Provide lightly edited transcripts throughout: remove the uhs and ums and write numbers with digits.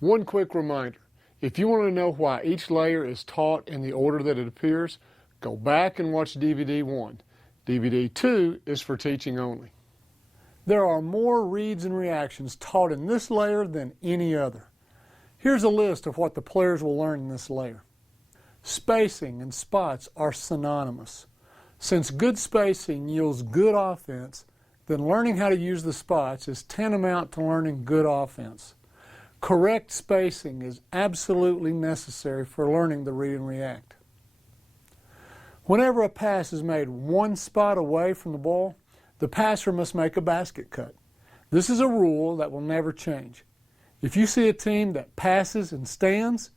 One quick reminder, if you want to know why each layer is taught in the order that it appears, go back and watch DVD 1. DVD 2 is for teaching only. There are more reads and reactions taught in this layer than any other. Here's a list of what the players will learn in this layer. Spacing and spots are synonymous. Since good spacing yields good offense, then learning how to use the spots is tantamount to learning good offense. Correct spacing is absolutely necessary for learning the read and react. Whenever a pass is made one spot away from the ball, the passer must make a basket cut. This is a rule that will never change. If you see a team that passes and stands,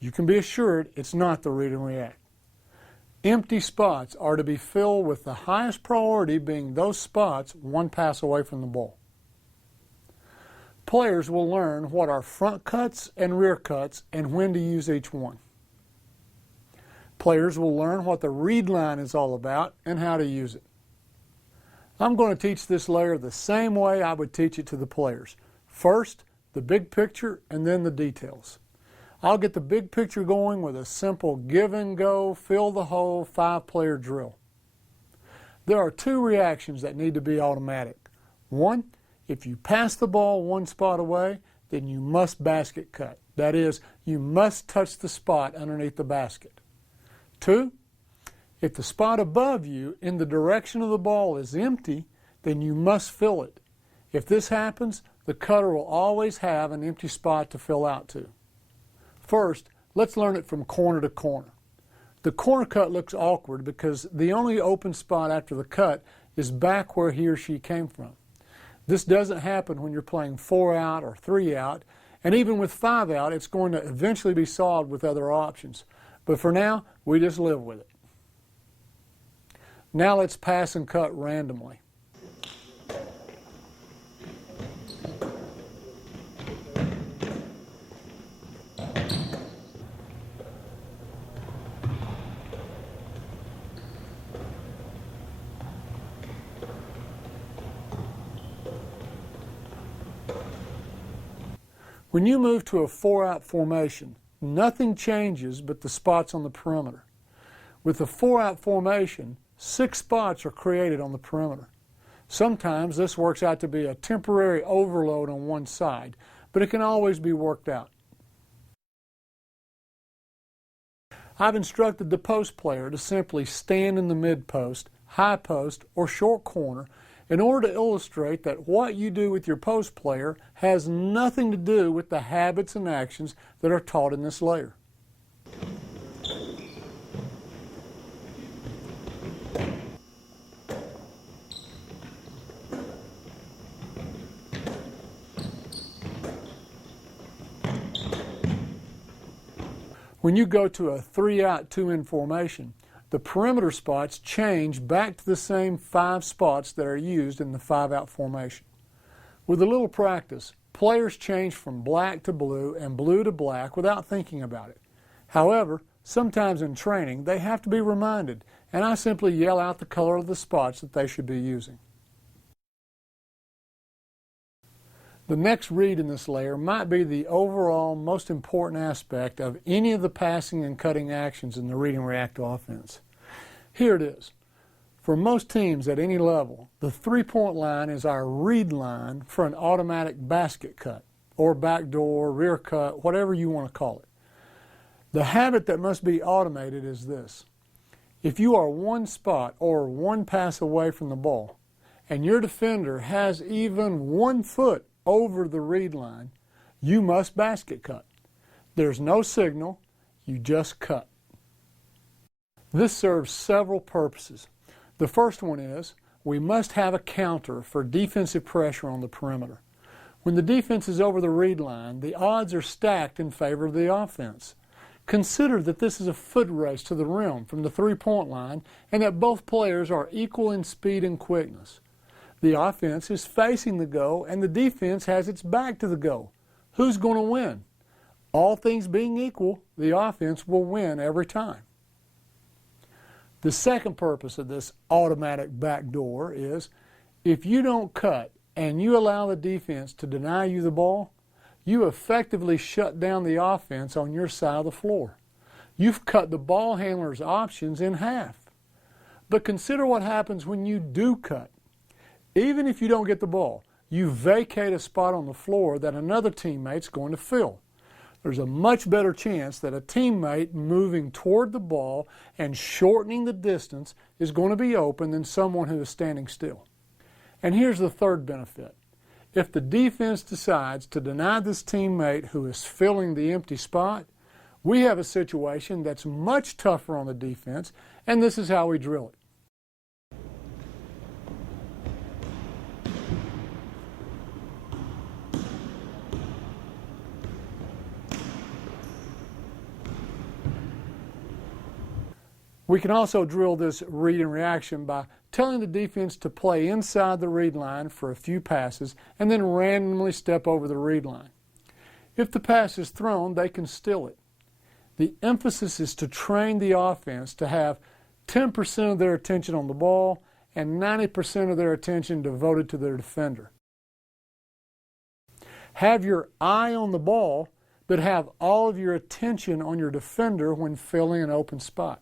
you can be assured it's not the read and react. Empty spots are to be filled with the highest priority being those spots one pass away from the ball. Players will learn what are front cuts and rear cuts and when to use each one. Players will learn what the read line is all about and how to use it. I'm going to teach this layer the same way I would teach it to the players. First, the big picture and then the details. I'll get the big picture going with a simple give and go, fill the hole, 5-player drill. There are 2 reactions that need to be automatic. 1, if you pass the ball one spot away, then you must basket cut. That is, you must touch the spot underneath the basket. 2, if the spot above you in the direction of the ball is empty, then you must fill it. If this happens, the cutter will always have an empty spot to fill out to. First, let's learn it from corner to corner. The corner cut looks awkward because the only open spot after the cut is back where he or she came from. This doesn't happen when you're playing 4 out or 3 out, and even with 5 out, it's going to eventually be solved with other options. But for now, we just live with it. Now let's pass and cut randomly. When you move to a 4-out formation, nothing changes but the spots on the perimeter. With a 4-out formation, 6 spots are created on the perimeter. Sometimes this works out to be a temporary overload on one side, but it can always be worked out. I've instructed the post player to simply stand in the mid post, high post, or short corner in order to illustrate that what you do with your post player has nothing to do with the habits and actions that are taught in this layer. When you go to a 3-out, 2-in formation, the perimeter spots change back to the same 5 spots that are used in the 5-out formation. With a little practice, players change from black to blue and blue to black without thinking about it. However, sometimes in training they have to be reminded, and I simply yell out the color of the spots that they should be using. The next read in this layer might be the overall most important aspect of any of the passing and cutting actions in the read and react offense. Here it is. For most teams at any level, the 3-point line is our read line for an automatic basket cut, or backdoor, rear cut, whatever you want to call it. The habit that must be automated is this. If you are one spot or one pass away from the ball, and your defender has even 1 foot over the read line, you must basket cut. There's no signal, you just cut. This serves several purposes. The first one is we must have a counter for defensive pressure on the perimeter. When the defense is over the read line, the odds are stacked in favor of the offense. Consider that this is a foot race to the rim from the 3-point line and that both players are equal in speed and quickness. The offense is facing the goal and the defense has its back to the goal. Who's going to win? All things being equal, the offense will win every time. The second purpose of this automatic backdoor is if you don't cut and you allow the defense to deny you the ball, you effectively shut down the offense on your side of the floor. You've cut the ball handler's options in half. But consider what happens when you do cut. Even if you don't get the ball, you vacate a spot on the floor that another teammate's going to fill. There's a much better chance that a teammate moving toward the ball and shortening the distance is going to be open than someone who is standing still. And here's the third benefit. If the defense decides to deny this teammate who is filling the empty spot, we have a situation that's much tougher on the defense, and this is how we drill it. We can also drill this read and reaction by telling the defense to play inside the read line for a few passes and then randomly step over the read line. If the pass is thrown, they can steal it. The emphasis is to train the offense to have 10% of their attention on the ball and 90% of their attention devoted to their defender. Have your eye on the ball, but have all of your attention on your defender when filling an open spot.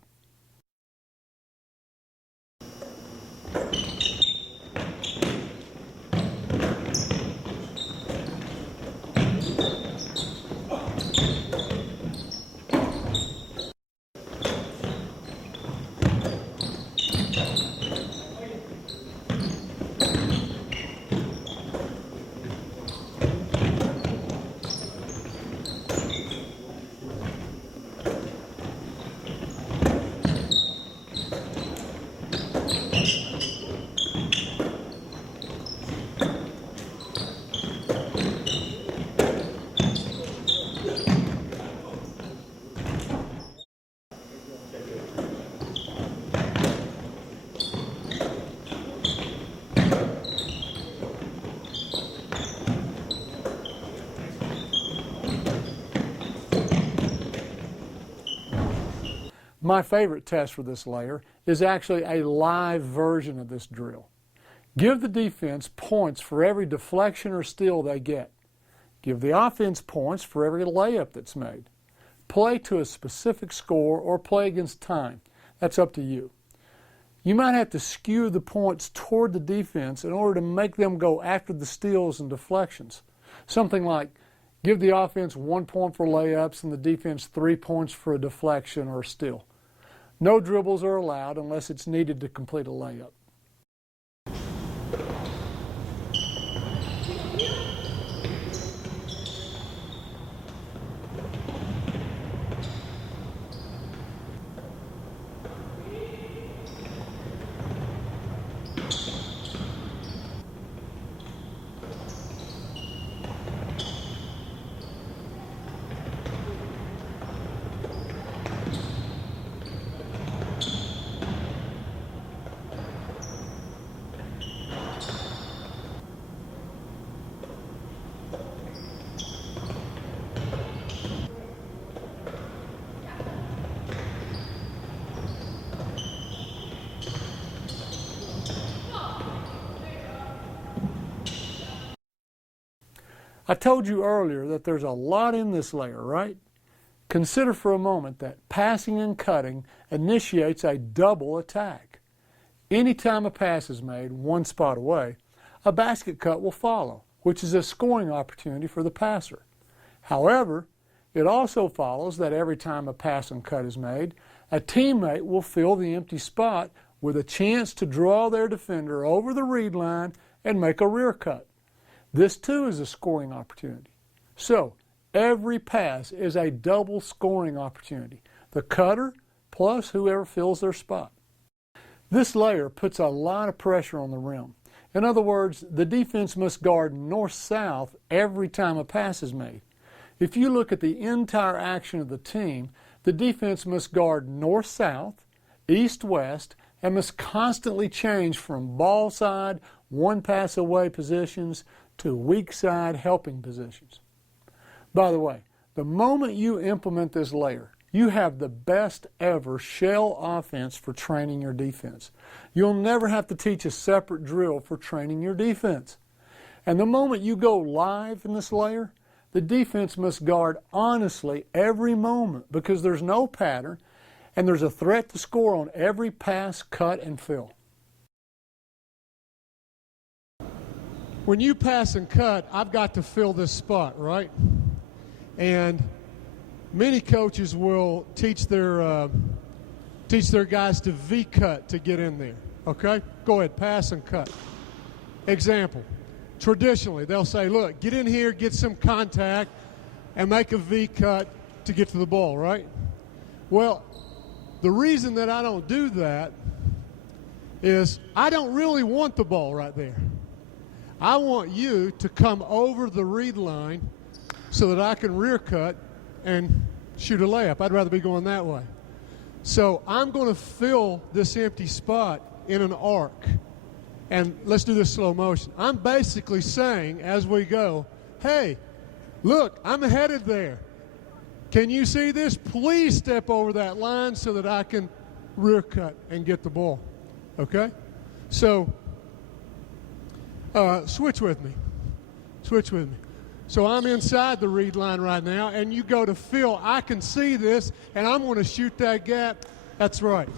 My favorite test for this layer is actually a live version of this drill. Give the defense points for every deflection or steal they get. Give the offense points for every layup that's made. Play to a specific score or play against time. That's up to you. You might have to skew the points toward the defense in order to make them go after the steals and deflections. Something like give the offense 1 point for layups and the defense 3 points for a deflection or a steal. No dribbles are allowed unless it's needed to complete a layup. I told you earlier that there's a lot in this layer, right? Consider for a moment that passing and cutting initiates a double attack. Anytime a pass is made 1 spot away, a basket cut will follow, which is a scoring opportunity for the passer. However, it also follows that every time a pass and cut is made, a teammate will fill the empty spot with a chance to draw their defender over the read line and make a rear cut. This too is a scoring opportunity. So, every pass is a double scoring opportunity. The cutter plus whoever fills their spot. This layer puts a lot of pressure on the rim. In other words, the defense must guard north-south every time a pass is made. If you look at the entire action of the team, the defense must guard north-south, east-west, and must constantly change from ball side, 1 pass away positions to weak side helping positions. By the way, the moment you implement this layer, you have the best ever shell offense for training your defense. You'll never have to teach a separate drill for training your defense. And the moment you go live in this layer, the defense must guard honestly every moment because there's no pattern and there's a threat to score on every pass, cut, and fill. When you pass and cut, I've got to fill this spot, right? And many coaches will teach their guys to V-cut to get in there, okay? Go ahead, pass and cut. Example, traditionally they'll say, look, get in here, get some contact, and make a V-cut to get to the ball, right? Well, the reason that I don't do that is I don't really want the ball right there. I want you to come over the read line so that I can rear cut and shoot a layup. I'd rather be going that way. So I'm going to fill this empty spot in an arc. And let's do this slow motion. I'm basically saying as we go, hey, look, I'm headed there. Can you see this? Please step over that line so that I can rear cut and get the ball. Okay? So switch with me. Switch with me. So I'm inside the read line right now, and you go to fill. I can see this, and I'm going to shoot that gap. That's right.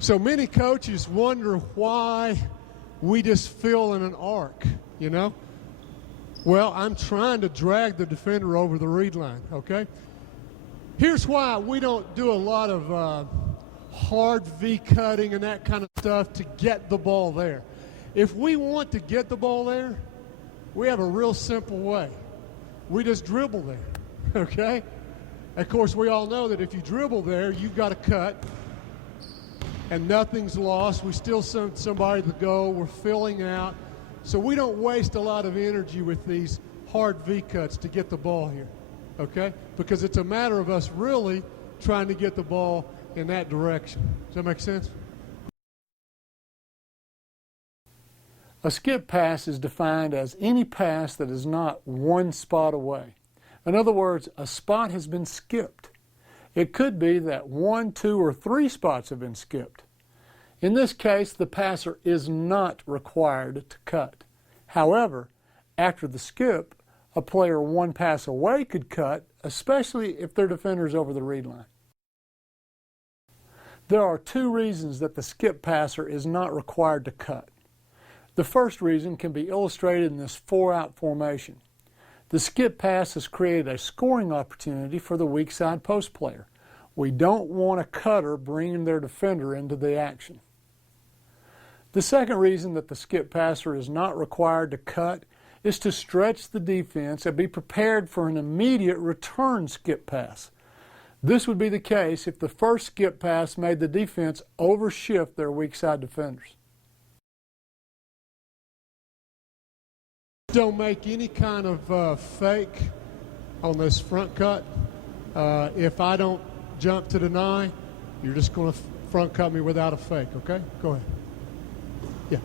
So many coaches wonder why we just fill in an arc, you know? Well, I'm trying to drag the defender over the read line, okay? Here's why we don't do a lot of hard V-cutting and that kind of stuff to get the ball there. If we want to get the ball there, we have a real simple way. We just dribble there, okay? Of course, we all know that if you dribble there, you've got to cut, and nothing's lost. We still send somebody to go. We're filling out. So we don't waste a lot of energy with these hard V-cuts to get the ball here, okay? Because it's a matter of us really trying to get the ball in that direction. Does that make sense? A skip pass is defined as any pass that is not one spot away. In other words, a spot has been skipped. It could be that 1, 2, or 3 spots have been skipped. In this case, the passer is not required to cut. However, after the skip, a player one pass away could cut, especially if their defender is over the read line. There are 2 reasons that the skip passer is not required to cut. The first reason can be illustrated in this 4-out formation. The skip pass has created a scoring opportunity for the weak side post player. We don't want a cutter bringing their defender into the action. The second reason that the skip passer is not required to cut is to stretch the defense and be prepared for an immediate return skip pass. This would be the case if the first skip pass made the defense overshift their weak side defenders. Don't make any kind of fake on this front cut. If I don't jump to deny, you're just going to front cut me without a fake, okay? Go ahead. Yeah.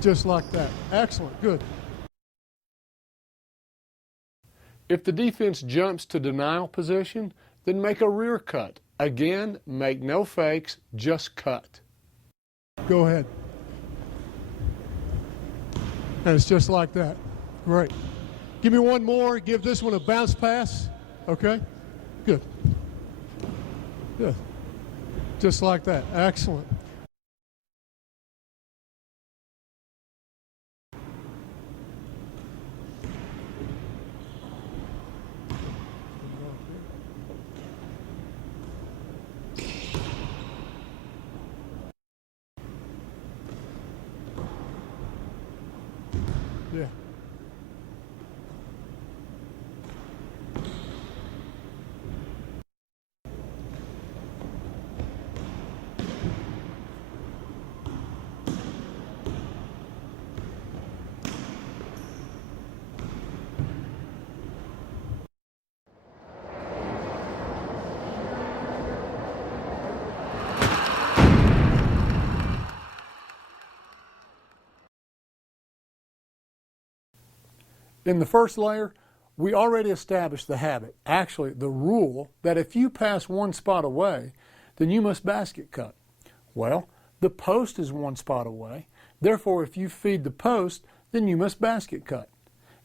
Just like that. Excellent. Good. If the defense jumps to denial position, then make a rear cut. Again, make no fakes, just cut. Go ahead. And it's just like that. Great. Give me one more. Give this one a bounce pass. Okay? Good. Good. Just like that. Excellent. Yeah. In the first layer, we already established the habit, actually the rule, that if you pass one spot away, then you must basket cut. Well, the post is one spot away. Therefore, if you feed the post, then you must basket cut.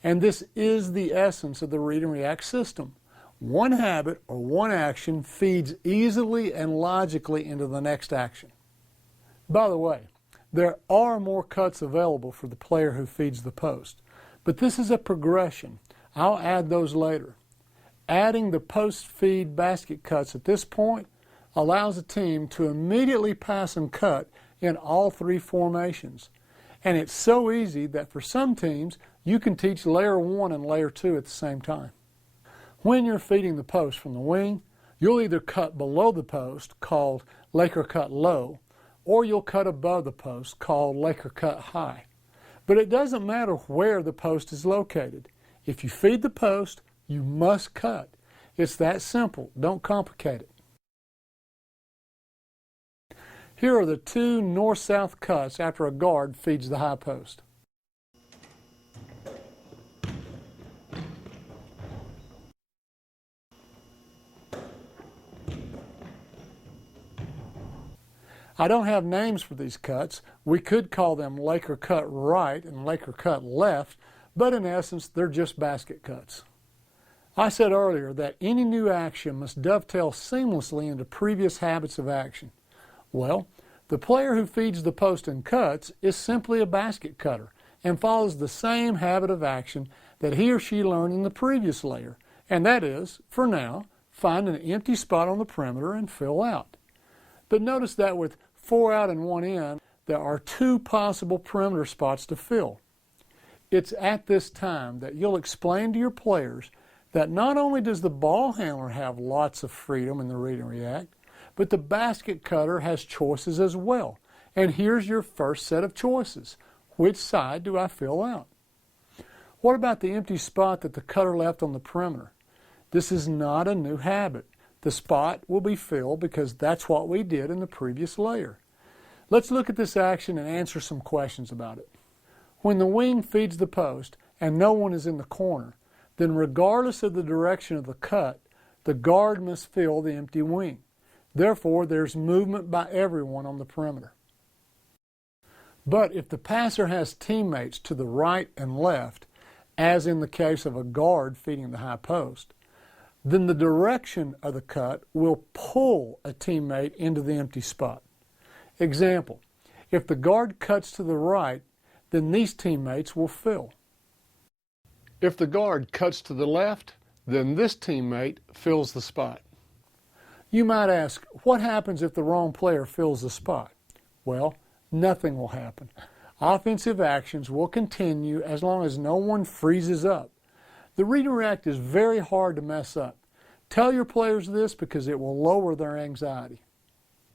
And this is the essence of the read and react system. One habit or one action feeds easily and logically into the next action. By the way, there are more cuts available for the player who feeds the post, but this is a progression. I'll add those later. Adding the post-feed basket cuts at this point allows a team to immediately pass and cut in all three formations. And it's so easy that for some teams, you can teach layer 1 and layer 2 at the same time. When you're feeding the post from the wing, you'll either cut below the post, called Laker cut low, or you'll cut above the post, called Laker cut high. But it doesn't matter where the post is located. If you feed the post, you must cut. It's that simple. Don't complicate it. Here are the two north-south cuts after a guard feeds the high post. I don't have names for these cuts. We could call them Laker cut right and Laker cut left, but in essence, they're just basket cuts. I said earlier that any new action must dovetail seamlessly into previous habits of action. Well, the player who feeds the post and cuts is simply a basket cutter and follows the same habit of action that he or she learned in the previous layer, and that is, for now, find an empty spot on the perimeter and fill out. But notice that with 4 out and 1 in, there are 2 possible perimeter spots to fill. It's at this time that you'll explain to your players that not only does the ball handler have lots of freedom in the read and react, but the basket cutter has choices as well. And here's your first set of choices. Which side do I fill out? What about the empty spot that the cutter left on the perimeter? This is not a new habit. The spot will be filled because that's what we did in the previous layer. Let's look at this action and answer some questions about it. When the wing feeds the post and no one is in the corner, then regardless of the direction of the cut, the guard must fill the empty wing. Therefore, there's movement by everyone on the perimeter. But if the passer has teammates to the right and left, as in the case of a guard feeding the high post, then the direction of the cut will pull a teammate into the empty spot. Example, if the guard cuts to the right, then these teammates will fill. If the guard cuts to the left, then this teammate fills the spot. You might ask, what happens if the wrong player fills the spot? Well, nothing will happen. Offensive actions will continue as long as no one freezes up. The read and react is very hard to mess up. Tell your players this because it will lower their anxiety.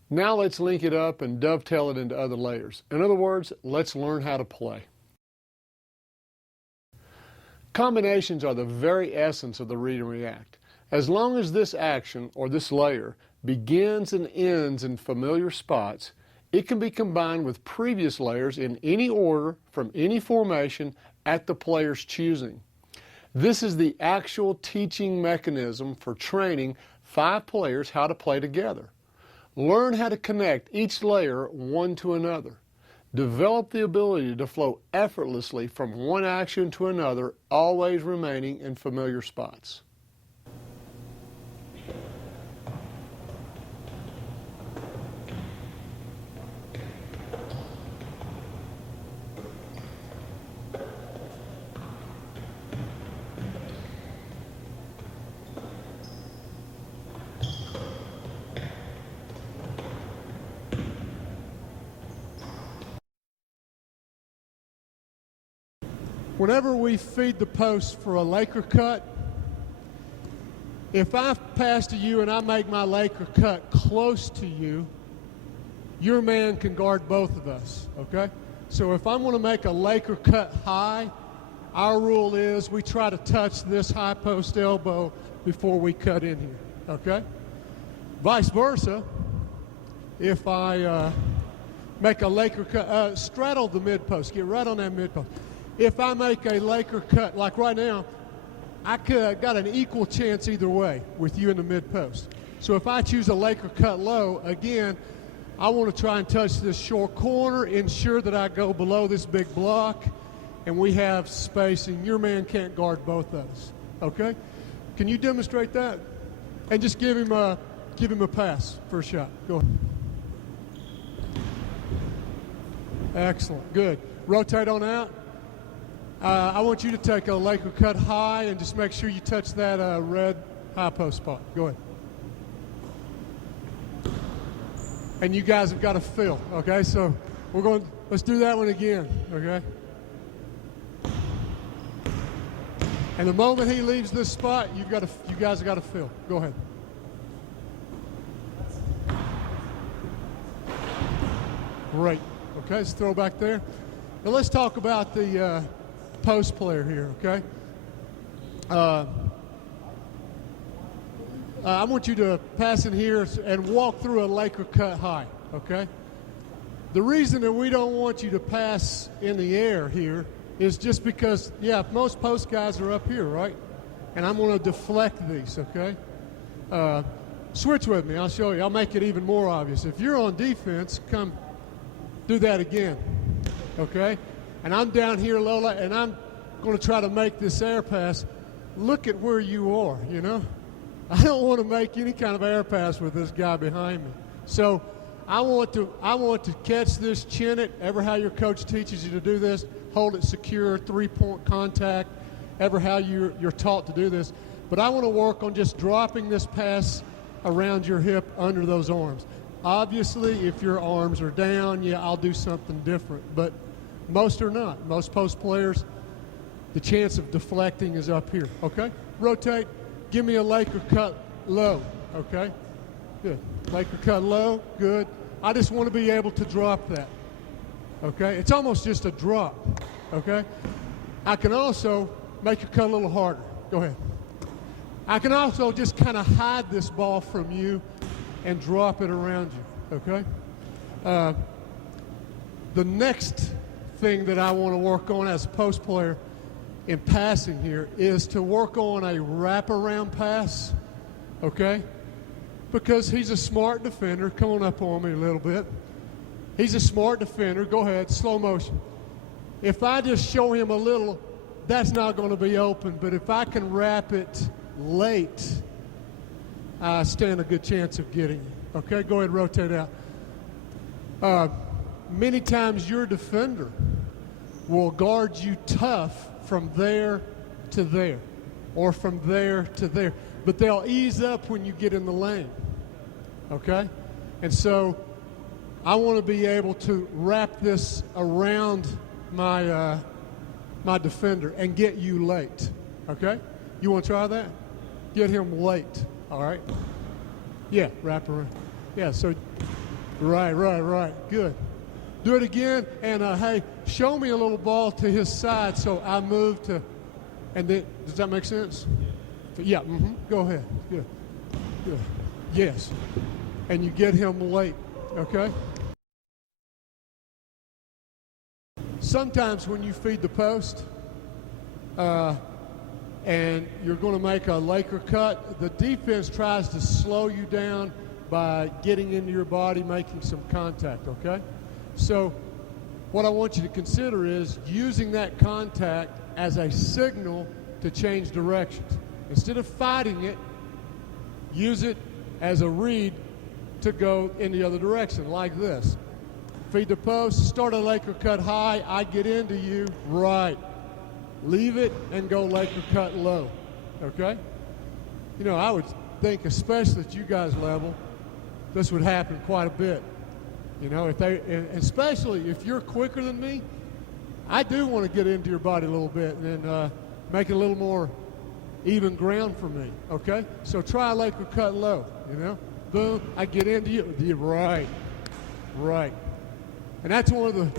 Now let's link it up and dovetail it into other layers. In other words, let's learn how to play. Combinations are the very essence of the read and react. As long as this action, or this layer, begins and ends in familiar spots, it can be combined with previous layers in any order from any formation at the player's choosing. This is the actual teaching mechanism for training 5 players how to play together. Learn how to connect each layer one to another. Develop the ability to flow effortlessly from one action to another, always remaining in familiar spots. Whenever we feed the post for a Laker cut, if I pass to you and I make my Laker cut close to you, your man can guard both of us, okay? So if I'm going to make a Laker cut high, our rule is we try to touch this high post elbow before we cut in here, okay? Vice versa, if I make a Laker cut, straddle the mid post, get right on that mid post. If I make a Laker cut, like right now, I got an equal chance either way with you in the mid post. So if I choose a Laker cut low, again, I want to try and touch this short corner, ensure that I go below this big block, and we have spacing, your man can't guard both those. Okay? Can you demonstrate that? And just give him a pass for a shot. Go ahead. Excellent. Good. Rotate on out. I want you to take a Laker cut high and just make sure you touch that red high post spot. Go ahead. And you guys have got to feel, okay? So let's do that one again, okay? And the moment he leaves this spot, you guys have got to feel. Go ahead. Great. Okay, let's throw back there. Now let's talk about the post player here, okay? I want you to pass in here and walk through a Laker cut high, okay? The reason that we don't want you to pass in the air here is just because, most post guys are up here, right? And I'm going to deflect these, okay? Switch with me. I'll show you. I'll make it even more obvious. If you're on defense, come do that again, okay? And I'm down here, Lola, and I'm going to try to make this air pass. Look at where you are, you know? I don't want to make any kind of air pass with this guy behind me. So I want to catch this, chin it, ever how your coach teaches you to do this, hold it secure, three-point contact, ever how you're taught to do this. But I want to work on just dropping this pass around your hip under those arms. Obviously, if your arms are down, I'll do something different. But most are not. Most post players, the chance of deflecting is up here. Okay? Rotate. Give me a Laker cut low. Okay? Good. Laker cut low. Good. I just want to be able to drop that. Okay? It's almost just a drop. Okay? I can also make your cut a little harder. Go ahead. I can also just kind of hide this ball from you and drop it around you, okay? The next thing that I want to work on as a post player in passing here is to work on a wraparound pass, okay? Because he's a smart defender. Come on up on me a little bit. He's a smart defender. Go ahead, slow motion. If I just show him a little, that's not going to be open, but if I can wrap it late, I stand a good chance of getting it. Okay, go ahead, rotate out. Many times your defender will guard you tough from there to there or from there to there, but they'll ease up when you get in the lane. Okay? And so I want to be able to wrap this around my my defender and get you late. Okay? You want to try that? Get him late. All right? Yeah, wrap around. Yeah, so, right. Good. Do it again, and hey, show me a little ball to his side so I move to, and then, does that make sense? Yeah, go ahead. Good. Yes. And you get him late, okay? Sometimes when you feed the post, and you're going to make a Laker cut, the defense tries to slow you down by getting into your body, making some contact, okay? So what I want you to consider is using that contact as a signal to change directions. Instead of fighting it, use it as a read to go in the other direction, like this. Feed the post, start a Laker cut high, I get into you, right. Leave it and go Laker cut low, okay? You know, I would think, especially at you guys' level, this would happen quite a bit. You know, especially if you're quicker than me, I do want to get into your body a little bit and make it a little more even ground for me, okay? So try a Laker cut low, you know? Boom, I get into you, right. And that's one of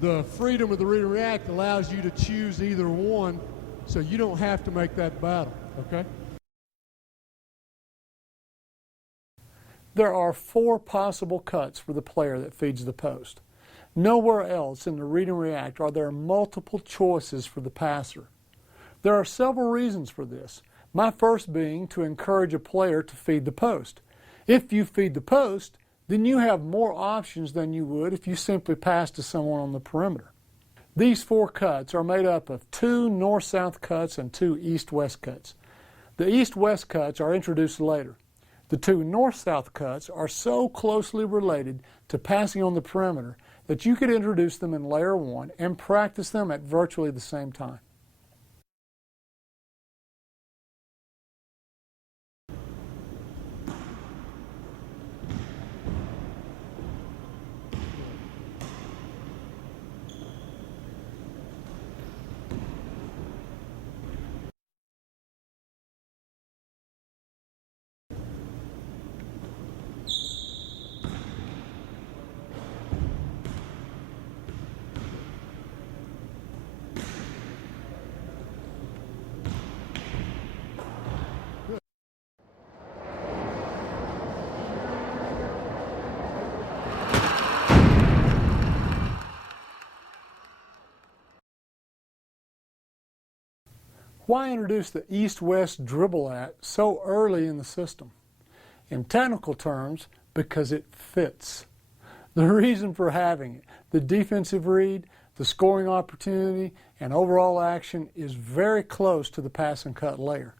the freedom of the read and react allows you to choose either one so you don't have to make that battle, okay? There are 4 possible cuts for the player that feeds the post. Nowhere else in the read and react are there multiple choices for the passer. There are several reasons for this. My first being to encourage a player to feed the post. If you feed the post, then you have more options than you would if you simply pass to someone on the perimeter. These 4 cuts are made up of 2 north-south cuts and 2 east-west cuts. The east-west cuts are introduced later. The 2 north-south cuts are so closely related to passing on the perimeter that you could introduce them in layer 1 and practice them at virtually the same time. Why introduce the east-west dribble at so early in the system? In technical terms, because it fits. The reason for having it, the defensive read, the scoring opportunity, and overall action is very close to the pass and cut layer.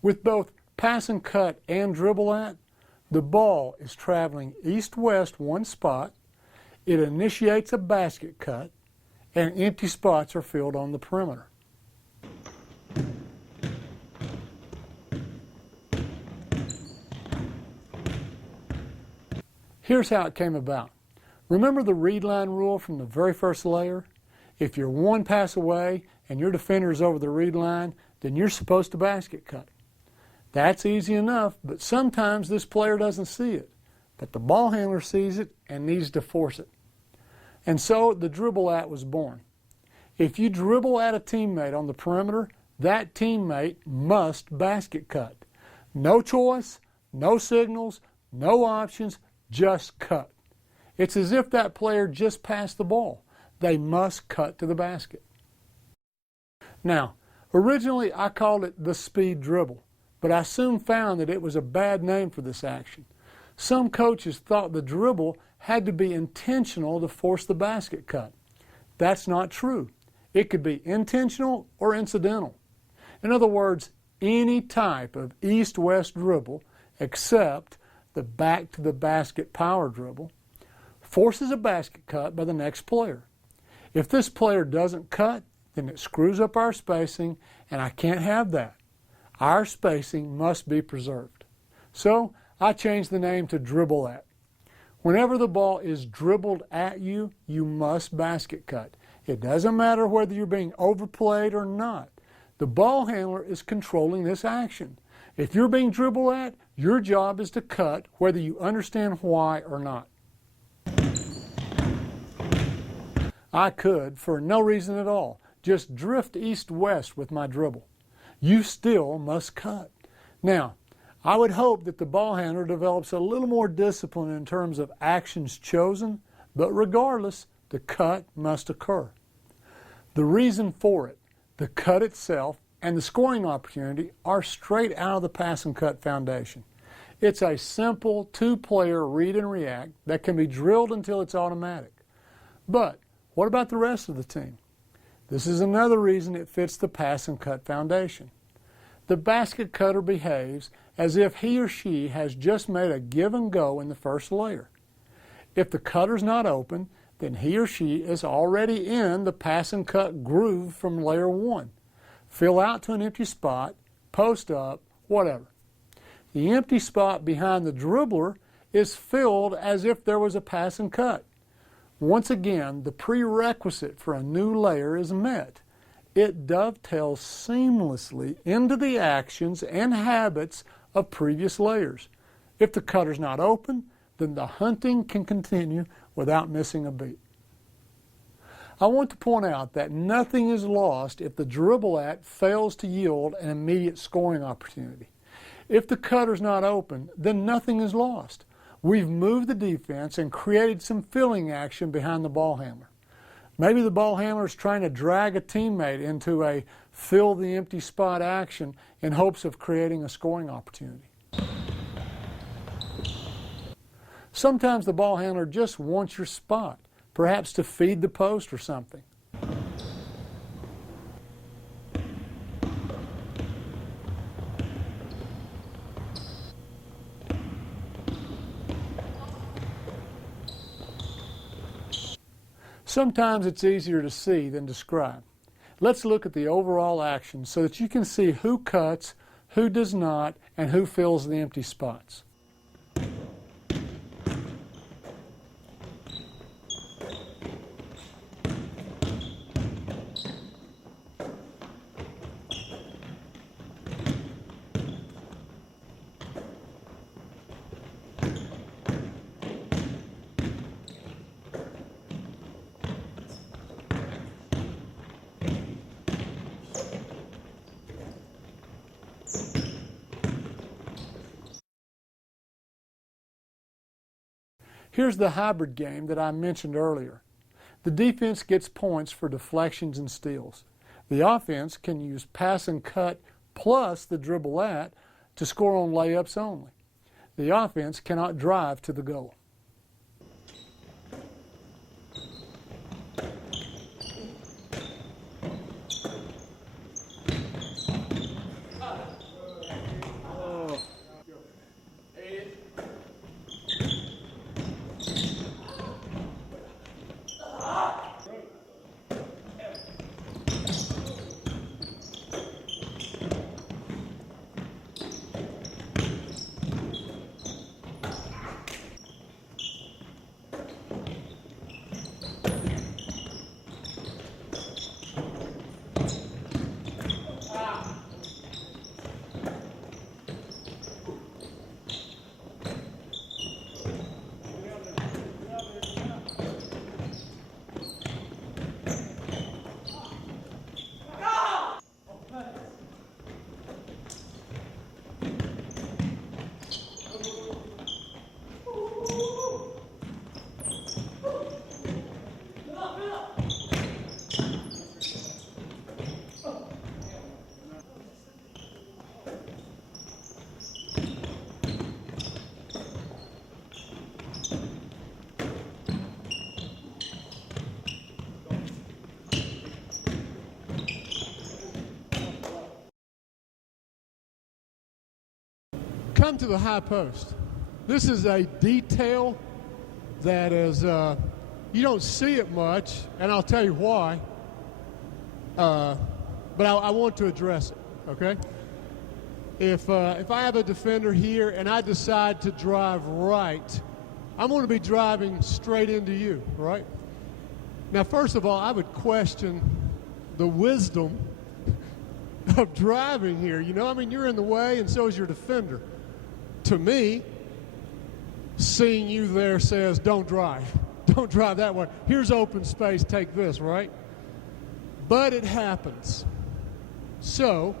With both pass and cut and dribble at, the ball is traveling east-west one spot, it initiates a basket cut, and empty spots are filled on the perimeter. Here's how it came about. Remember the read line rule from the very first layer? If you're 1 pass away and your defender is over the read line, then you're supposed to basket cut. That's easy enough, but sometimes this player doesn't see it. But the ball handler sees it and needs to force it. And so the dribble at was born. If you dribble at a teammate on the perimeter, that teammate must basket cut. No choice, no signals, no options, just cut. It's as if that player just passed the ball. They must cut to the basket. Now, originally I called it the speed dribble, but I soon found that it was a bad name for this action. Some coaches thought the dribble had to be intentional to force the basket cut. That's not true. It could be intentional or incidental. In other words, any type of east-west dribble except the back-to-the-basket power dribble forces a basket cut by the next player. If this player doesn't cut, then it screws up our spacing, and I can't have that. Our spacing must be preserved. So I changed the name to dribble at. Whenever the ball is dribbled at you, you must basket cut. It doesn't matter whether you're being overplayed or not. The ball handler is controlling this action. If you're being dribbled at, your job is to cut whether you understand why or not. I could, for no reason at all, just drift east-west with my dribble. You still must cut. Now, I would hope that the ball handler develops a little more discipline in terms of actions chosen, but regardless, the cut must occur. The reason for it, the cut itself, and the scoring opportunity are straight out of the pass and cut foundation. It's a simple 2-player read and react that can be drilled until it's automatic. But what about the rest of the team? This is another reason it fits the pass and cut foundation. The basket cutter behaves as if he or she has just made a give and go in the first layer. If the cutter's not open, then he or she is already in the pass and cut groove from layer 1. Fill out to an empty spot, post up, whatever. The empty spot behind the dribbler is filled as if there was a pass and cut. Once again, the prerequisite for a new layer is met. It dovetails seamlessly into the actions and habits of previous layers. If the cutter's not open, then the hunting can continue without missing a beat. I want to point out that nothing is lost if the dribble at fails to yield an immediate scoring opportunity. If the cutter's not open, then nothing is lost. We've moved the defense and created some filling action behind the ball handler. Maybe the ball handler is trying to drag a teammate into a fill the empty spot action in hopes of creating a scoring opportunity. Sometimes the ball handler just wants your spot, perhaps to feed the post or something. Sometimes it's easier to see than describe. Let's look at the overall action so that you can see who cuts, who does not, and who fills the empty spots. Here's the hybrid game that I mentioned earlier. The defense gets points for deflections and steals. The offense can use pass and cut plus the dribble at to score on layups only. The offense cannot drive to the goal. Come to the high post. This is a detail that is, you don't see it much, and I'll tell you why. But I want to address it, okay? If I have a defender here and I decide to drive right, I'm going to be driving straight into you, right? Now, first of all, I would question the wisdom of driving here. You know, I mean, you're in the way, and so is your defender. To me, seeing you there says, don't drive. Don't drive that way. Here's open space, take this, right? But it happens. So,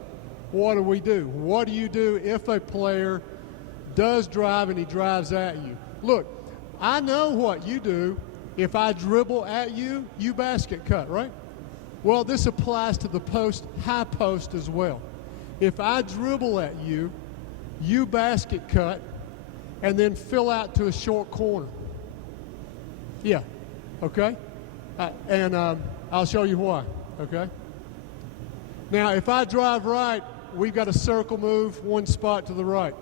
what do we do? What do you do if a player does drive and he drives at you? Look, I know what you do. If I dribble at you, you basket cut, right? Well, this applies to the post, high post as well. If I dribble at you, you basket cut, and then fill out to a short corner. Yeah, okay? And I'll show you why, okay? Now, if I drive right, we've got a circle move, one spot to the right,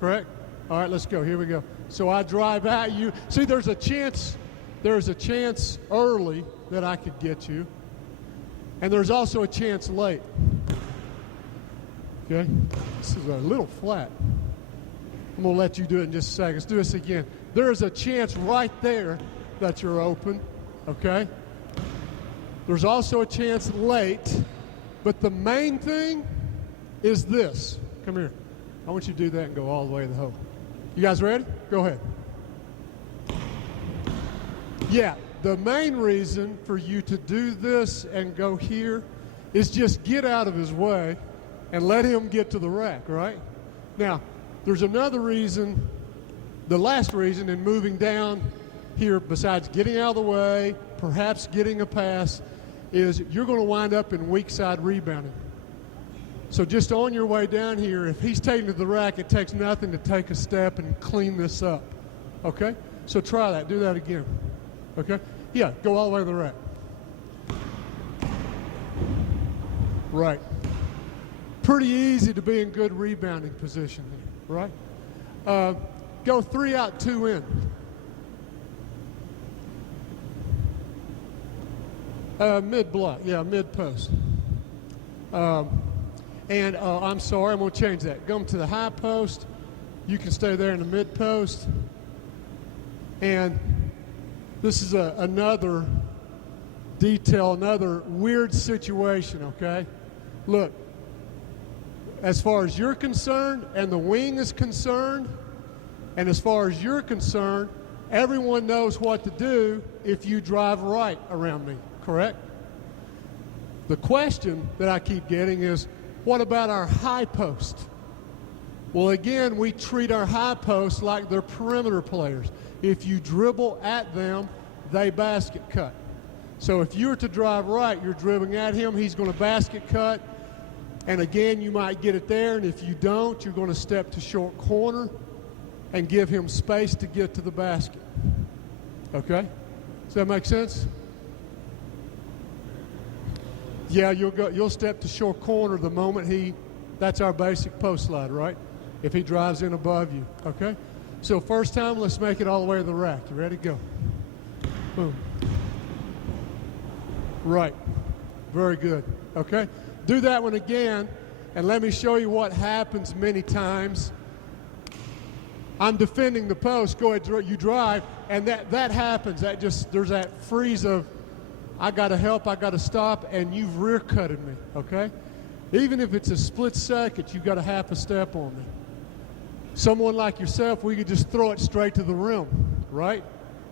correct? All right, let's go. Here we go. So I drive at you. See, there's a chance early that I could get you, and there's also a chance late. Okay, this is a little flat. I'm going to let you do it in just a second. Let's do this again. There is a chance right there that you're open, okay? There's also a chance late, but the main thing is this. Come here. I want you to do that and go all the way to the hole. You guys ready? Go ahead. Yeah, the main reason for you to do this and go here is just get out of his way and let him get to the rack, right? Now, there's another reason, the last reason in moving down here, besides getting out of the way, perhaps getting a pass, is you're going to wind up in weak side rebounding. So just on your way down here, if he's taking to the rack, it takes nothing to take a step and clean this up, okay? So try that. Do that again, okay? Yeah, go all the way to the rack. Right. Pretty easy to be in good rebounding position here, right? Go 3 out, 2 in. Mid-block, yeah, mid-post. I'm sorry, I'm going to change that. Go to the high post. You can stay there in the mid-post. And this is another detail, another weird situation, okay? Look, as far as you're concerned and the wing is concerned, and as far as you're concerned, everyone knows what to do if you drive right around me, correct? The question that I keep getting is, what about our high post? Well, again, we treat our high posts like they're perimeter players. If you dribble at them, they basket cut. So if you were to drive right, you're dribbling at him, he's going to basket cut. And again, you might get it there, and if you don't, you're going to step to short corner and give him space to get to the basket. Okay? Does that make sense? Yeah, you'll step to short corner the moment that's our basic post slide, right? If he drives in above you, okay? So first time, let's make it all the way to the rack. You ready? Go. Boom. Right. Very good. Okay? Do that one again, and let me show you what happens many times. I'm defending the post. Go ahead, you drive, and that happens. There's that freeze of, I got to help, I got to stop, and you've rear-cutted me, okay? Even if it's a split second, you've got a half a step on me. Someone like yourself, we could just throw it straight to the rim, right?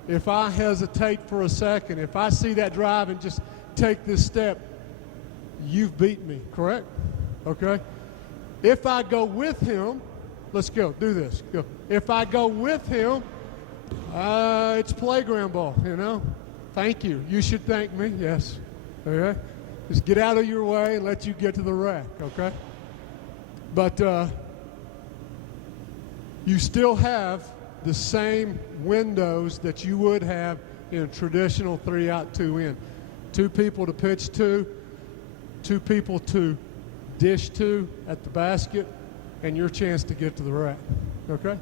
If I hesitate for a second, if I see that drive and just take this step, you've beaten me, correct? Okay? If I go with him, let's go, do this, go. If I go with him, it's playground ball, you know? Thank you. You should thank me, yes. Okay? Just get out of your way and let you get to the rack, okay? But you still have the same windows that you would have in a traditional 3-out, 2-in. 2 people to pitch to, 2 people to dish to at the basket, and your chance to get to the rack, okay?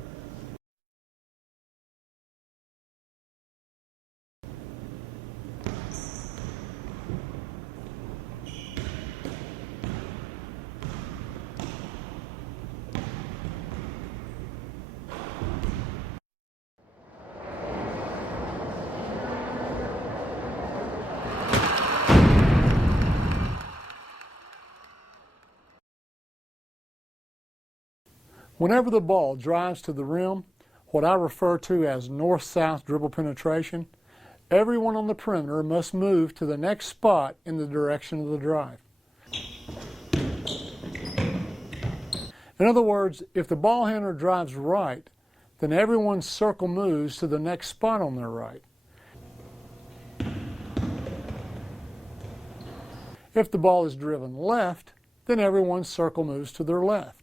Whenever the ball drives to the rim, what I refer to as north-south dribble penetration, everyone on the perimeter must move to the next spot in the direction of the drive. In other words, if the ball handler drives right, then everyone's circle moves to the next spot on their right. If the ball is driven left, then everyone's circle moves to their left.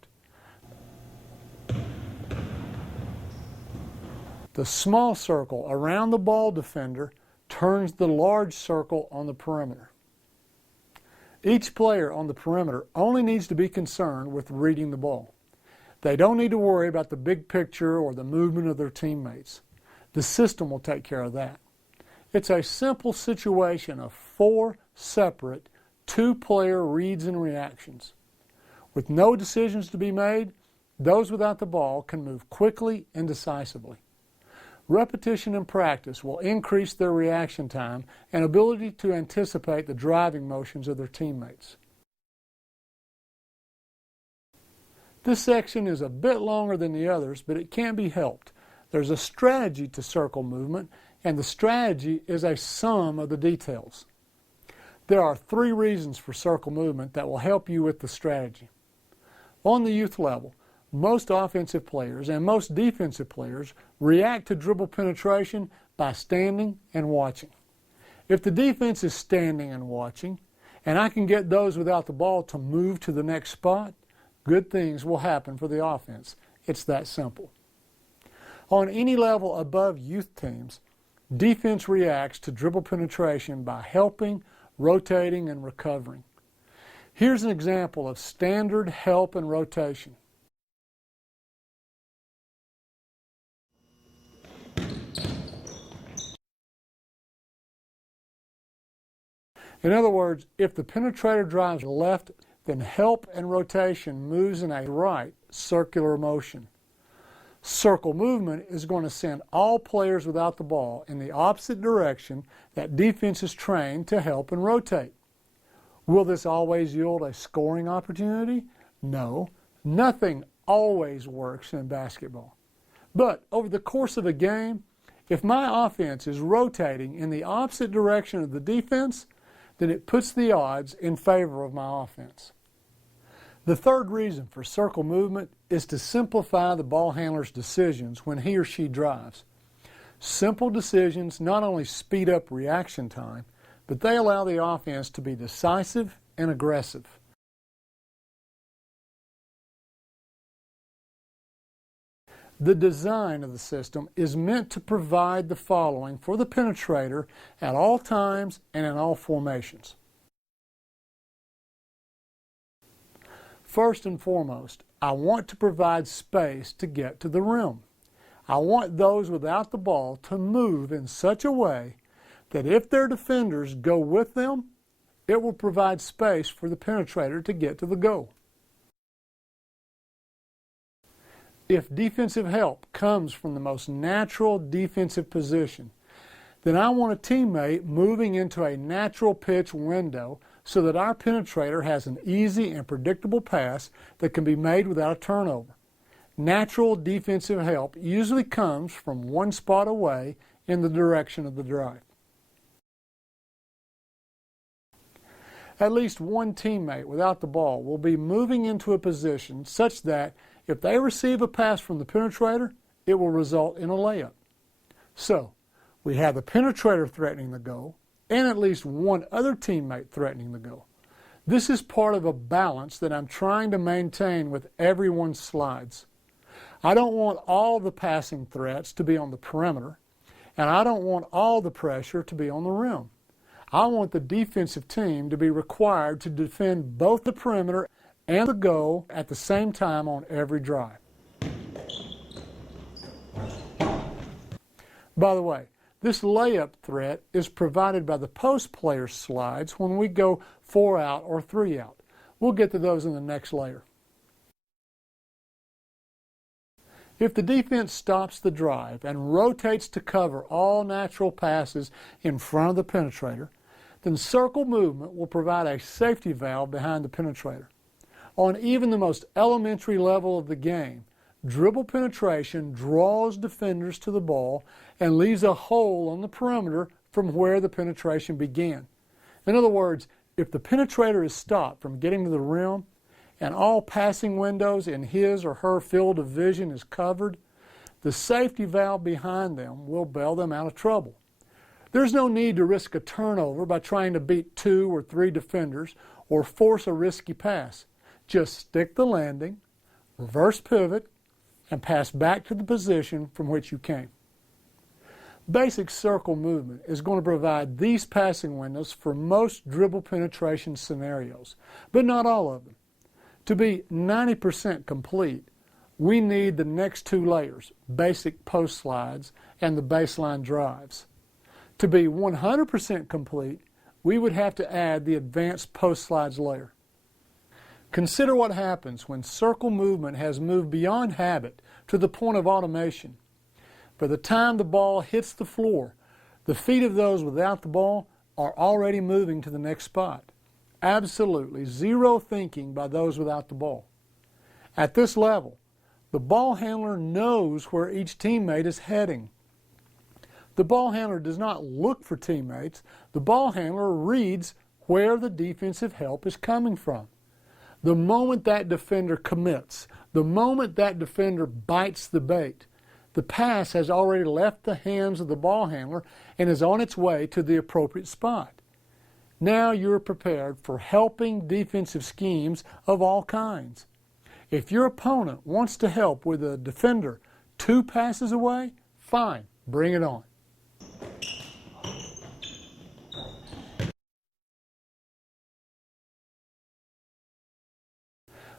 The small circle around the ball defender turns the large circle on the perimeter. Each player on the perimeter only needs to be concerned with reading the ball. They don't need to worry about the big picture or the movement of their teammates. The system will take care of that. It's a simple situation of 4 separate 2-player reads and reactions. With no decisions to be made, those without the ball can move quickly and decisively. Repetition and practice will increase their reaction time and ability to anticipate the driving motions of their teammates. This section is a bit longer than the others, but it can be helped. There's a strategy to circle movement, and the strategy is a sum of the details. There are 3 reasons for circle movement that will help you with the strategy. On the youth level, most offensive players and most defensive players react to dribble penetration by standing and watching. If the defense is standing and watching, and I can get those without the ball to move to the next spot, good things will happen for the offense. It's that simple. On any level above youth teams, defense reacts to dribble penetration by helping, rotating, and recovering. Here's an example of standard help and rotation. In other words, if the penetrator drives left, then help and rotation moves in a right circular motion. Circle movement is going to send all players without the ball in the opposite direction that defense is trained to help and rotate. Will this always yield a scoring opportunity? No, nothing always works in basketball. But over the course of a game, if my offense is rotating in the opposite direction of the defense, then it puts the odds in favor of my offense. The third reason for circle movement is to simplify the ball handler's decisions when he or she drives. Simple decisions not only speed up reaction time, but they allow the offense to be decisive and aggressive. The design of the system is meant to provide the following for the penetrator at all times and in all formations. First and foremost, I want to provide space to get to the rim. I want those without the ball to move in such a way that if their defenders go with them, it will provide space for the penetrator to get to the goal. If defensive help comes from the most natural defensive position, then I want a teammate moving into a natural pitch window so that our penetrator has an easy and predictable pass that can be made without a turnover. Natural defensive help usually comes from one spot away in the direction of the drive. At least one teammate without the ball will be moving into a position such that if they receive a pass from the penetrator, it will result in a layup. So, we have the penetrator threatening the goal and at least one other teammate threatening the goal. This is part of a balance that I'm trying to maintain with everyone's slides. I don't want all the passing threats to be on the perimeter, and I don't want all the pressure to be on the rim. I want the defensive team to be required to defend both the perimeter and the goal at the same time on every drive. By the way, this layup threat is provided by the post player slides when we go 4 out or 3 out. We'll get to those in the next layer. If the defense stops the drive and rotates to cover all natural passes in front of the penetrator, then circle movement will provide a safety valve behind the penetrator. On even the most elementary level of the game, dribble penetration draws defenders to the ball and leaves a hole on the perimeter from where the penetration began. In other words, if the penetrator is stopped from getting to the rim and all passing windows in his or her field of vision is covered, the safety valve behind them will bail them out of trouble. There's no need to risk a turnover by trying to beat 2 or 3 defenders or force a risky pass. Just stick the landing, reverse pivot, and pass back to the position from which you came. Basic circle movement is going to provide these passing windows for most dribble penetration scenarios, but not all of them. To be 90% complete, we need the next 2 layers, basic post slides and the baseline drives. To be 100% complete, we would have to add the advanced post slides layer. Consider what happens when circle movement has moved beyond habit to the point of automation. By the time the ball hits the floor, the feet of those without the ball are already moving to the next spot. Absolutely zero thinking by those without the ball. At this level, the ball handler knows where each teammate is heading. The ball handler does not look for teammates. The ball handler reads where the defensive help is coming from. The moment that defender commits, the moment that defender bites the bait, the pass has already left the hands of the ball handler and is on its way to the appropriate spot. Now you're prepared for helping defensive schemes of all kinds. If your opponent wants to help with a defender 2 passes away, fine, bring it on.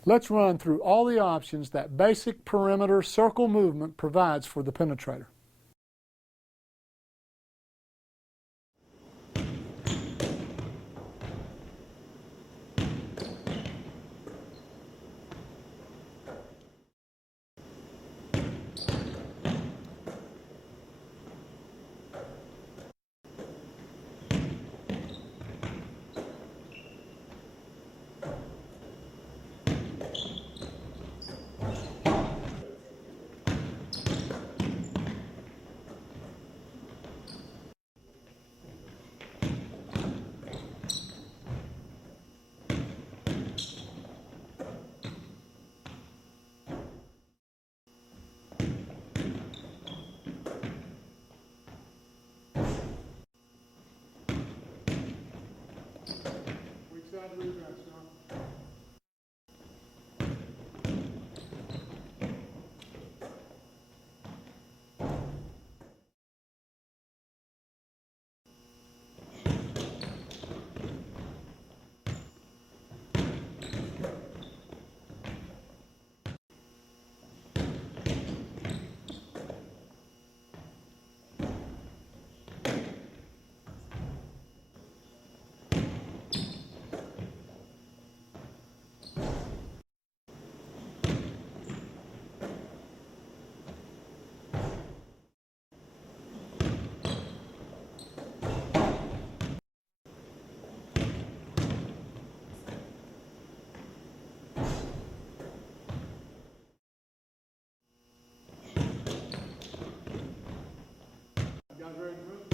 Let's run through all the options that basic perimeter circle movement provides for the penetrator. Inside the rebound, Sean. You guys ready to move?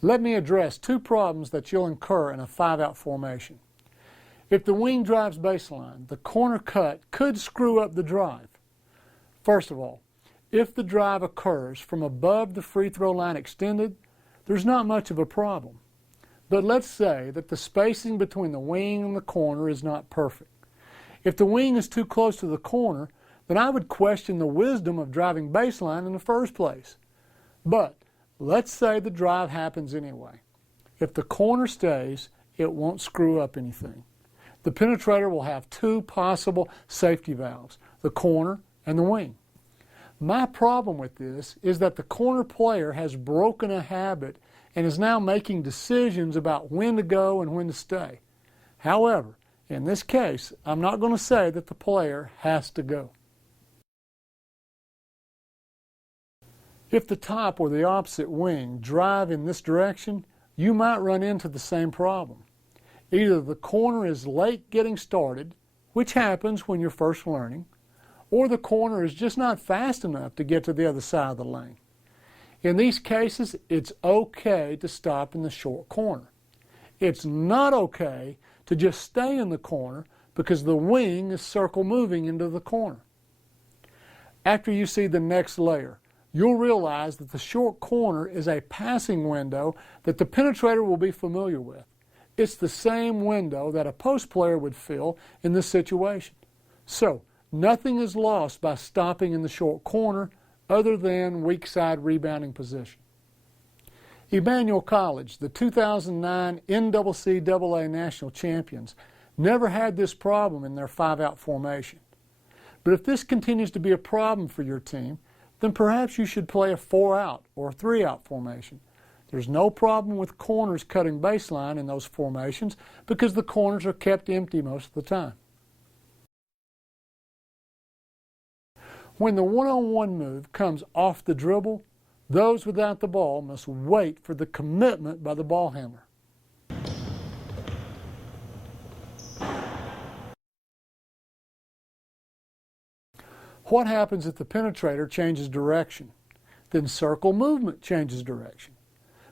Let me address two problems that you'll incur in a 5-out formation. If the wing drives baseline, the corner cut could screw up the drive. First of all, if the drive occurs from above the free throw line extended, there's not much of a problem. But let's say that the spacing between the wing and the corner is not perfect. If the wing is too close to the corner, then I would question the wisdom of driving baseline in the first place. But let's say the drive happens anyway. If the corner stays, it won't screw up anything. The penetrator will have two possible safety valves, the corner and the wing. My problem with this is that the corner player has broken a habit and is now making decisions about when to go and when to stay. However, in this case, I'm not going to say that the player has to go. If the top or the opposite wing drive in this direction, you might run into the same problem. Either the corner is late getting started, which happens when you're first learning, or the corner is just not fast enough to get to the other side of the lane. In these cases, it's okay to stop in the short corner. It's not okay to just stay in the corner because the wing is circle moving into the corner. After you see the next layer, you'll realize that the short corner is a passing window that the penetrator will be familiar with. It's the same window that a post player would fill in this situation. So, nothing is lost by stopping in the short corner other than weak side rebounding position. Emmanuel College, the 2009 NCAA national champions, never had this problem in their 5-out formation. But if this continues to be a problem for your team, then perhaps you should play a 4-out or a 3-out formation. There's no problem with corners cutting baseline in those formations because the corners are kept empty most of the time. When the one-on-one move comes off the dribble, those without the ball must wait for the commitment by the ball handler. What happens if the penetrator changes direction? Then circle movement changes direction.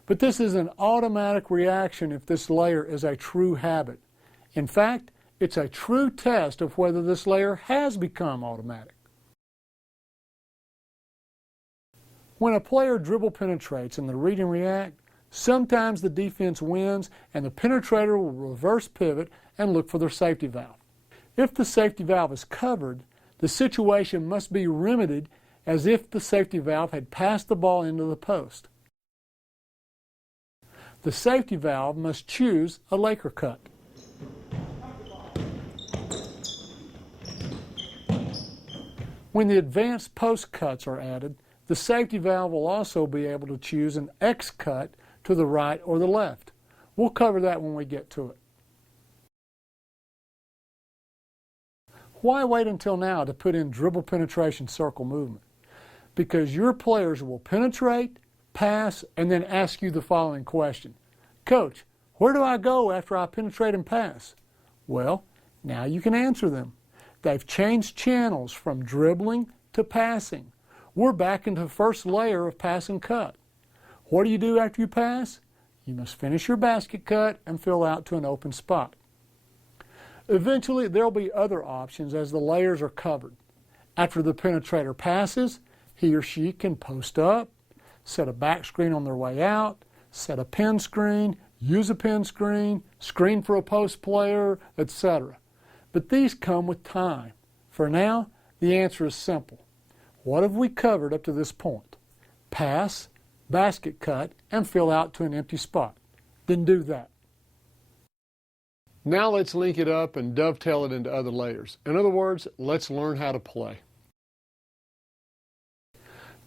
But this is an automatic reaction if this layer is a true habit. In fact, it's a true test of whether this layer has become automatic. When a player dribble penetrates in the read and react, sometimes the defense wins and the penetrator will reverse pivot and look for their safety valve. If the safety valve is covered, the situation must be remedied as if the safety valve had passed the ball into the post. The safety valve must choose a Laker cut. When the advanced post cuts are added, the safety valve will also be able to choose an X cut to the right or the left. We'll cover that when we get to it. Why wait until now to put in dribble penetration circle movement? Because your players will penetrate, pass, and then ask you the following question. Coach, where do I go after I penetrate and pass? Well, now you can answer them. They've changed channels from dribbling to passing. We're back into the first layer of pass and cut. What do you do after you pass? You must finish your basket cut and fill out to an open spot. Eventually, there'll be other options as the layers are covered. After the penetrator passes, he or she can post up, set a back screen on their way out, set a pin screen, use a pin screen, screen for a post player, etc. But these come with time. For now, the answer is simple. What have we covered up to this point? Pass, basket cut, and fill out to an empty spot. Then do that. Now let's link it up and dovetail it into other layers. In other words, let's learn how to play.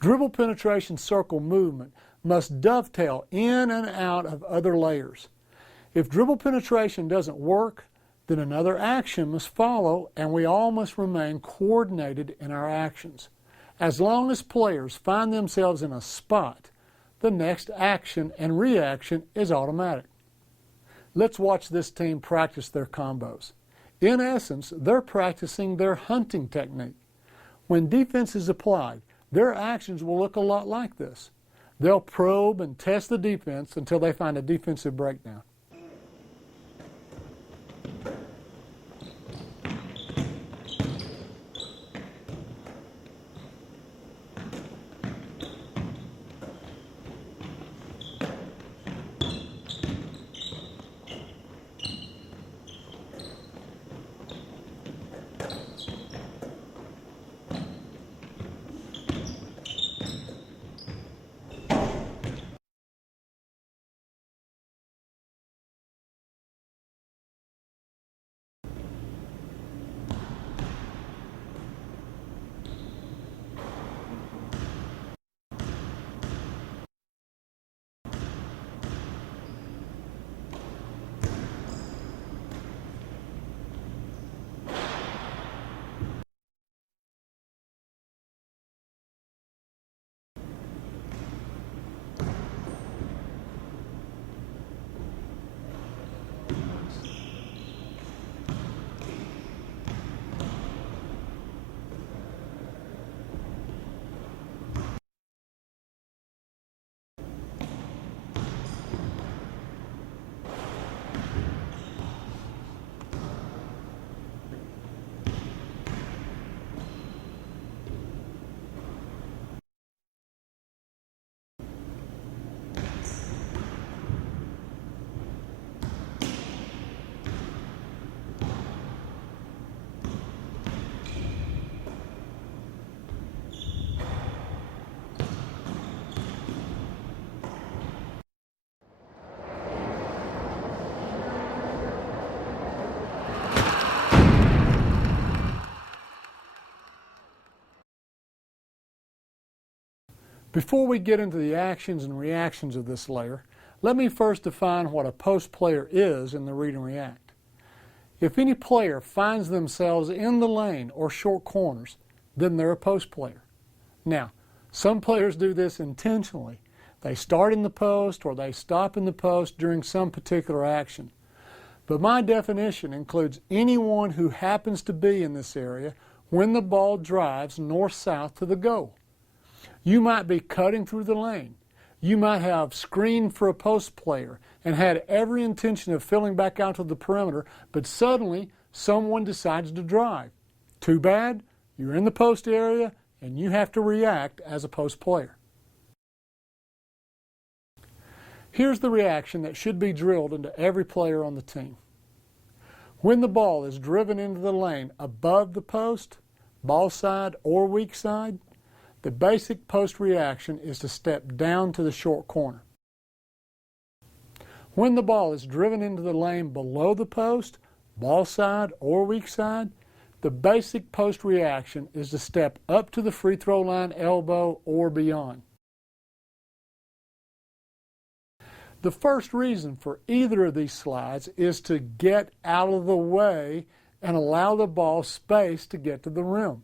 Dribble penetration circle movement must dovetail in and out of other layers. If dribble penetration doesn't work, then another action must follow and we all must remain coordinated in our actions. As long as players find themselves in a spot, the next action and reaction is automatic. Let's watch this team practice their combos. In essence, they're practicing their hunting technique. When defense is applied, their actions will look a lot like this. They'll probe and test the defense until they find a defensive breakdown. Before we get into the actions and reactions of this layer, let me first define what a post player is in the read and react. If any player finds themselves in the lane or short corners, then they're a post player. Now, some players do this intentionally. They start in the post or they stop in the post during some particular action. But my definition includes anyone who happens to be in this area when the ball drives north-south to the goal. You might be cutting through the lane. You might have screened for a post player and had every intention of filling back out to the perimeter, but suddenly someone decides to drive. Too bad, you're in the post area and you have to react as a post player. Here's the reaction that should be drilled into every player on the team. When the ball is driven into the lane above the post, ball side or weak side, the basic post reaction is to step down to the short corner. When the ball is driven into the lane below the post, ball side or weak side, the basic post reaction is to step up to the free throw line elbow or beyond. The first reason for either of these slides is to get out of the way and allow the ball space to get to the rim.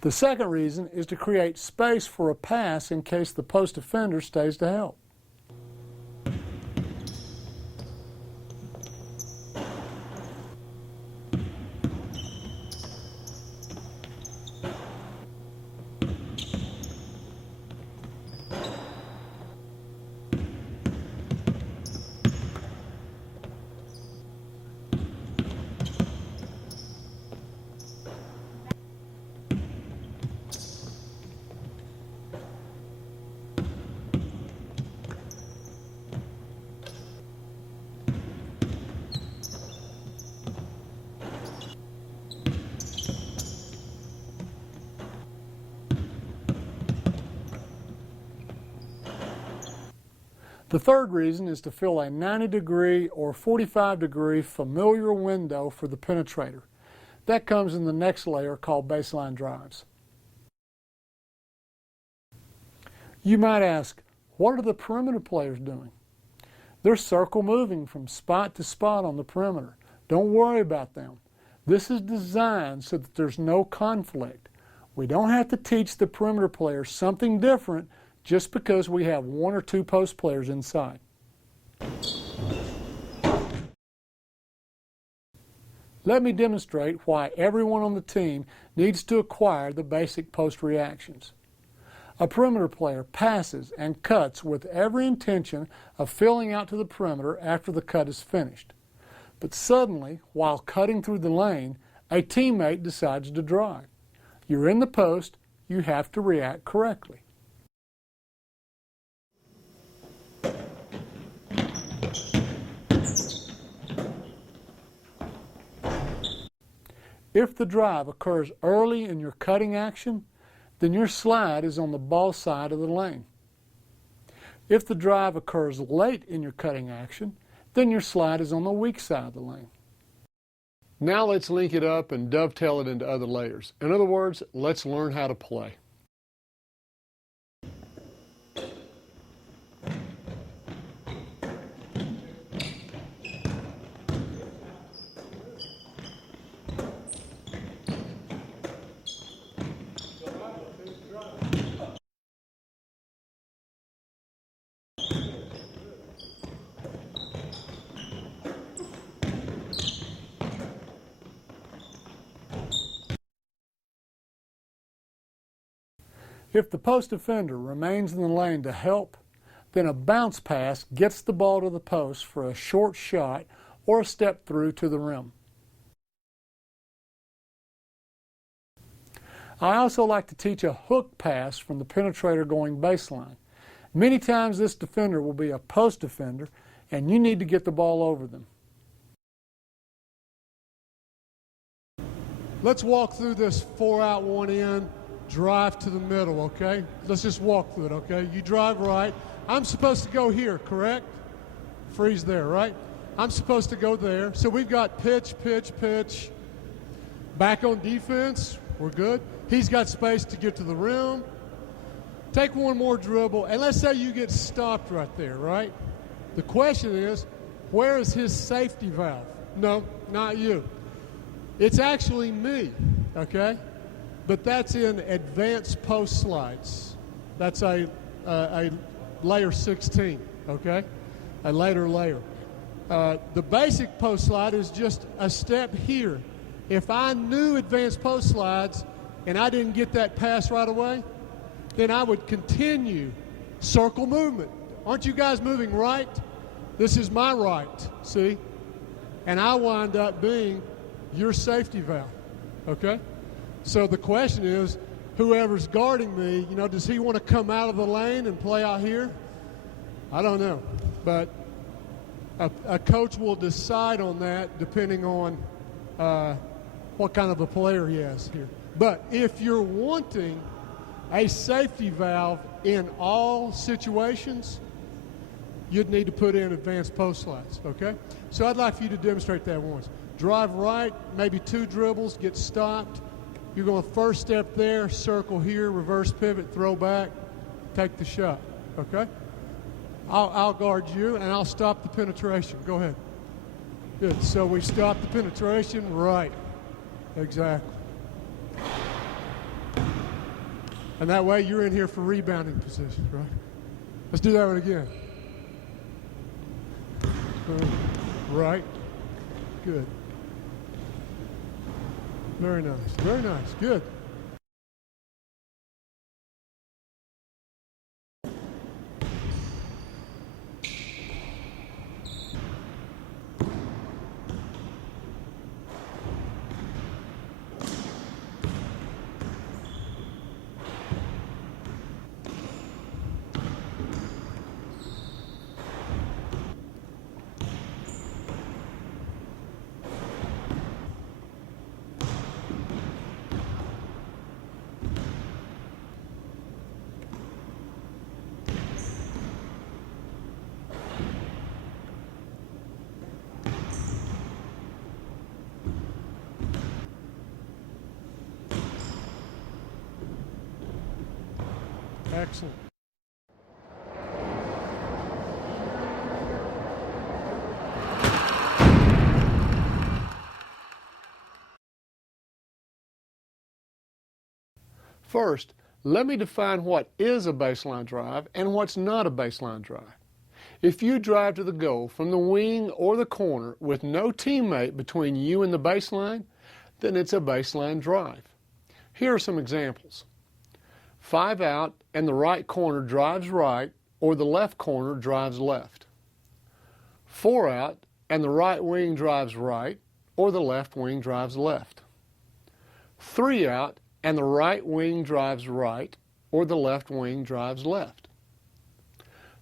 The second reason is to create space for a pass in case the post defender stays to help. The third reason is to fill a 90-degree or 45-degree familiar window for the penetrator. That comes in the next layer called baseline drives. You might ask, what are the perimeter players doing? They're circle moving from spot to spot on the perimeter. Don't worry about them. This is designed so that there's no conflict. We don't have to teach the perimeter players something different just because we have one or two post players inside. Let me demonstrate why everyone on the team needs to acquire the basic post reactions. A perimeter player passes and cuts with every intention of filling out to the perimeter after the cut is finished. But suddenly, while cutting through the lane, a teammate decides to drive. You're in the post, you have to react correctly. If the drive occurs early in your cutting action, then your slide is on the ball side of the lane. If the drive occurs late in your cutting action, then your slide is on the weak side of the lane. Now let's link it up and dovetail it into other layers. In other words, let's learn how to play. If the post defender remains in the lane to help, then a bounce pass gets the ball to the post for a short shot or a step through to the rim. I also like to teach a hook pass from the penetrator going baseline. Many times this defender will be a post defender and you need to get the ball over them. Let's walk through this 4 out, 1 in, drive to the middle, okay? Let's just walk through it, okay? You drive right. I'm supposed to go here, correct? Freeze there, right? I'm supposed to go there. So we've got pitch, pitch, pitch. Back on defense, we're good. He's got space to get to the rim. Take one more dribble, and let's say you get stopped right there, right? The question is, where is his safety valve? No, not you. It's actually me, okay? But that's in advanced post slides. That's a layer 16, okay? A later layer. The basic post slide is just a step here. If I knew advanced post slides and I didn't get that pass right away, then I would continue circle movement. Aren't you guys moving right? This is my right, see? And I wind up being your safety valve, okay? So the question is, whoever's guarding me, does he want to come out of the lane and play out here? I don't know. But a coach will decide on that depending on what kind of a player he has here. But if you're wanting a safety valve in all situations, you'd need to put in advanced post slides, okay? So I'd like for you to demonstrate that once. Drive right, maybe 2 dribbles, get stopped. You're going to first step there, circle here, reverse pivot, throw back, take the shot, okay? I'll guard you, and I'll stop the penetration. Go ahead. Good. So we stop the penetration. Right. Exactly. And that way you're in here for rebounding position, right? Let's do that one again. Right. Good. Very nice. Very nice. Good. Excellent. First, let me define what is a baseline drive and what's not a baseline drive. If you drive to the goal from the wing or the corner with no teammate between you and the baseline, then it's a baseline drive. Here are some examples. 5 out and the right corner drives right or the left corner drives left. 4 out and the right wing drives right or the left wing drives left. 3 out and the right wing drives right or the left wing drives left.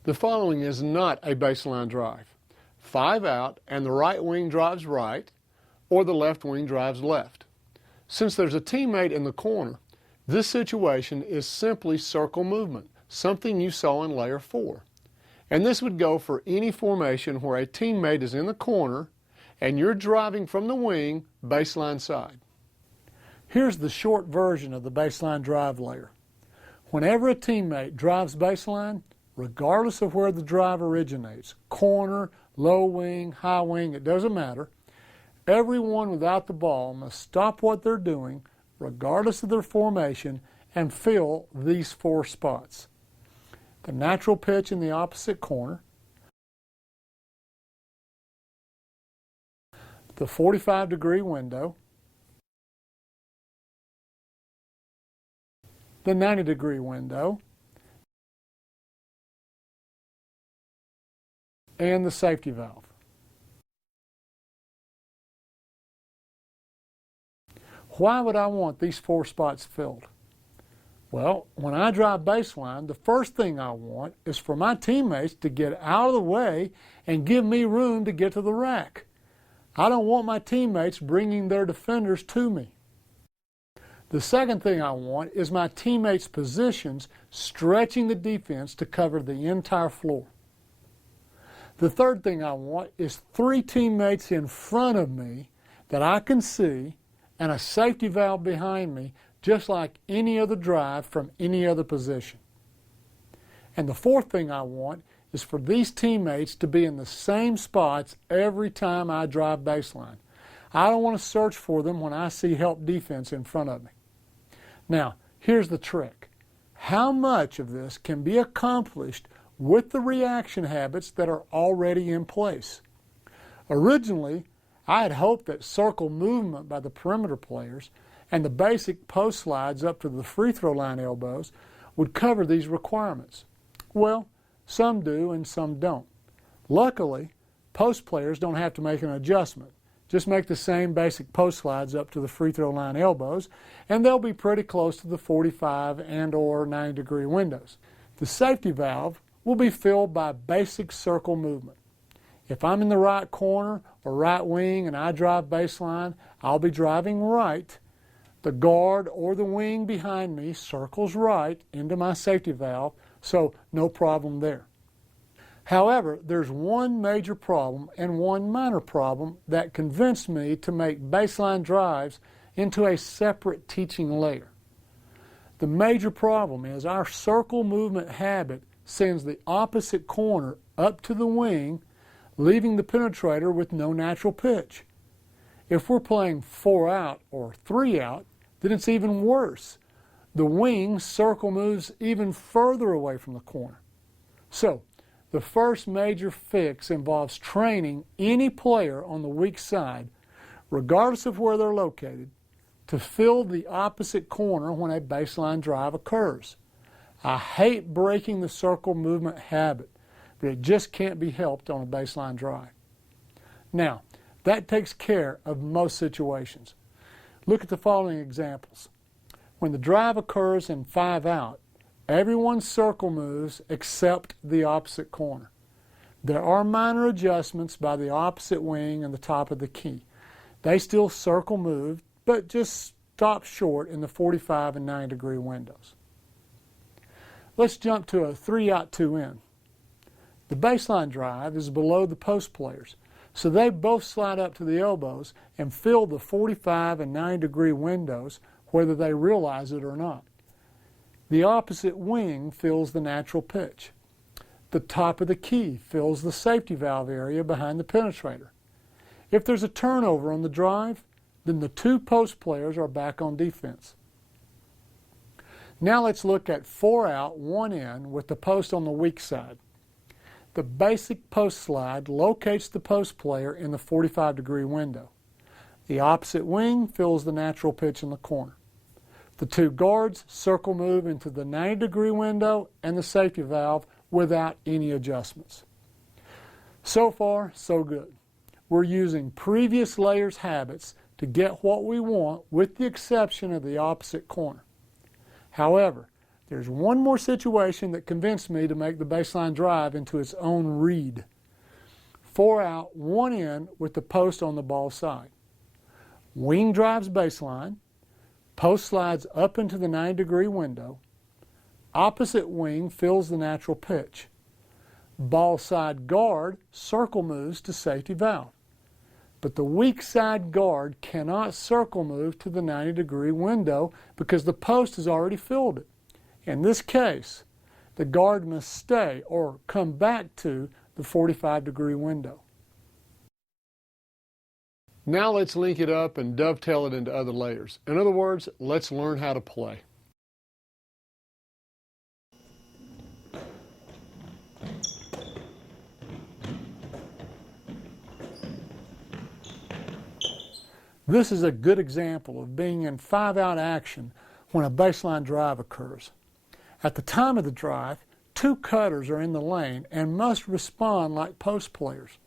The following is not a baseline drive. 5 out and the right wing drives right or the left wing drives left. Since there's a teammate in the corner, this situation is simply circle movement, something you saw in layer 4. And this would go for any formation where a teammate is in the corner and you're driving from the wing baseline side. Here's the short version of the baseline drive layer. Whenever a teammate drives baseline, regardless of where the drive originates, corner, low wing, high wing, it doesn't matter, everyone without the ball must stop what they're doing, regardless of their formation, and fill these 4 spots. The natural pitch in the opposite corner, the 45-degree window, the 90-degree window, and the safety valve. Why would I want these 4 spots filled? Well, when I drive baseline, the first thing I want is for my teammates to get out of the way and give me room to get to the rack. I don't want my teammates bringing their defenders to me. The second thing I want is my teammates' positions stretching the defense to cover the entire floor. The third thing I want is 3 teammates in front of me that I can see and a safety valve behind me, just like any other drive from any other position. And the fourth thing I want is for these teammates to be in the same spots every time I drive baseline. I don't want to search for them when I see help defense in front of me. Now, here's the trick. How much of this can be accomplished with the reaction habits that are already in place? Originally, I had hoped that circle movement by the perimeter players and the basic post slides up to the free throw line elbows would cover these requirements. Well, some do and some don't. Luckily, post players don't have to make an adjustment. Just make the same basic post slides up to the free throw line elbows, and they'll be pretty close to the 45 and or 90-degree windows. The safety valve will be filled by basic circle movement. If I'm in the right corner or right wing and I drive baseline, I'll be driving right. The guard or the wing behind me circles right into my safety valve, so no problem there. However, there's one major problem and one minor problem that convinced me to make baseline drives into a separate teaching layer. The major problem is our circle movement habit sends the opposite corner up to the wing, leaving the penetrator with no natural pitch. If we're playing 4 out or 3 out, then it's even worse. The wing circle moves even further away from the corner. So, the first major fix involves training any player on the weak side, regardless of where they're located, to fill the opposite corner when a baseline drive occurs. I hate breaking the circle movement habit, but it just can't be helped on a baseline drive. Now, that takes care of most situations. Look at the following examples. When the drive occurs in 5 out, everyone's circle moves except the opposite corner. There are minor adjustments by the opposite wing and the top of the key. They still circle move, but just stop short in the 45 and 90-degree windows. Let's jump to a 3 out, 2 in. The baseline drive is below the post players, so they both slide up to the elbows and fill the 45 and 90-degree windows whether they realize it or not. The opposite wing fills the natural pitch. The top of the key fills the safety valve area behind the penetrator. If there's a turnover on the drive, then the 2 post players are back on defense. Now let's look at 4 out, 1 in with the post on the weak side. The basic post slide locates the post player in the 45-degree window. The opposite wing fills the natural pitch in the corner. The 2 guards circle move into the 90-degree window and the safety valve without any adjustments. So far, so good. We're using previous layers' habits to get what we want with the exception of the opposite corner. However, there's one more situation that convinced me to make the baseline drive into its own read. 4 out, 1 in with the post on the ball side. Wing drives baseline. Post slides up into the 90-degree window. Opposite wing fills the natural pitch. Ball side guard circle moves to safety valve. But the weak side guard cannot circle move to the 90-degree window because the post has already filled it. In this case, the guard must stay or come back to the 45-degree window. Now let's link it up and dovetail it into other layers. In other words, let's learn how to play. This is a good example of being in 5 out action when a baseline drive occurs. At the time of the drive, 2 cutters are in the lane and must respond like post players.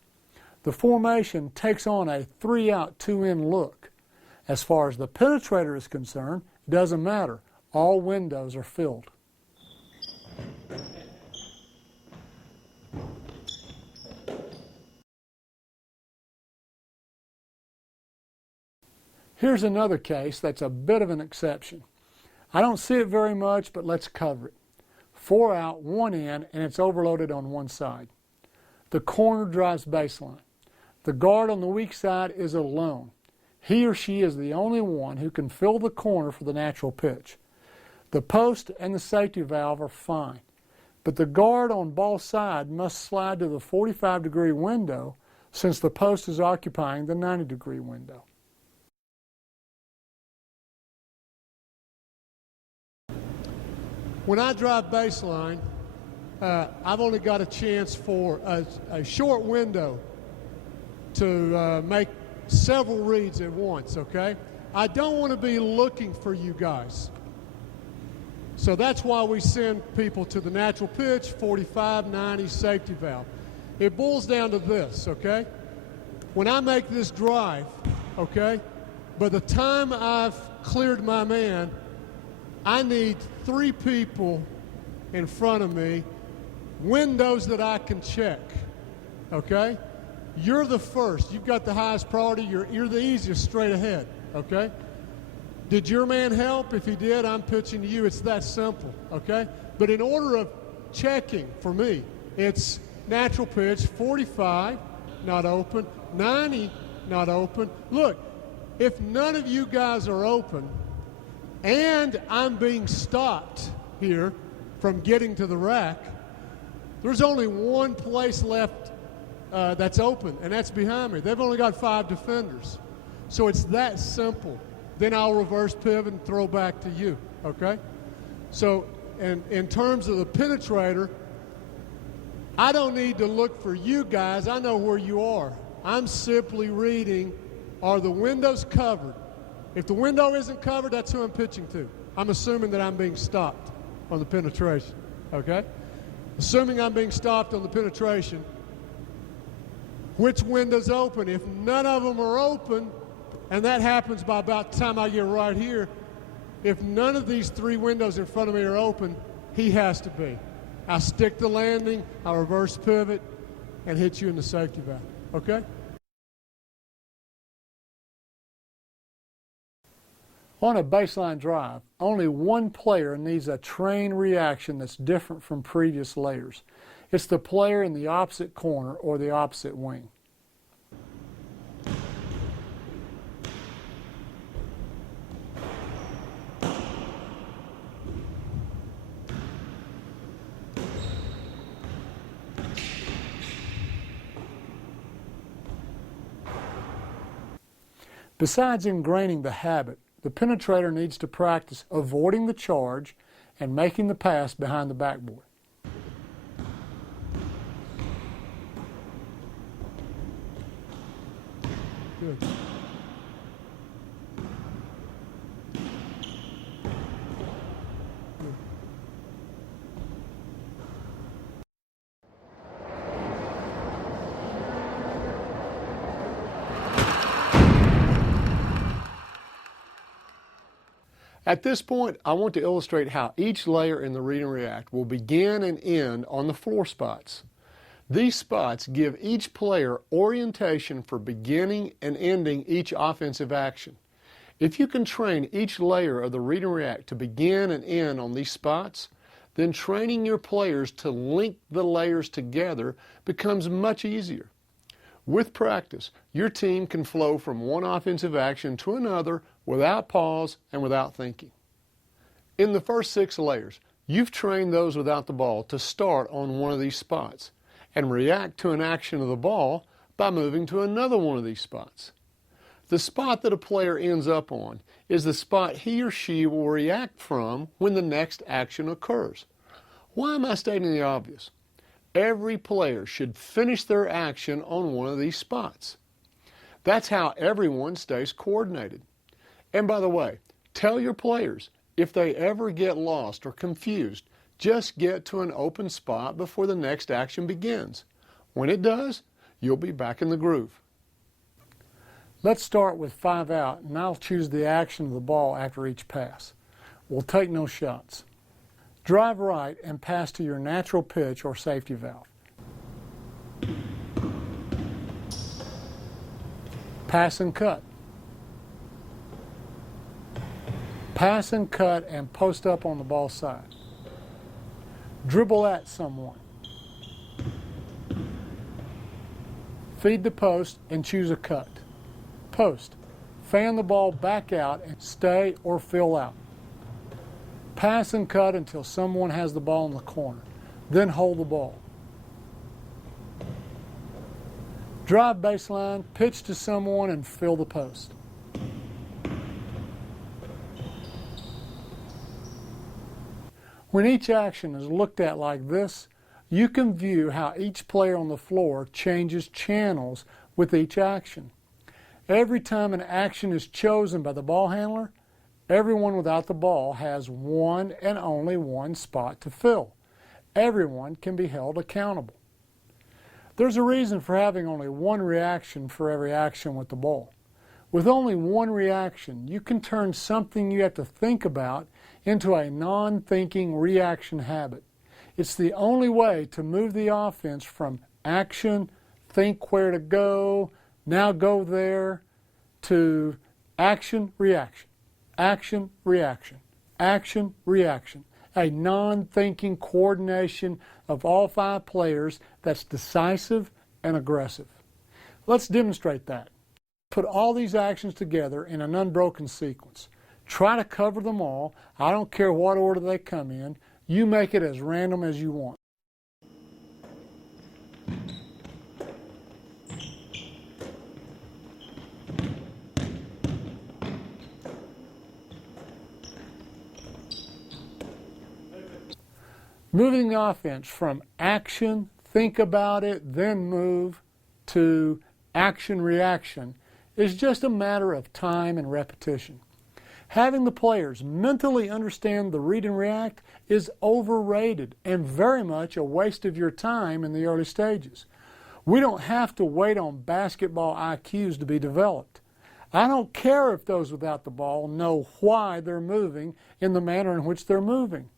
The formation takes on a 3 out, 2 in look. As far as the penetrator is concerned, it doesn't matter. All windows are filled. Here's another case that's a bit of an exception. I don't see it very much, but let's cover it. 4 out, 1 in, and it's overloaded on one side. The corner drives baseline. The guard on the weak side is alone. He or she is the only one who can fill the corner for the natural pitch. The post and the safety valve are fine, but the guard on ball side must slide to the 45-degree window since the post is occupying the 90-degree window. When I drive baseline, I've only got a chance for a short window to make several reads at once, okay? I don't want to be looking for you guys. So that's why we send people to the natural pitch, 45, 90, safety valve. It boils down to this, okay? When I make this drive, okay, by the time I've cleared my man, I need 3 people in front of me, windows that I can check, okay? You're the first. You've got the highest priority. You're the easiest straight ahead, okay? Did your man help? If he did, I'm pitching to you. It's that simple, okay? But in order of checking for me, it's natural pitch, 45, not open, 90, not open. Look, if none of you guys are open and I'm being stopped here from getting to the rack, there's only one place left that's open, and that's behind me. They've only got 5 defenders. So it's that simple. Then I'll reverse pivot and throw back to you, okay? So in terms of the penetrator, I don't need to look for you guys. I know where you are. I'm simply reading, are the windows covered? If the window isn't covered, that's who I'm pitching to. I'm assuming that I'm being stopped on the penetration, okay? Assuming I'm being stopped on the penetration, which window's open? If none of them are open, and that happens by about the time I get right here, if none of these 3 windows in front of me are open, he has to be. I stick the landing, I reverse pivot, and hit you in the safety valve, okay? On a baseline drive, only one player needs a train reaction that's different from previous layers. It's the player in the opposite corner or the opposite wing. Besides ingraining the habit, the penetrator needs to practice avoiding the charge and making the pass behind the backboard. Good. At this point, I want to illustrate how each layer in the read and react will begin and end on the floor spots. These spots give each player orientation for beginning and ending each offensive action. If you can train each layer of the read and react to begin and end on these spots, then training your players to link the layers together becomes much easier. With practice, your team can flow from one offensive action to another without pause and without thinking. In the first 6 layers, you've trained those without the ball to start on one of these spots and react to an action of the ball by moving to another one of these spots. The spot that a player ends up on is the spot he or she will react from when the next action occurs. Why am I stating the obvious? Every player should finish their action on one of these spots. That's how everyone stays coordinated. And by the way, tell your players if they ever get lost or confused, just get to an open spot before the next action begins. When it does, you'll be back in the groove. Let's start with 5 out, and I'll choose the action of the ball after each pass. will take no shots. Drive right and pass to your natural pitch or safety valve. Pass and cut. Pass and cut and post up on the ball side. Dribble at someone. Feed the post and choose a cut. Post. Fan the ball back out and stay or fill out. Pass and cut until someone has the ball in the corner. Then hold the ball. Drive baseline, pitch to someone, and fill the post. When each action is looked at like this, you can view how each player on the floor changes channels with each action. Every time an action is chosen by the ball handler, everyone without the ball has one and only one spot to fill. Everyone can be held accountable. There's a reason for having only one reaction for every action with the ball. With only one reaction, you can turn something you have to think about into a non-thinking reaction habit. It's the only way to move the offense from action, think where to go, now go there, to action, reaction, action, reaction, action, reaction. A non-thinking coordination of all 5 players that's decisive and aggressive. Let's demonstrate that. Put all these actions together in an unbroken sequence. Try to cover them all. I don't care what order they come in. You make it as random as you want. Moving the offense from action, think about it, then move, to action-reaction is just a matter of time and repetition. Having the players mentally understand the read and react is overrated and very much a waste of your time in the early stages. We don't have to wait on basketball IQs to be developed. I don't care if those without the ball know why they're moving in the manner in which they're moving.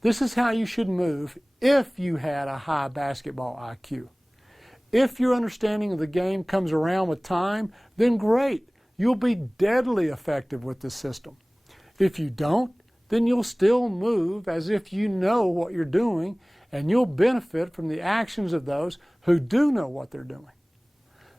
This is how you should move if you had a high basketball IQ. If your understanding of the game comes around with time, then great. You'll be deadly effective with this system. If you don't, then you'll still move as if you know what you're doing, and you'll benefit from the actions of those who do know what they're doing.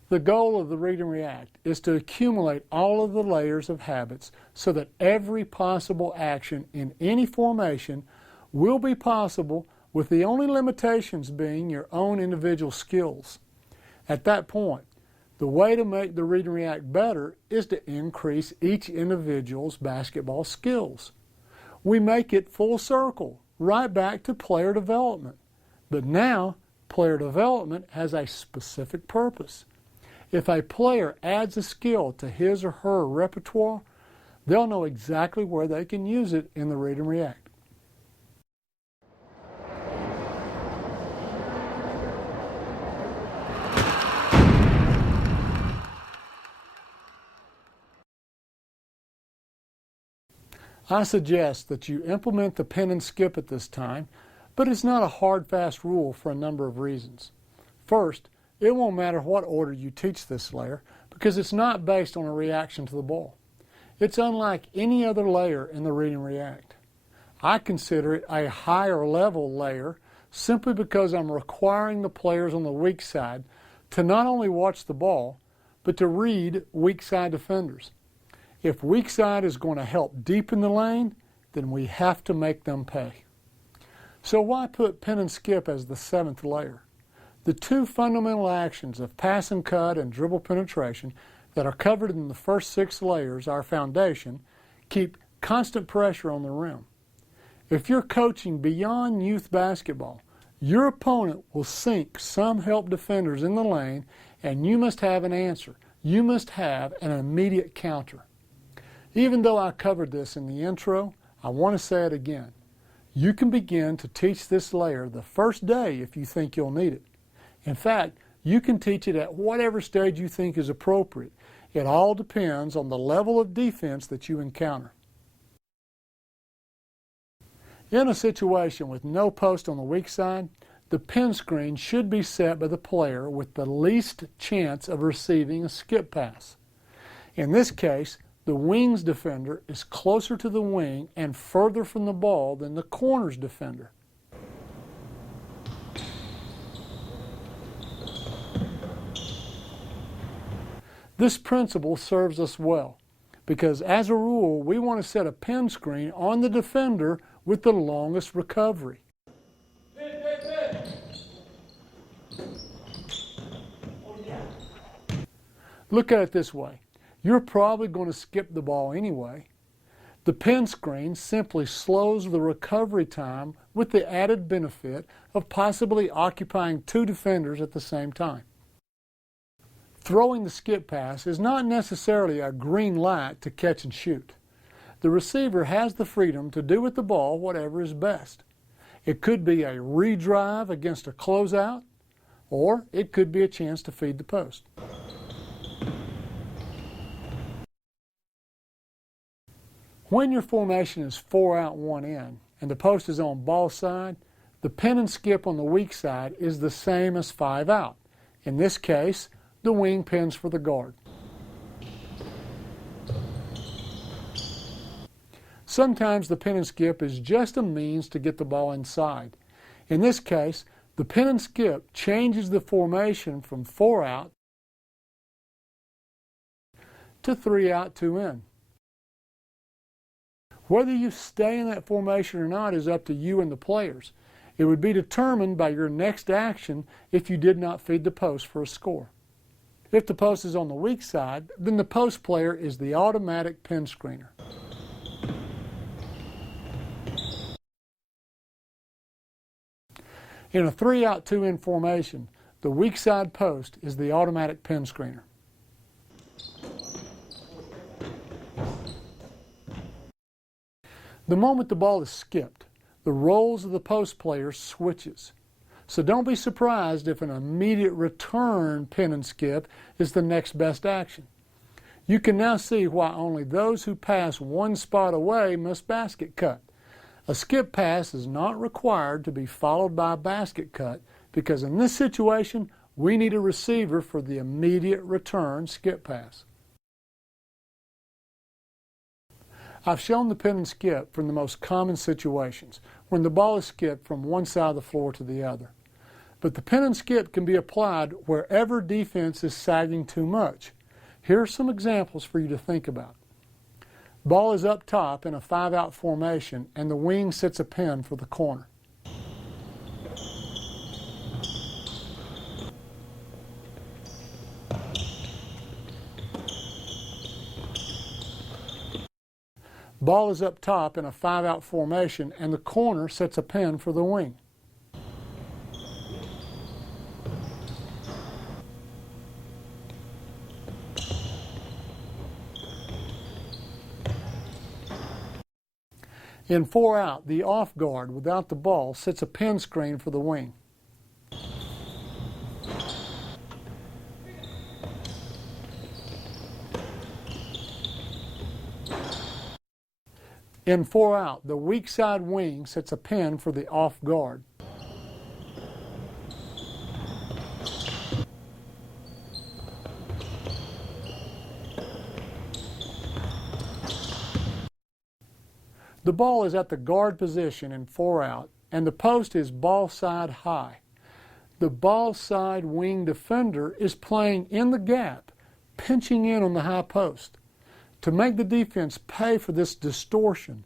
The goal of the read and react is to accumulate all of the layers of habits so that every possible action in any formation will be possible, with the only limitations being your own individual skills. At that point, the way to make the read and react better is to increase each individual's basketball skills. We make it full circle, right back to player development. But now, player development has a specific purpose. If a player adds a skill to his or her repertoire, they'll know exactly where they can use it in the read and react. I suggest that you implement the pin and skip at this time, but it's not a hard, fast rule for a number of reasons. First, it won't matter what order you teach this layer because it's not based on a reaction to the ball. It's unlike any other layer in the read and react. I consider it a higher level layer simply because I'm requiring the players on the weak side to not only watch the ball, but to read weak side defenders. If weak side is going to help deepen the lane, then we have to make them pay. So why put pin and skip as the 7th layer? The 2 fundamental actions of pass and cut and dribble penetration that are covered in the first 6 layers, our foundation, keep constant pressure on the rim. If you're coaching beyond youth basketball, your opponent will sink some help defenders in the lane, and you must have an answer. You must have an immediate counter. Even though I covered this in the intro, I want to say it again. You can begin to teach this layer the first day if you think you'll need it. In fact, you can teach it at whatever stage you think is appropriate. It all depends on the level of defense that you encounter. In a situation with no post on the weak side, the pin screen should be set by the player with the least chance of receiving a skip pass. In this case, the wing's defender is closer to the wing and further from the ball than the corner's defender. This principle serves us well because, as a rule, we want to set a pin screen on the defender with the longest recovery. Look at it this way. You're probably going to skip the ball anyway. The pin screen simply slows the recovery time with the added benefit of possibly occupying two defenders at the same time. Throwing the skip pass is not necessarily a green light to catch and shoot. The receiver has the freedom to do with the ball whatever is best. It could be a redrive against a closeout, or it could be a chance to feed the post. When your formation is 4 out, 1 in, and the post is on ball side, the pin and skip on the weak side is the same as 5 out. In this case, the wing pins for the guard. Sometimes the pin and skip is just a means to get the ball inside. In this case, the pin and skip changes the formation from 4 out to 3 out, 2 in. Whether you stay in that formation or not is up to you and the players. It would be determined by your next action if you did not feed the post for a score. If the post is on the weak side, then the post player is the automatic pin screener. In a 3 out, 2 in formation, the weak side post is the automatic pin screener. The moment the ball is skipped, the roles of the post player switches. So don't be surprised if an immediate return pin and skip is the next best action. You can now see why only those who pass one spot away must basket cut. A skip pass is not required to be followed by a basket cut because in this situation, we need a receiver for the immediate return skip pass. I've shown the pin and skip from the most common situations, when the ball is skipped from one side of the floor to the other. But the pin and skip can be applied wherever defense is sagging too much. Here are some examples for you to think about. Ball is up top in a 5 out formation and the wing sets a pin for the corner. Ball is up top in a 5 out formation and the corner sets a pin for the wing. In 4 out, the off guard without the ball sets a pin screen for the wing. In 4 out, the weak side wing sets a pin for the off guard. The ball is at the guard position in 4 out, and the post is ball side high. The ball side wing defender is playing in the gap, pinching in on the high post. To make the defense pay for this distortion,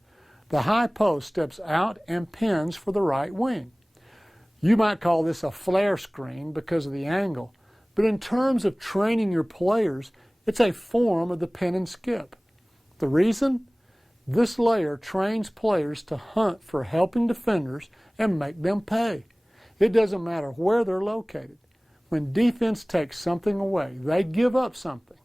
the high post steps out and pins for the right wing. You might call this a flare screen because of the angle, but in terms of training your players, it's a form of the pin and skip. The reason? This layer trains players to hunt for helping defenders and make them pay. It doesn't matter where they're located. When defense takes something away, they give up something.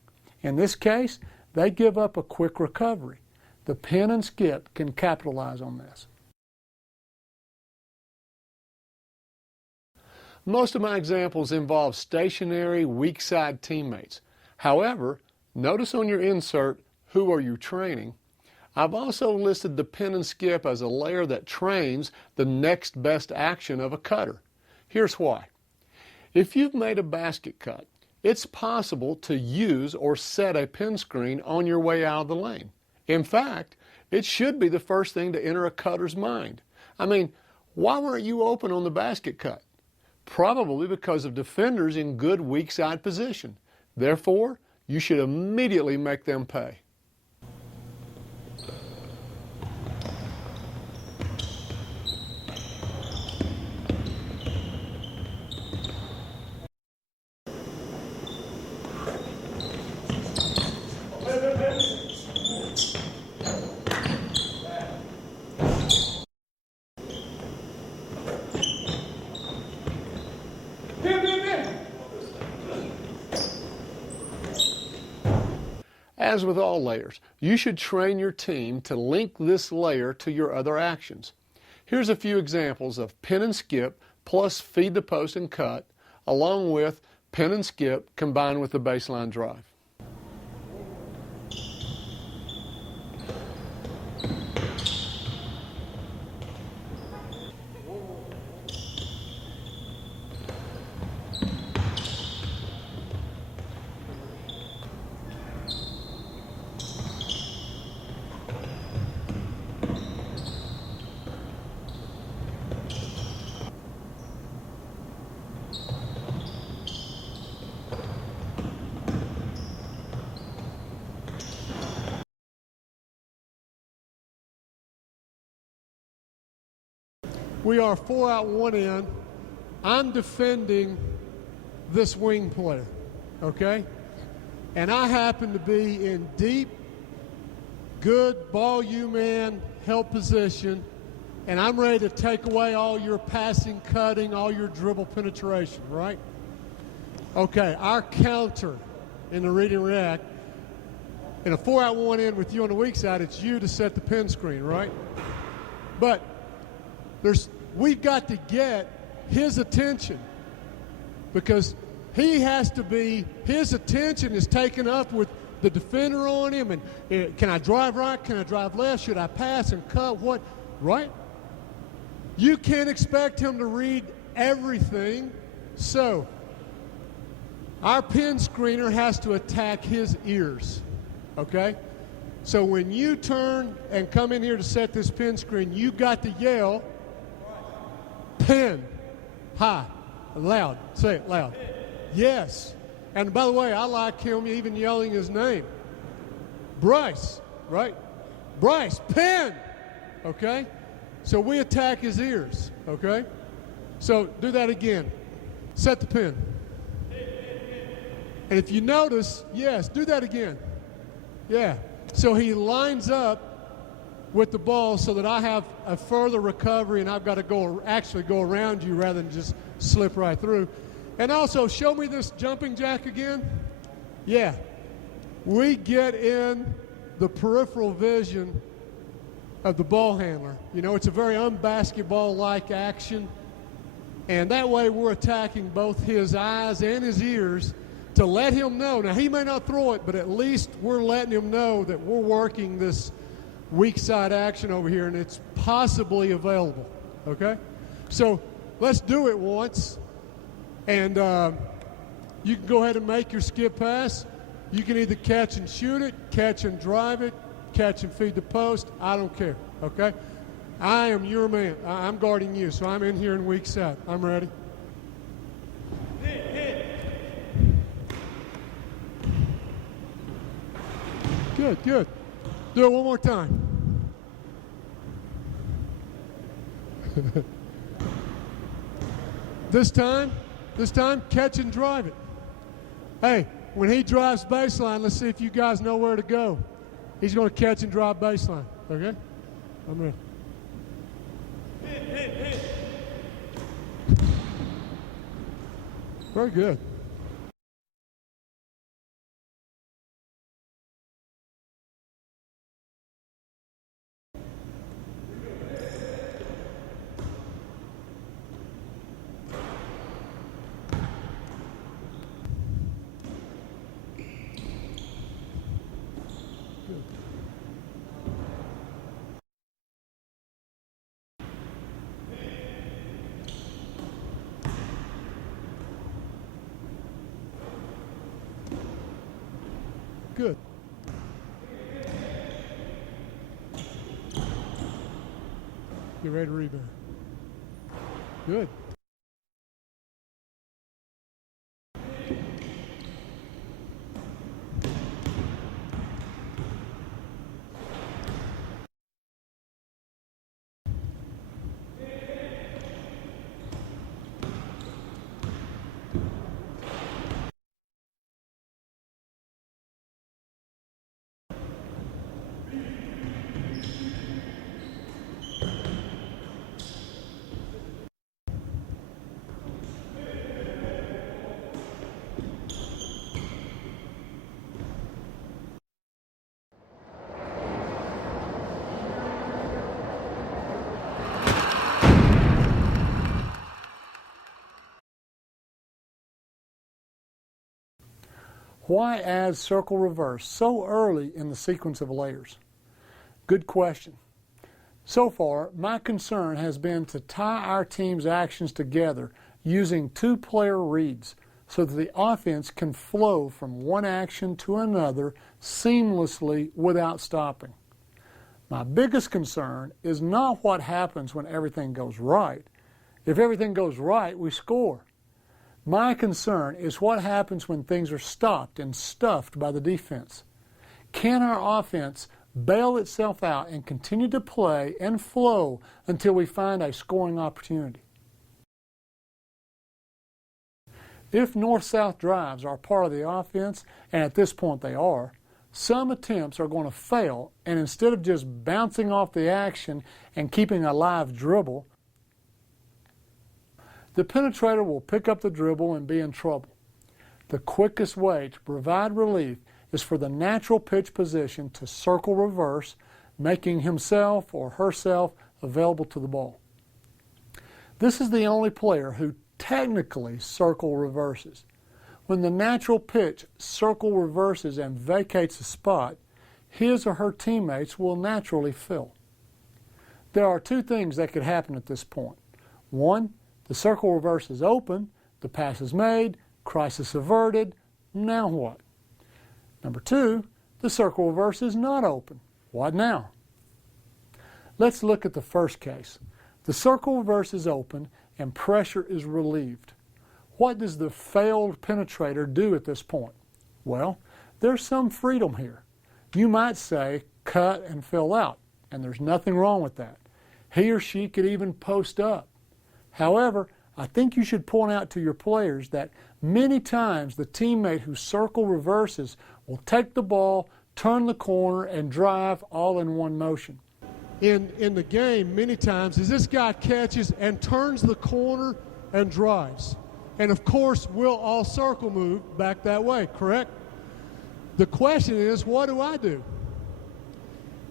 In this case, they give up a quick recovery. The pin and skip can capitalize on this. Most of my examples involve stationary, weak side teammates. However, notice on your insert, who are you training? I've also listed the pin and skip as a layer that trains the next best action of a cutter. Here's why. If you've made a basket cut, it's possible to use or set a pin screen on your way out of the lane. In fact, it should be the first thing to enter a cutter's mind. I mean, why weren't you open on the basket cut? Probably because of defenders in good weak side position. Therefore, you should immediately make them pay. As with all layers, you should train your team to link this layer to your other actions. Here's a few examples of pin and skip plus feed the post and cut, along with pin and skip combined with the baseline drive. We are 4 out, 1 in. I'm defending this wing player, okay? And I happen to be in deep, good ball man help position, and I'm ready to take away all your passing, cutting, all your dribble penetration, right? Okay, our counter in the read and react, in a 4 out, 1 in with you on the weak side, it's you to set the pin screen, right? But we've got to get his attention, because his attention is taken up with the defender on him, and can I drive right, can I drive left, should I pass and cut, what, right? You can't expect him to read everything, so our pin screener has to attack his ears, okay? So when you turn and come in here to set this pin screen, you got to yell, pin, high, loud. Say it loud. Yes. And by the way, I like him even yelling his name. Bryce, right? Bryce, pin. Okay? So we attack his ears. Okay? So do that again. Set the pin. And if you notice, yes, do that again. Yeah. So he lines up with the ball so that I have a further recovery, and I've got to actually go around you rather than just slip right through. And also, show me this jumping jack again. Yeah. We get in the peripheral vision of the ball handler. You know, it's a very unbasketball-like action. And that way we're attacking both his eyes and his ears to let him know. Now, he may not throw it, but at least we're letting him know that we're working this weak side action over here, and it's possibly available, okay? So let's do it once, and you can go ahead and make your skip pass. You can either catch and shoot it, catch and drive it, catch and feed the post. I don't care, okay? I am your man. I'm guarding you, so I'm in here in weak side. I'm ready. Good, good. Do it one more time. This time, catch and drive it. Hey, when he drives baseline, let's see if you guys know where to go. He's going to catch and drive baseline, okay? I'm ready. Very good. Good. Get ready to rebound. Good. Why add circle reverse so early in the sequence of layers? Good question. So far, my concern has been to tie our team's actions together using two-player reads so that the offense can flow from one action to another seamlessly without stopping. My biggest concern is not what happens when everything goes right. If everything goes right, we score. My concern is what happens when things are stopped and stuffed by the defense. Can our offense bail itself out and continue to play and flow until we find a scoring opportunity? If north-south drives are part of the offense, and at this point they are, some attempts are going to fail, and instead of just bouncing off the action and keeping a live dribble, the penetrator will pick up the dribble and be in trouble. The quickest way to provide relief is for the natural pitch position to circle reverse, making himself or herself available to the ball. This is the only player who technically circle reverses. When the natural pitch circle reverses and vacates a spot, his or her teammates will naturally fill. There are two things that could happen at this point. One, the circle reverse is open, the pass is made, crisis averted, now what? Number two, the circle reverse is not open. What now? Let's look at the first case. The circle reverse is open and pressure is relieved. What does the failed penetrator do at this point? Well, there's some freedom here. You might say cut and fill out, and there's nothing wrong with that. He or she could even post up. However, I think you should point out to your players that many times the teammate who circle reverses will take the ball, turn the corner, and drive all in one motion. In the game, many times, is this guy catches and turns the corner and drives. And of course, we'll all circle move back that way, correct? The question is, what do I do?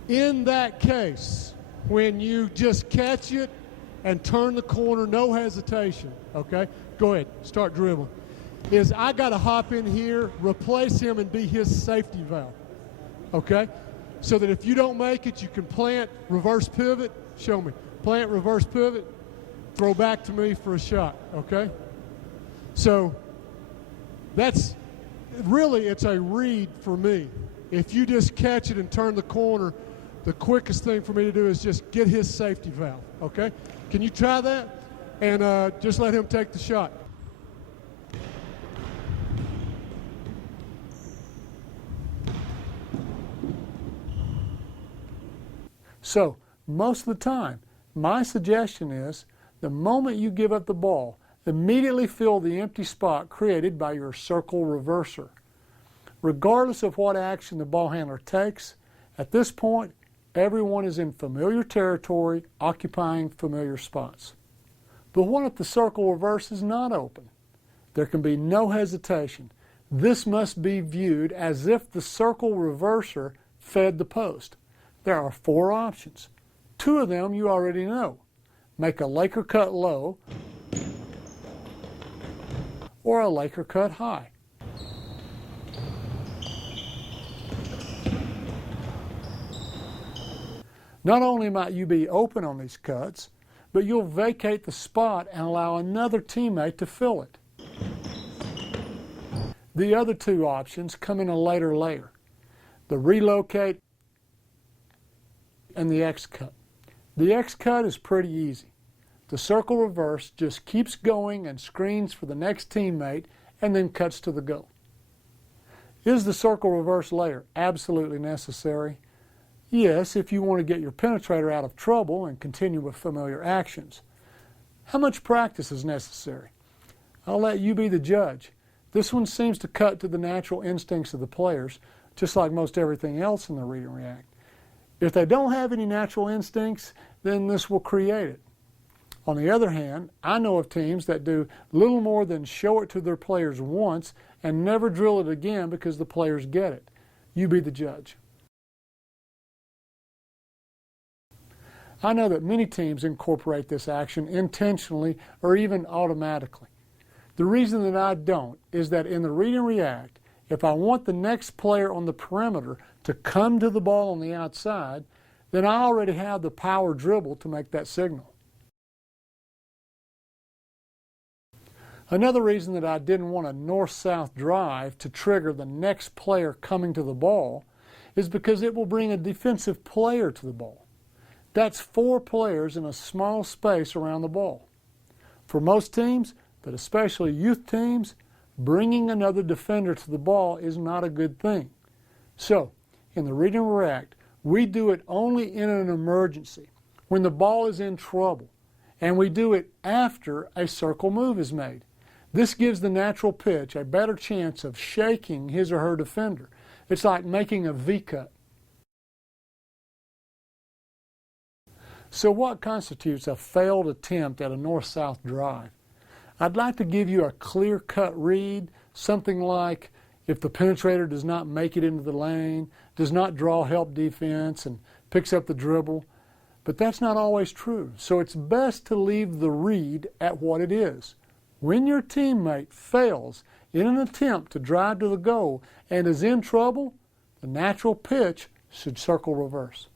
In that case, when you just catch it and turn the corner, no hesitation, okay? Go ahead, start dribbling. Is I got to hop in here, replace him, and be his safety valve, okay? So that if you don't make it, you can plant, reverse pivot, show me. Plant, reverse pivot, throw back to me for a shot, okay? So that's really, it's a read for me. If you just catch it and turn the corner, the quickest thing for me to do is just get his safety valve, okay? Can you try that? And just let him take the shot. So, most of the time, my suggestion is the moment you give up the ball, immediately fill the empty spot created by your circle reverser. Regardless of what action the ball handler takes, at this point, everyone is in familiar territory, occupying familiar spots. But what if the circle reverse is not open? There can be no hesitation. This must be viewed as if the circle reverser fed the post. There are 4 options. 2 of them you already know. Make a Laker cut low or a Laker cut high. Not only might you be open on these cuts, but you'll vacate the spot and allow another teammate to fill it. The other 2 options come in a later layer. the relocate, and the X cut. The X cut is pretty easy. The circle reverse just keeps going and screens for the next teammate and then cuts to the goal. Is the circle reverse layer absolutely necessary? Yes, if you want to get your penetrator out of trouble and continue with familiar actions. How much practice is necessary? I'll let you be the judge. This one seems to cut to the natural instincts of the players, just like most everything else in the read and react. If they don't have any natural instincts, then this will create it. On the other hand, I know of teams that do little more than show it to their players once and never drill it again because the players get it. You be the judge. I know that many teams incorporate this action intentionally or even automatically. The reason that I don't is that in the read and react, if I want the next player on the perimeter to come to the ball on the outside, then I already have the power dribble to make that signal. Another reason that I didn't want a north-south drive to trigger the next player coming to the ball is because it will bring a defensive player to the ball. That's 4 players in a small space around the ball. For most teams, but especially youth teams, bringing another defender to the ball is not a good thing. So, in the read and react, we do it only in an emergency, when the ball is in trouble, and we do it after a circle move is made. This gives the natural pitch a better chance of shaking his or her defender. It's like making a V-cut. So what constitutes a failed attempt at a north-south drive? I'd like to give you a clear-cut read, something like if the penetrator does not make it into the lane, does not draw help defense, and picks up the dribble. But that's not always true, so it's best to leave the read at what it is. When your teammate fails in an attempt to drive to the goal and is in trouble, the natural pitch should circle reverse.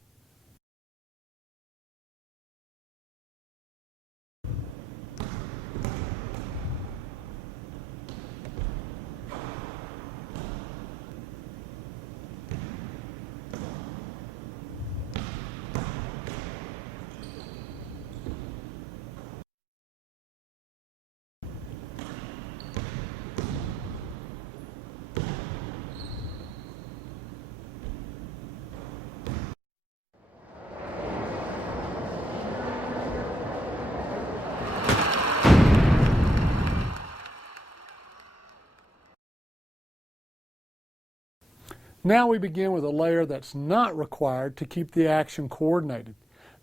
Now we begin with a layer that's not required to keep the action coordinated,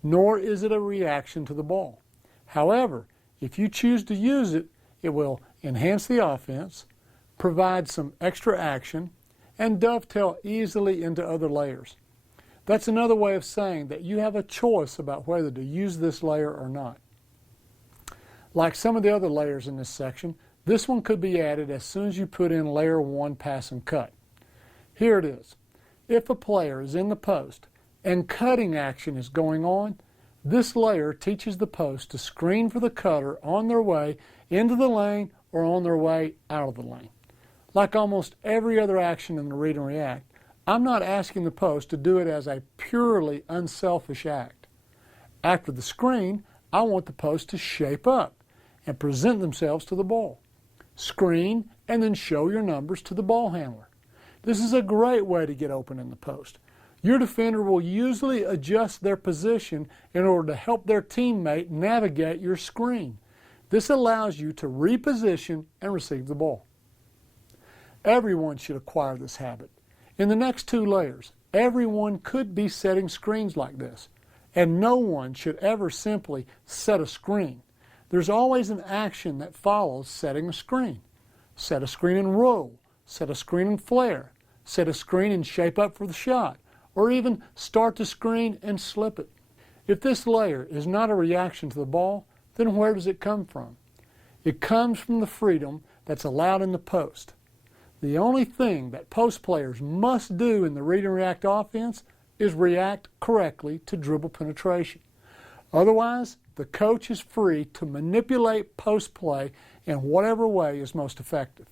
nor is it a reaction to the ball. However, if you choose to use it, it will enhance the offense, provide some extra action, and dovetail easily into other layers. That's another way of saying that you have a choice about whether to use this layer or not. Like some of the other layers in this section, this one could be added as soon as you put in layer 1 pass and cut. Here it is. If a player is in the post and cutting action is going on, this layer teaches the post to screen for the cutter on their way into the lane or on their way out of the lane. Like almost every other action in the read and react, I'm not asking the post to do it as a purely unselfish act. After the screen, I want the post to shape up and present themselves to the ball. Screen and then show your numbers to the ball handler. This is a great way to get open in the post. Your defender will usually adjust their position in order to help their teammate navigate your screen. This allows you to reposition and receive the ball. Everyone should acquire this habit. In the next 2 layers, everyone could be setting screens like this, and no one should ever simply set a screen. There's always an action that follows setting a screen. Set a screen and roll, set a screen and flare, set a screen and shape up for the shot, or even start the screen and slip it. If this layer is not a reaction to the ball, then where does it come from? It comes from the freedom that's allowed in the post. The only thing that post players must do in the read and react offense is react correctly to dribble penetration. Otherwise, the coach is free to manipulate post play in whatever way is most effective.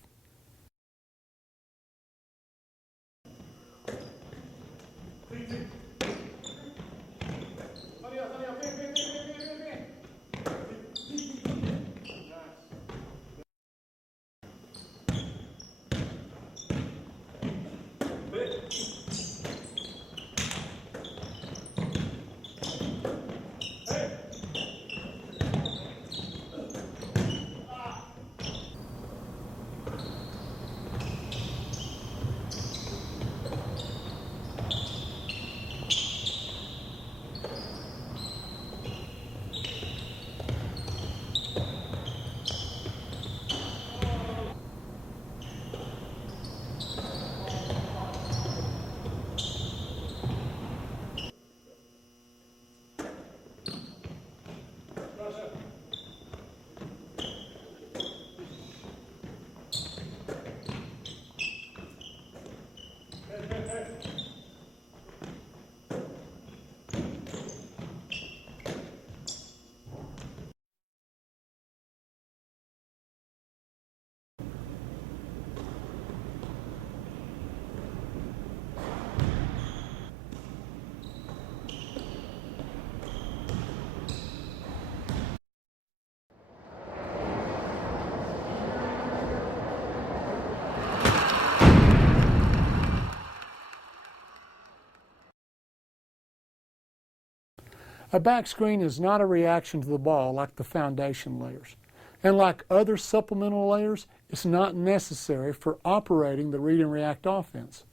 A back screen is not a reaction to the ball like the foundation layers. And like other supplemental layers, it's not necessary for operating the read and react offense.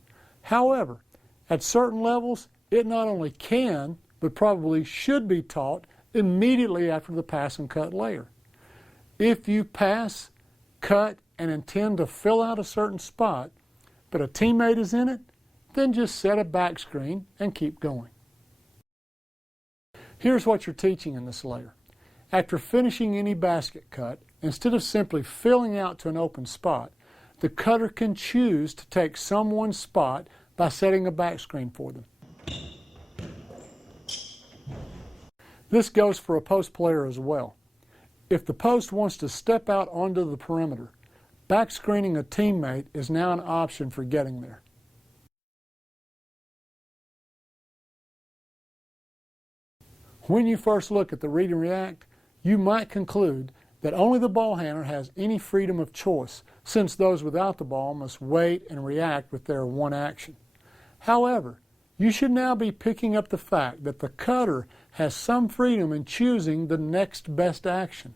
However, at certain levels, it not only can, but probably should be taught immediately after the pass and cut layer. If you pass, cut, and intend to fill out a certain spot, but a teammate is in it, then just set a back screen and keep going. Here's what you're teaching in this layer. After finishing any basket cut, instead of simply filling out to an open spot, the cutter can choose to take someone's spot by setting a back screen for them. This goes for a post player as well. If the post wants to step out onto the perimeter, back screening a teammate is now an option for getting there. When you first look at the read and react, you might conclude that only the ball handler has any freedom of choice, since those without the ball must wait and react with their one action. However, you should now be picking up the fact that the cutter has some freedom in choosing the next best action.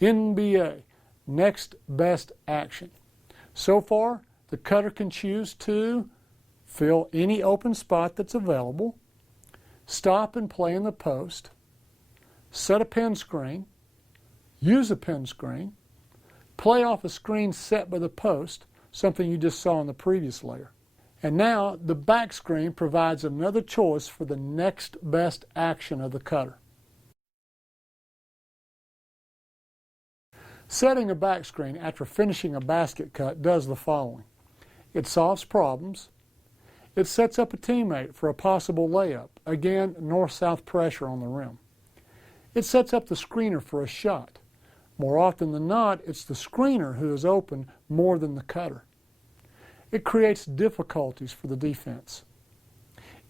NBA, next best action. So far, the cutter can choose to fill any open spot that's available, stop and play in the post, set a pin screen, use a pin screen, play off a screen set by the post, something you just saw in the previous layer. And now the back screen provides another choice for the next best action of the cutter. Setting a back screen after finishing a basket cut does the following. It solves problems. It sets up a teammate for a possible layup, again north-south pressure on the rim. It sets up the screener for a shot. More often than not, it's the screener who is open more than the cutter. It creates difficulties for the defense.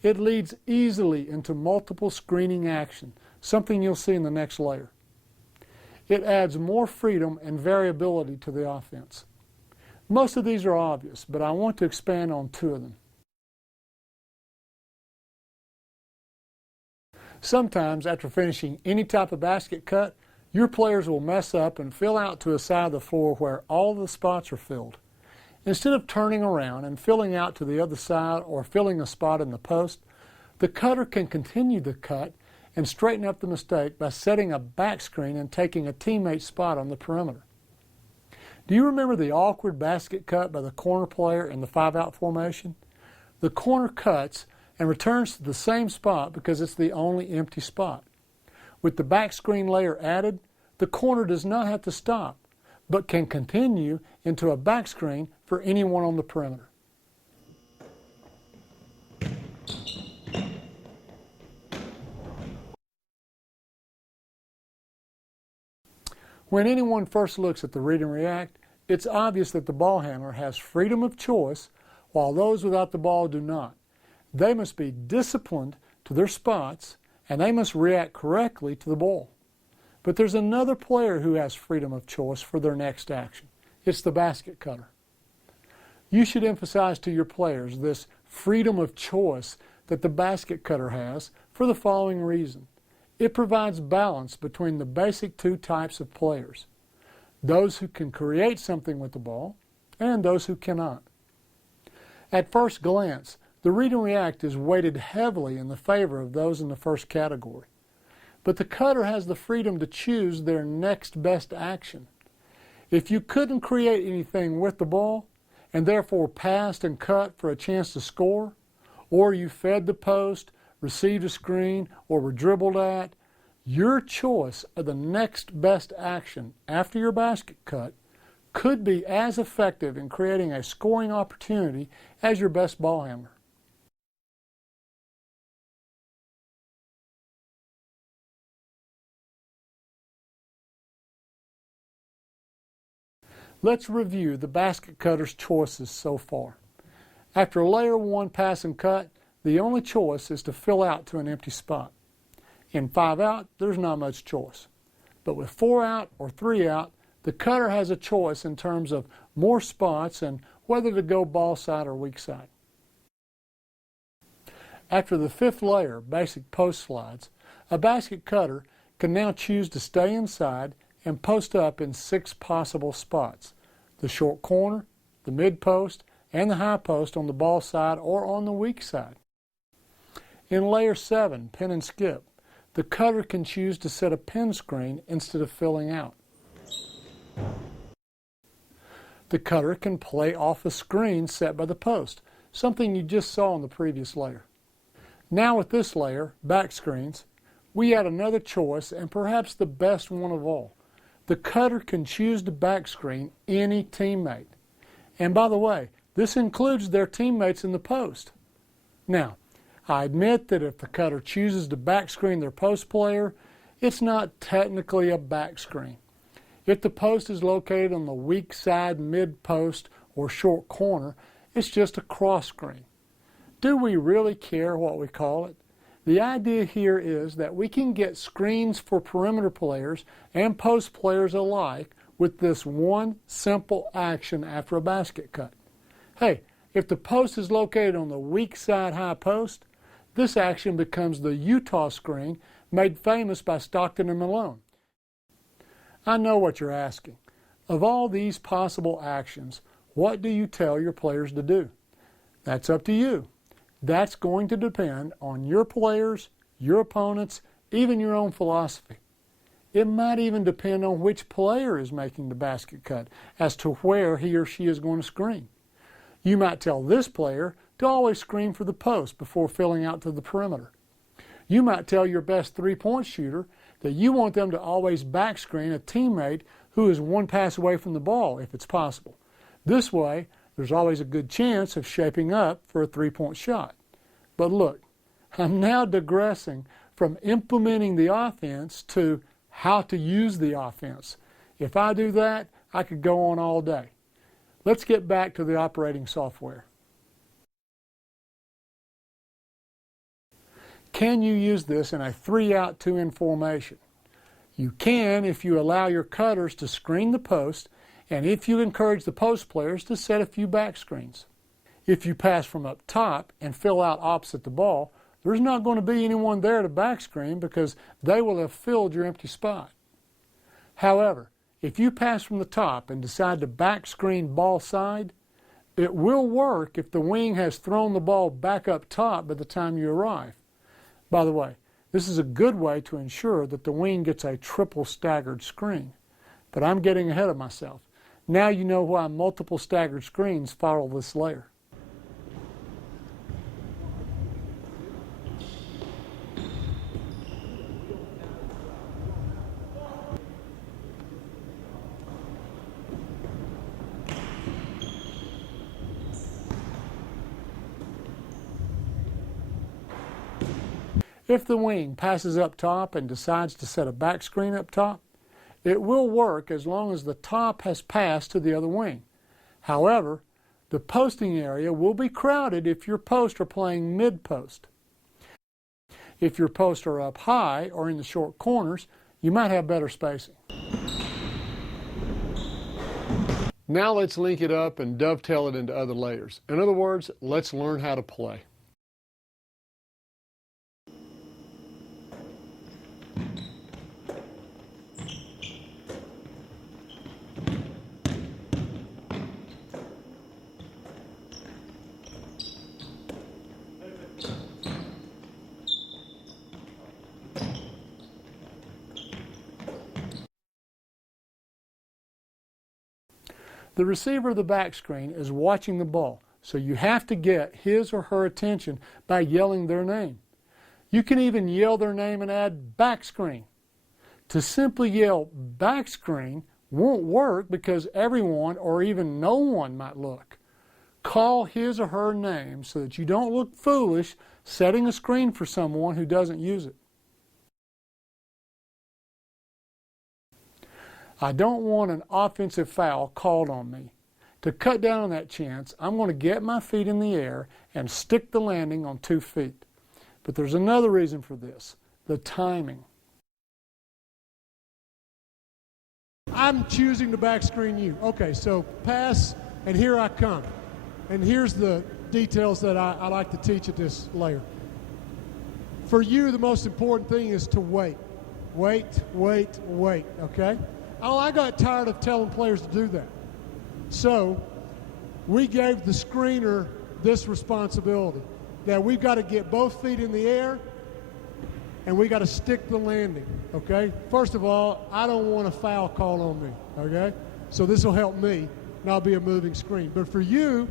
It leads easily into multiple screening action, something you'll see in the next layer. It adds more freedom and variability to the offense. Most of these are obvious, but I want to expand on two of them. Sometimes, after finishing any type of basket cut, your players will mess up and fill out to a side of the floor where all the spots are filled. Instead of turning around and filling out to the other side or filling a spot in the post, the cutter can continue the cut and straighten up the mistake by setting a back screen and taking a teammate's spot on the perimeter. Do you remember the awkward basket cut by the corner player in the 5-out formation? The corner cuts and returns to the same spot because it's the only empty spot. With the back screen layer added, the corner does not have to stop, but can continue into a back screen for anyone on the perimeter. When anyone first looks at the read and react, it's obvious that the ball handler has freedom of choice while those without the ball do not. They must be disciplined to their spots and they must react correctly to the ball. But there's another player who has freedom of choice for their next action. It's the basket cutter. You should emphasize to your players this freedom of choice that the basket cutter has for the following reason. It provides balance between the basic two types of players, those who can create something with the ball and those who cannot. At first glance, the read and react is weighted heavily in the favor of those in the first category. But the cutter has the freedom to choose their next best action. If you couldn't create anything with the ball, and therefore passed and cut for a chance to score, or you fed the post, received a screen, or were dribbled at, your choice of the next best action after your basket cut could be as effective in creating a scoring opportunity as your best ball handler. Let's review the basket cutter's choices so far. After layer 1 pass and cut, the only choice is to fill out to an empty spot. In 5-out, there's not much choice. But with 4-out or 3-out, the cutter has a choice in terms of more spots and whether to go ball side or weak side. After the 5th layer, basic post slides, A basket cutter can now choose to stay inside and post up in 6 possible spots: the short corner, the mid post, and the high post on the ball side or on the weak side. In layer 7, pin and skip, the cutter can choose to set a pin screen instead of filling out. The cutter can play off a screen set by the post, something you just saw in the previous layer. Now with this layer, back screens, we add another choice and perhaps the best one of all. The cutter can choose to back screen any teammate. And by the way, this includes their teammates in the post. Now, I admit that if the cutter chooses to back screen their post player, it's not technically a back screen. If the post is located on the weak side, mid post, or short corner, it's just a cross screen. Do we really care what we call it? The idea here is that we can get screens for perimeter players and post players alike with this one simple action after a basket cut. Hey, if the post is located on the weak side high post, this action becomes the Utah screen made famous by Stockton and Malone. I know what you're asking. Of all these possible actions, what do you tell your players to do? That's up to you. That's going to depend on your players, your opponents, even your own philosophy. It might even depend on which player is making the basket cut as to where he or she is going to screen. You might tell this player to always screen for the post before filling out to the perimeter. You might tell your best three-point shooter that you want them to always back screen a teammate who is one pass away from the ball if it's possible. This way, there's always a good chance of shaping up for a three-point shot. But look, I'm now digressing from implementing the offense to how to use the offense. If I do that, I could go on all day. Let's get back to the operating software. Can you use this in a 3-out, 2-in formation? You can if you allow your cutters to screen the post and if you encourage the post players to set a few back screens. If you pass from up top and fill out opposite the ball, there's not going to be anyone there to back screen because they will have filled your empty spot. However, if you pass from the top and decide to back screen ball side, it will work if the wing has thrown the ball back up top by the time you arrive. By the way, this is a good way to ensure that the wing gets a triple staggered screen. But I'm getting ahead of myself. Now you know why multiple staggered screens follow this layer. If the wing passes up top and decides to set a back screen up top, it will work as long as the top has passed to the other wing. However, the posting area will be crowded if your posts are playing mid-post. If your posts are up high or in the short corners, you might have better spacing. Now let's link it up and dovetail it into other layers. In other words, let's learn how to play. The receiver of the back screen is watching the ball, so you have to get his or her attention by yelling their name. You can even yell their name and add back screen. To simply yell back screen won't work because everyone or even no one might look. Call his or her name so that you don't look foolish setting a screen for someone who doesn't use it. I don't want an offensive foul called on me. To cut down on that chance, I'm going to get my feet in the air and stick the landing on 2 feet. But there's another reason for this, the timing. I'm choosing to back screen you. Okay, so pass, and here I come. And here's the details that I like to teach at this layer. For you, the most important thing is to wait. Wait, wait, wait, okay? Oh, I got tired of telling players to do that. So we gave the screener this responsibility, that we've got to get both feet in the air and we got to stick the landing, okay? First of all, I don't want a foul call on me, okay? So this will help me, not be a moving screen. But for you,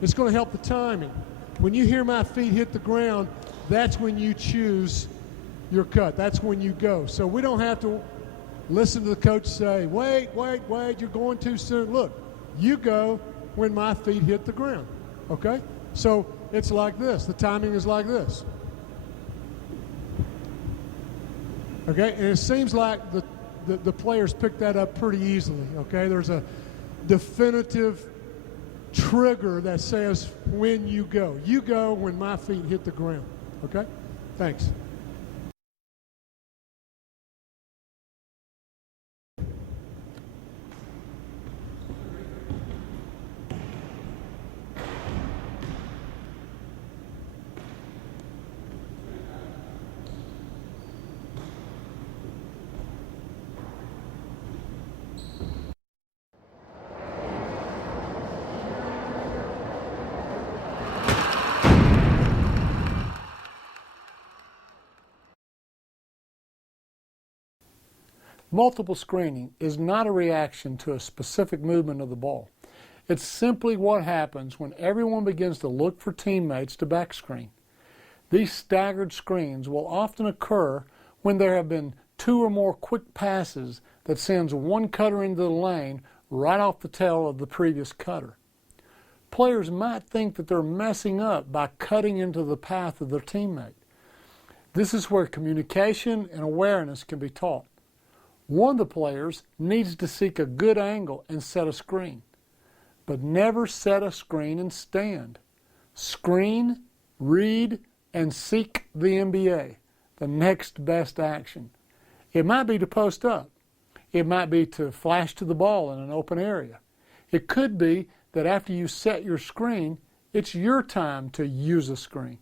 it's going to help the timing. When you hear my feet hit the ground, that's when you choose your cut. That's when you go. So we don't have to listen to the coach say, wait, wait, wait, you're going too soon. Look, you go when my feet hit the ground, okay? So it's like this. The timing is like this. Okay, and it seems like the players pick that up pretty easily, okay? There's a definitive trigger that says when you go. You go when my feet hit the ground, okay? Thanks. Multiple screening is not a reaction to a specific movement of the ball. It's simply what happens when everyone begins to look for teammates to back screen. These staggered screens will often occur when there have been two or more quick passes that sends one cutter into the lane right off the tail of the previous cutter. Players might think that they're messing up by cutting into the path of their teammate. This is where communication and awareness can be taught. One of the players needs to seek a good angle and set a screen, but never set a screen and stand. Screen, read, and seek the NBA, the next best action. It might be to post up. It might be to flash to the ball in an open area. It could be that after you set your screen, it's your time to use a screen.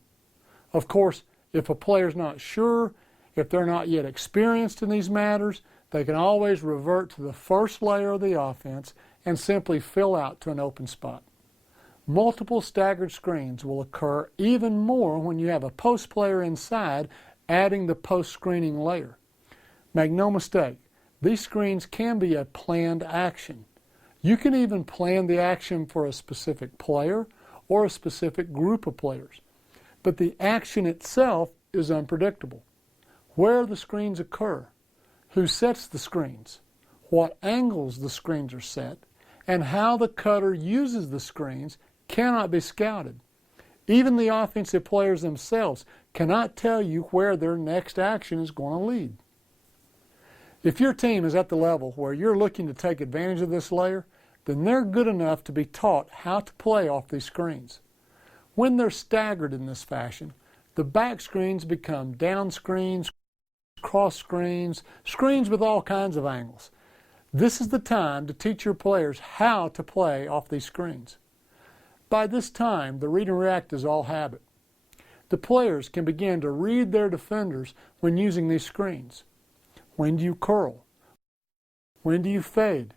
Of course, if a player's not sure, if they're not yet experienced in these matters, they can always revert to the first layer of the offense and simply fill out to an open spot. Multiple staggered screens will occur even more when you have a post player inside, adding the post screening layer. Make no mistake, these screens can be a planned action. You can even plan the action for a specific player or a specific group of players. But the action itself is unpredictable. Where the screens occur, who sets the screens, what angles the screens are set, and how the cutter uses the screens cannot be scouted. Even the offensive players themselves cannot tell you where their next action is going to lead. If your team is at the level where you're looking to take advantage of this layer, then they're good enough to be taught how to play off these screens. When they're staggered in this fashion, the back screens become down screens, cross screens, screens with all kinds of angles. This is the time to teach your players how to play off these screens. By this time, the read and react is all habit. The players can begin to read their defenders when using these screens. When do you curl? When do you fade?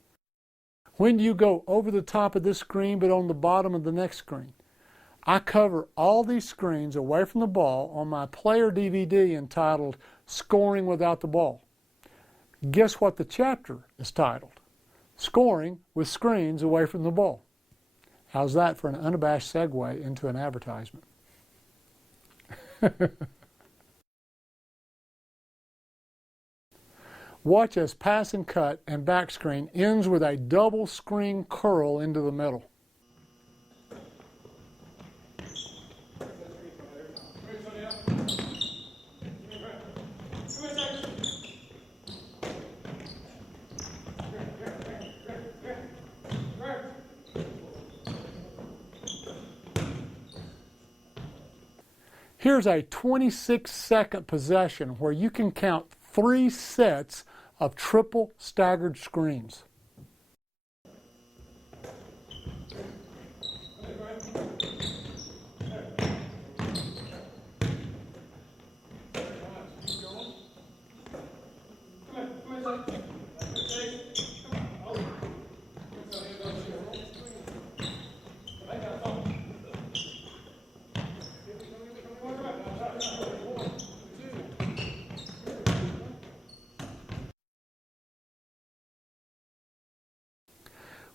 When do you go over the top of this screen but on the bottom of the next screen? I cover all these screens away from the ball on my player DVD entitled Scoring Without the Ball. Guess what the chapter is titled? Scoring with Screens Away from the Ball. How's that for an unabashed segue into an advertisement? Watch as pass and cut and back screen ends with a double screen curl into the middle. Here's a 26-second possession where you can count 3 sets of triple staggered screens.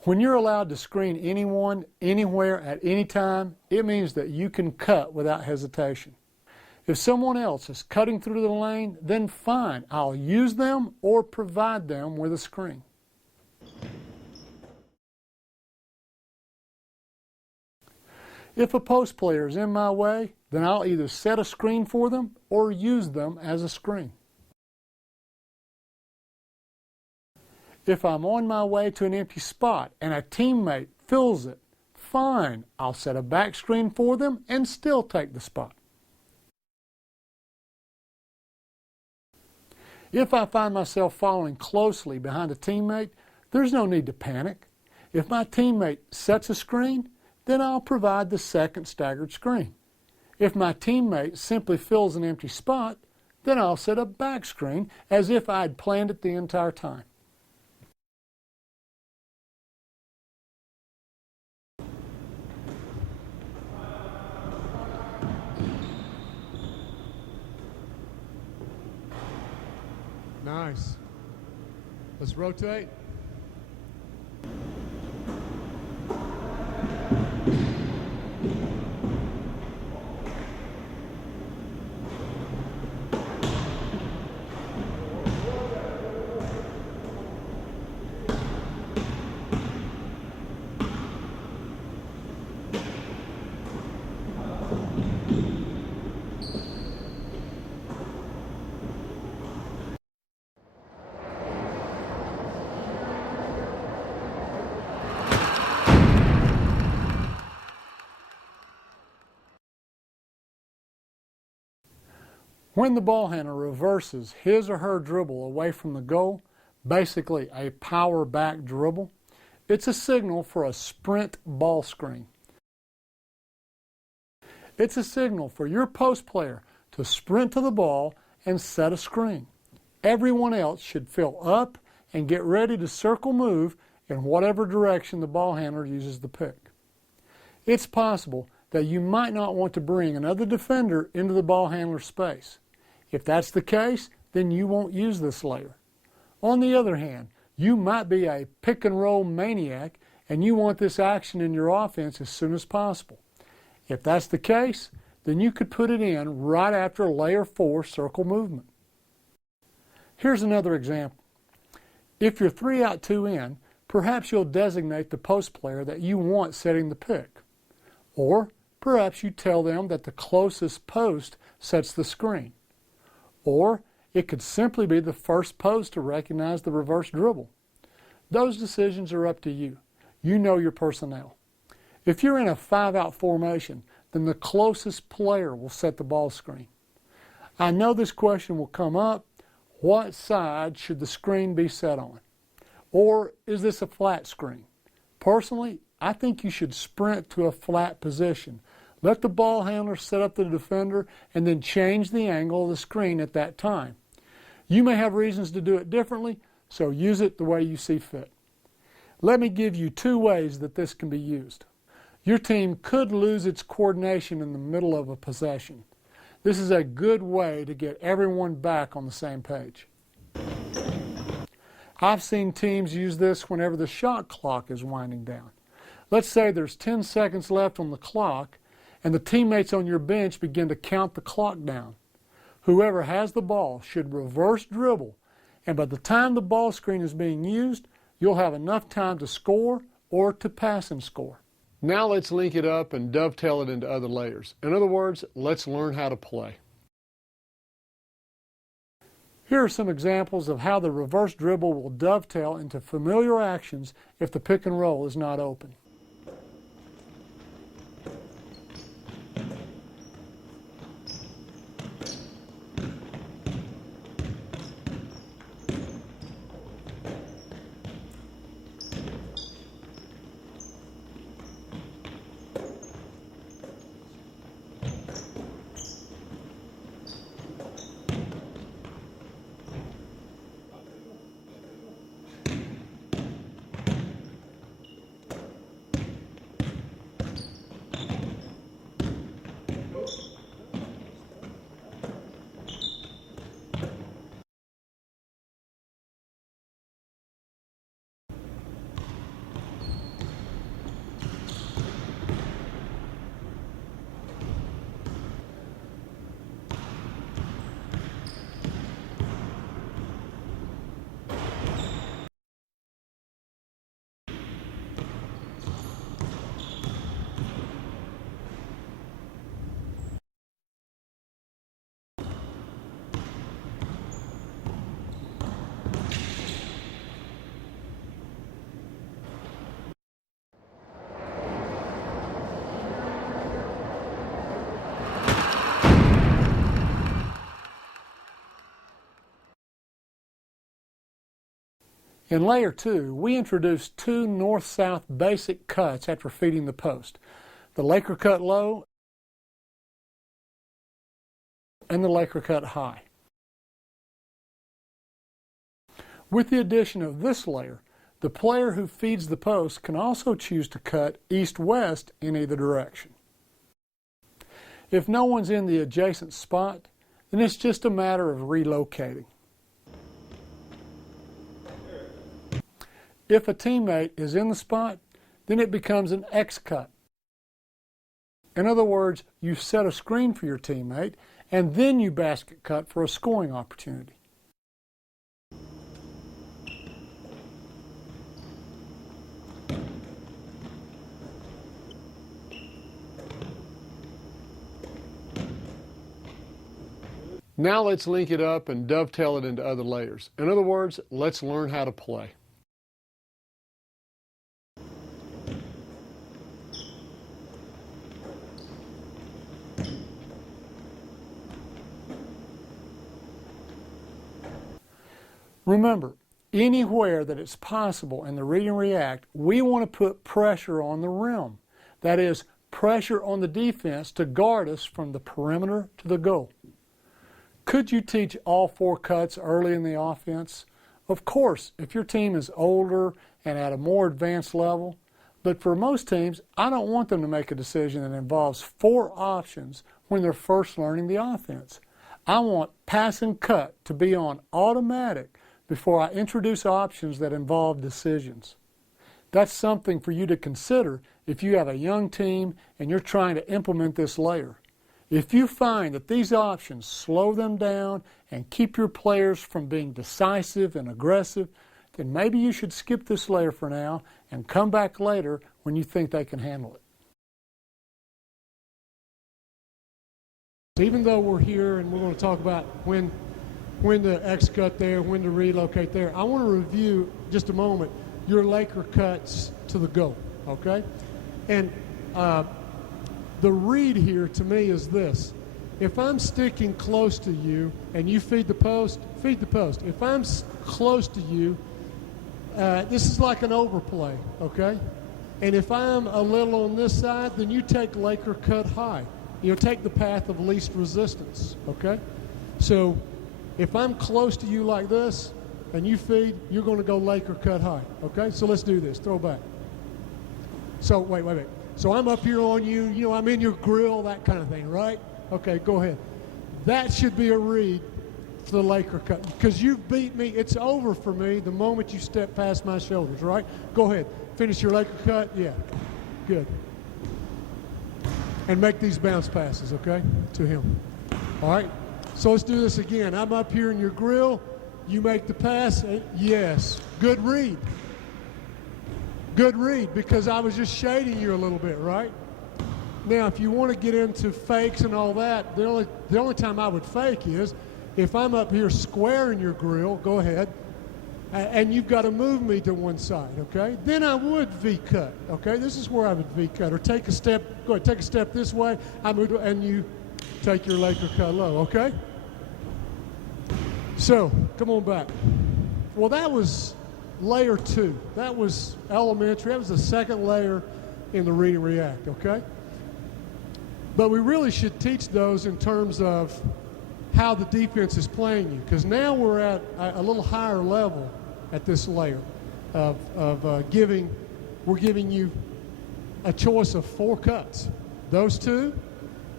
When you're allowed to screen anyone, anywhere, at any time, it means that you can cut without hesitation. If someone else is cutting through the lane, then fine, I'll use them or provide them with a screen. If a post player is in my way, then I'll either set a screen for them or use them as a screen. If I'm on my way to an empty spot and a teammate fills it, fine, I'll set a back screen for them and still take the spot. If I find myself following closely behind a teammate, there's no need to panic. If my teammate sets a screen, then I'll provide the second staggered screen. If my teammate simply fills an empty spot, then I'll set a back screen as if I'd planned it the entire time. Nice. Let's rotate. When the ball handler reverses his or her dribble away from the goal, basically a power back dribble, it's a signal for a sprint ball screen. It's a signal for your post player to sprint to the ball and set a screen. Everyone else should fill up and get ready to circle move in whatever direction the ball handler uses to pick. It's possible that you might not want to bring another defender into the ball handler's space. If that's the case, then you won't use this layer. On the other hand, you might be a pick and roll maniac and you want this action in your offense as soon as possible. If that's the case, then you could put it in right after layer 4 circle movement. Here's another example. If you're 3 out 2 in, perhaps you'll designate the post player that you want setting the pick. Or perhaps you tell them that the closest post sets the screen. Or it could simply be the first post to recognize the reverse dribble. Those decisions are up to you. You know your personnel. If you're in a 5-out formation, then the closest player will set the ball screen. I know this question will come up. What side should the screen be set on? Or is this a flat screen? Personally, I think you should sprint to a flat position. Let the ball handler set up the defender and then change the angle of the screen at that time. You may have reasons to do it differently, so use it the way you see fit. Let me give you 2 ways that this can be used. Your team could lose its coordination in the middle of a possession. This is a good way to get everyone back on the same page. I've seen teams use this whenever the shot clock is winding down. Let's say there's 10 seconds left on the clock and the teammates on your bench begin to count the clock down. Whoever has the ball should reverse dribble, and by the time the ball screen is being used, you'll have enough time to score or to pass and score. Now let's link it up and dovetail it into other layers. In other words, let's learn how to play. Here are some examples of how the reverse dribble will dovetail into familiar actions if the pick and roll is not open. In layer 2, we introduced two north-south basic cuts after feeding the post. The Laker cut low and the Laker cut high. With the addition of this layer, the player who feeds the post can also choose to cut east-west in either direction. If no one's in the adjacent spot, then it's just a matter of relocating. If a teammate is in the spot, then it becomes an X cut. In other words, you set a screen for your teammate, and then you basket cut for a scoring opportunity. Now let's link it up and dovetail it into other layers. In other words, let's learn how to play. Remember, anywhere that it's possible in the read and react, we want to put pressure on the rim. That is, pressure on the defense to guard us from the perimeter to the goal. Could you teach all four cuts early in the offense? Of course, if your team is older and at a more advanced level, but for most teams, I don't want them to make a decision that involves four options when they're first learning the offense. I want pass and cut to be on automatic before I introduce options that involve decisions. That's something for you to consider if you have a young team and you're trying to implement this layer. If you find that these options slow them down and keep your players from being decisive and aggressive, then maybe you should skip this layer for now and come back later when you think they can handle it. Even though we're here and we're going to talk about when to X cut there, when to relocate there, I want to review just a moment your Laker cuts to the goal, okay? And the read here to me is this. If I'm sticking close to you and you feed the post, feed the post. If I'm close to you, this is like an overplay, okay? And if I'm a little on this side, then you take Laker cut high. You know, take the path of least resistance, okay? So if I'm close to you like this and you feed, you're going to go Laker cut high, okay? So let's do this. Throw back. So wait. So I'm up here on you, you know, I'm in your grill, that kind of thing, right? Okay, go ahead. That should be a read for the Laker cut. Because you've beat me, it's over for me the moment you step past my shoulders, right? Go ahead. Finish your Laker cut. Yeah, good. And make these bounce passes, okay, to him. All right? So let's do this again. I'm up here in your grill. You make the pass. Yes. Good read. Good read, because I was just shading you a little bit, right? Now, if you want to get into fakes and all that, the only time I would fake is if I'm up here squaring your grill, go ahead, and you've got to move me to one side, okay? Then I would V-cut, okay? This is where I would V-cut, or take a step, go ahead, take a step this way, I move, and you take your Laker cut low, okay? So, come on back. Well, that was layer 2. That was elementary. That was the second layer in the read and react, okay? But we really should teach those in terms of how the defense is playing you, because now we're at a little higher level at this layer of giving you a choice of 4 cuts. Those 2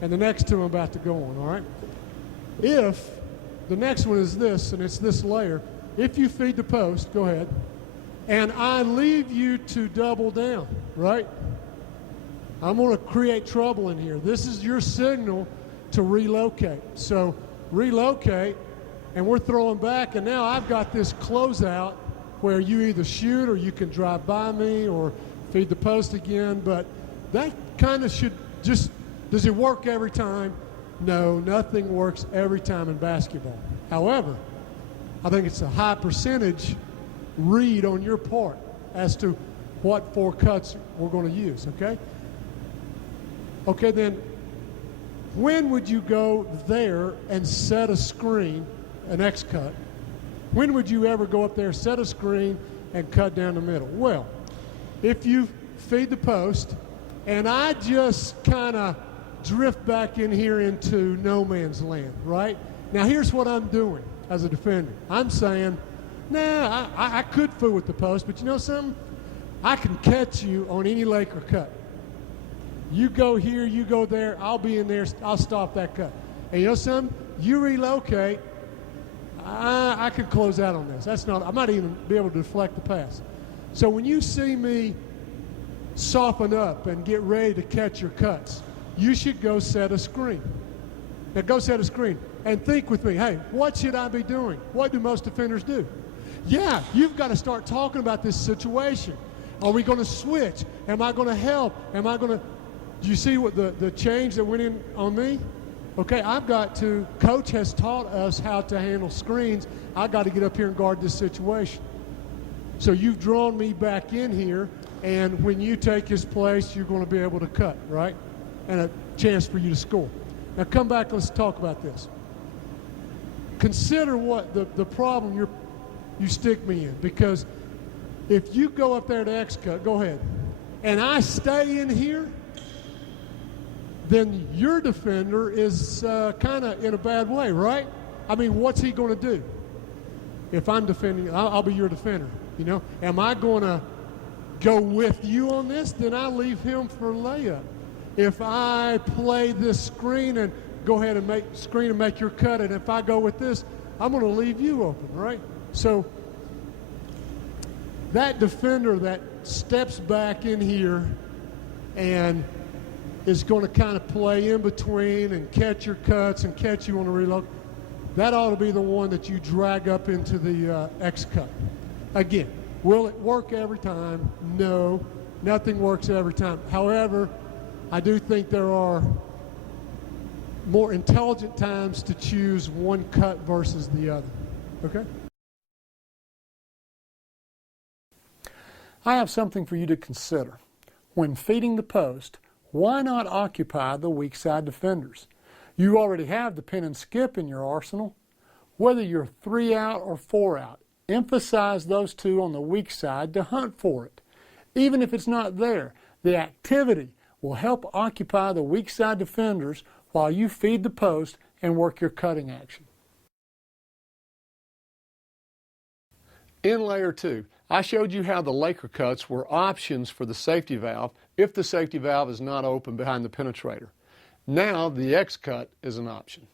and the next 2 I'm about to go on, all right? If the next one is this, and it's this layer, if you feed the post, go ahead, and I leave you to double down, right? I'm going to create trouble in here. This is your signal to relocate. So relocate, and we're throwing back, and now I've got this closeout where you either shoot or you can drive by me or feed the post again, but that kind of should just, does it work every time? No, nothing works every time in basketball. However, I think it's a high percentage read on your part as to what 4 cuts we're going to use, okay? Okay, then when would you go there and set a screen, an X cut? When would you ever go up there, set a screen, and cut down the middle. Well, if you feed the post and I just kind of drift back in here into no man's land, right? Now here's what I'm doing as a defender. I'm saying, nah, I could fool with the post, but you know something? I can catch you on any Laker cut. You go here, you go there, I'll be in there, I'll stop that cut. And you know something? You relocate, I can close out on this. I might even be able to deflect the pass. So when you see me soften up and get ready to catch your cuts, you should go set a screen. Now go set a screen and think with me, hey, what should I be doing? What do most defenders do? Yeah, you've got to start talking about this situation. Are we going to switch? Am I going to help? Am I going to... Do you see what the change that went in on me? Okay, Coach has taught us how to handle screens. I've got to get up here and guard this situation. So you've drawn me back in here, and when you take his place, you're going to be able to cut, right? And a chance for you to score. Now come back, let's talk about this. Consider what the problem you stick me in, because if you go up there to X cut, go ahead, and I stay in here, then your defender is kind of in a bad way, right? I mean, what's he going to do? If I'm defending, I'll be your defender, you know? Am I going to go with you on this? Then I leave him for layup. If I play this screen and go ahead and make your cut, and if I go with this, I'm going to leave you open, right? So that defender that steps back in here and is going to kind of play in between and catch your cuts and catch you on the reload, that ought to be the one that you drag up into the X cut. Again, will it work every time? No, nothing works every time. However, I do think there are more intelligent times to choose one cut versus the other. Okay? I have something for you to consider. When feeding the post, why not occupy the weak side defenders? You already have the pin and skip in your arsenal. Whether you're 3 out or 4 out, emphasize those two on the weak side to hunt for it. Even if it's not there, the activity will help occupy the weak side defenders while you feed the post and work your cutting action. In layer 2, I showed you how the Laker cuts were options for the safety valve if the safety valve is not open behind the penetrator. Now the X cut is an option.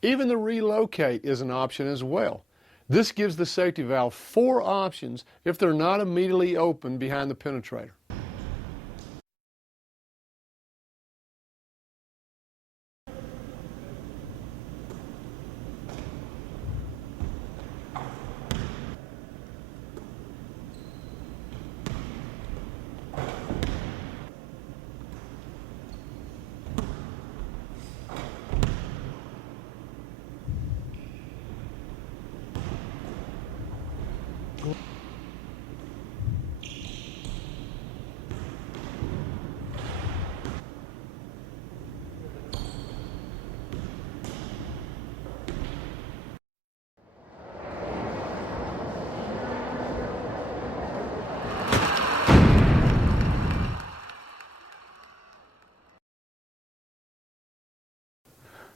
Even the relocate is an option as well. This gives the safety valve 4 options if they're not immediately open behind the penetrator.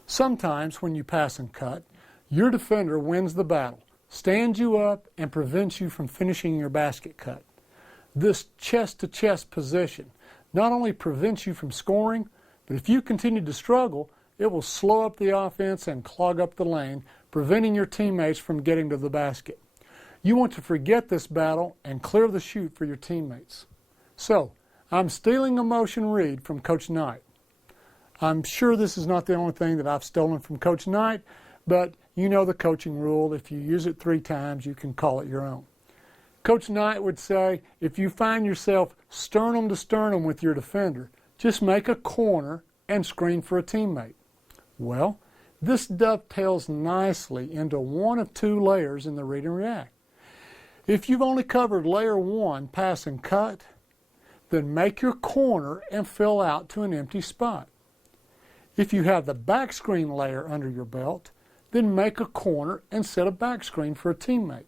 Sometimes when you pass and cut, your defender wins the battle, stands you up, and prevents you from finishing your basket cut. This chest-to-chest position not only prevents you from scoring, but if you continue to struggle, it will slow up the offense and clog up the lane, preventing your teammates from getting to the basket. You want to forget this battle and clear the chute for your teammates. So, I'm stealing a motion read from Coach Knight. I'm sure this is not the only thing that I've stolen from Coach Knight, but you know the coaching rule. If you use it 3 times, you can call it your own. Coach Knight would say, if you find yourself sternum to sternum with your defender, just make a corner and screen for a teammate. Well, This dovetails nicely into one of two layers in the read and react. If you've only covered layer 1, pass and cut, then make your corner and fill out to an empty spot. If you have the back screen layer under your belt, then make a corner and set a back screen for a teammate.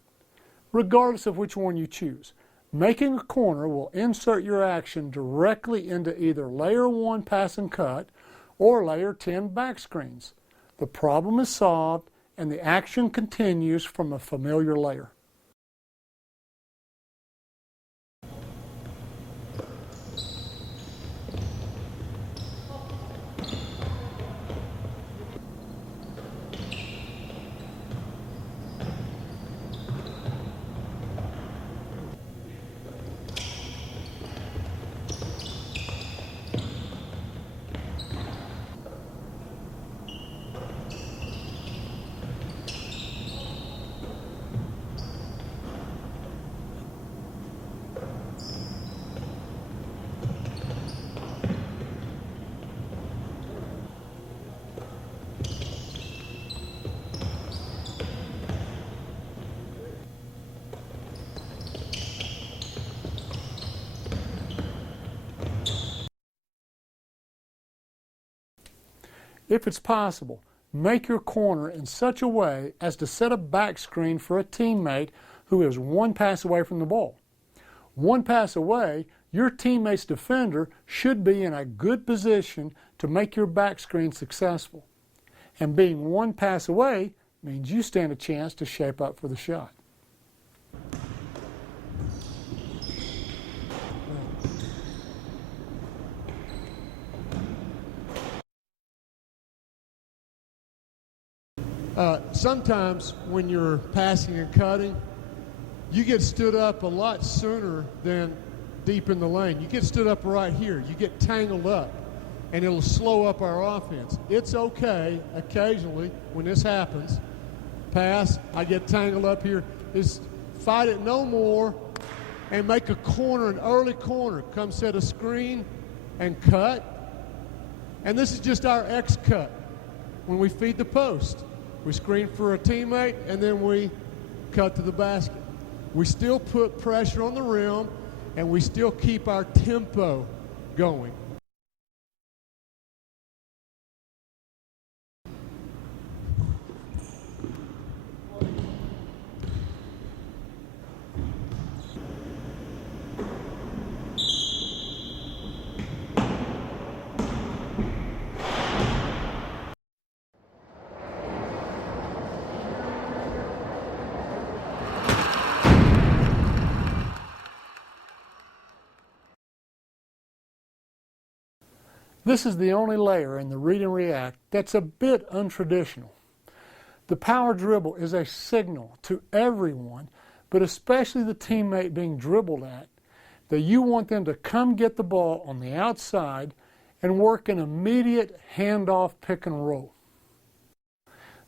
Regardless of which one you choose, making a corner will insert your action directly into either layer 1 pass and cut or layer 10 back screens. The problem is solved and the action continues from a familiar layer. If it's possible, make your corner in such a way as to set a back screen for a teammate who is one pass away from the ball. One pass away, your teammate's defender should be in a good position to make your back screen successful. And being one pass away means you stand a chance to shape up for the shot. Sometimes when you're passing and cutting, you get stood up a lot sooner than deep in the lane. You get stood up right here. You get tangled up, and it'll slow up our offense. It's okay occasionally when this happens. Pass, I get tangled up here. Is fight it no more and make a corner, an early corner. Come set a screen and cut. And this is just our X cut when we feed the post. We screen for a teammate, and then we cut to the basket. We still put pressure on the rim, and we still keep our tempo going. This is the only layer in the read and react that's a bit untraditional. The power dribble is a signal to everyone, but especially the teammate being dribbled at, that you want them to come get the ball on the outside and work an immediate handoff pick and roll.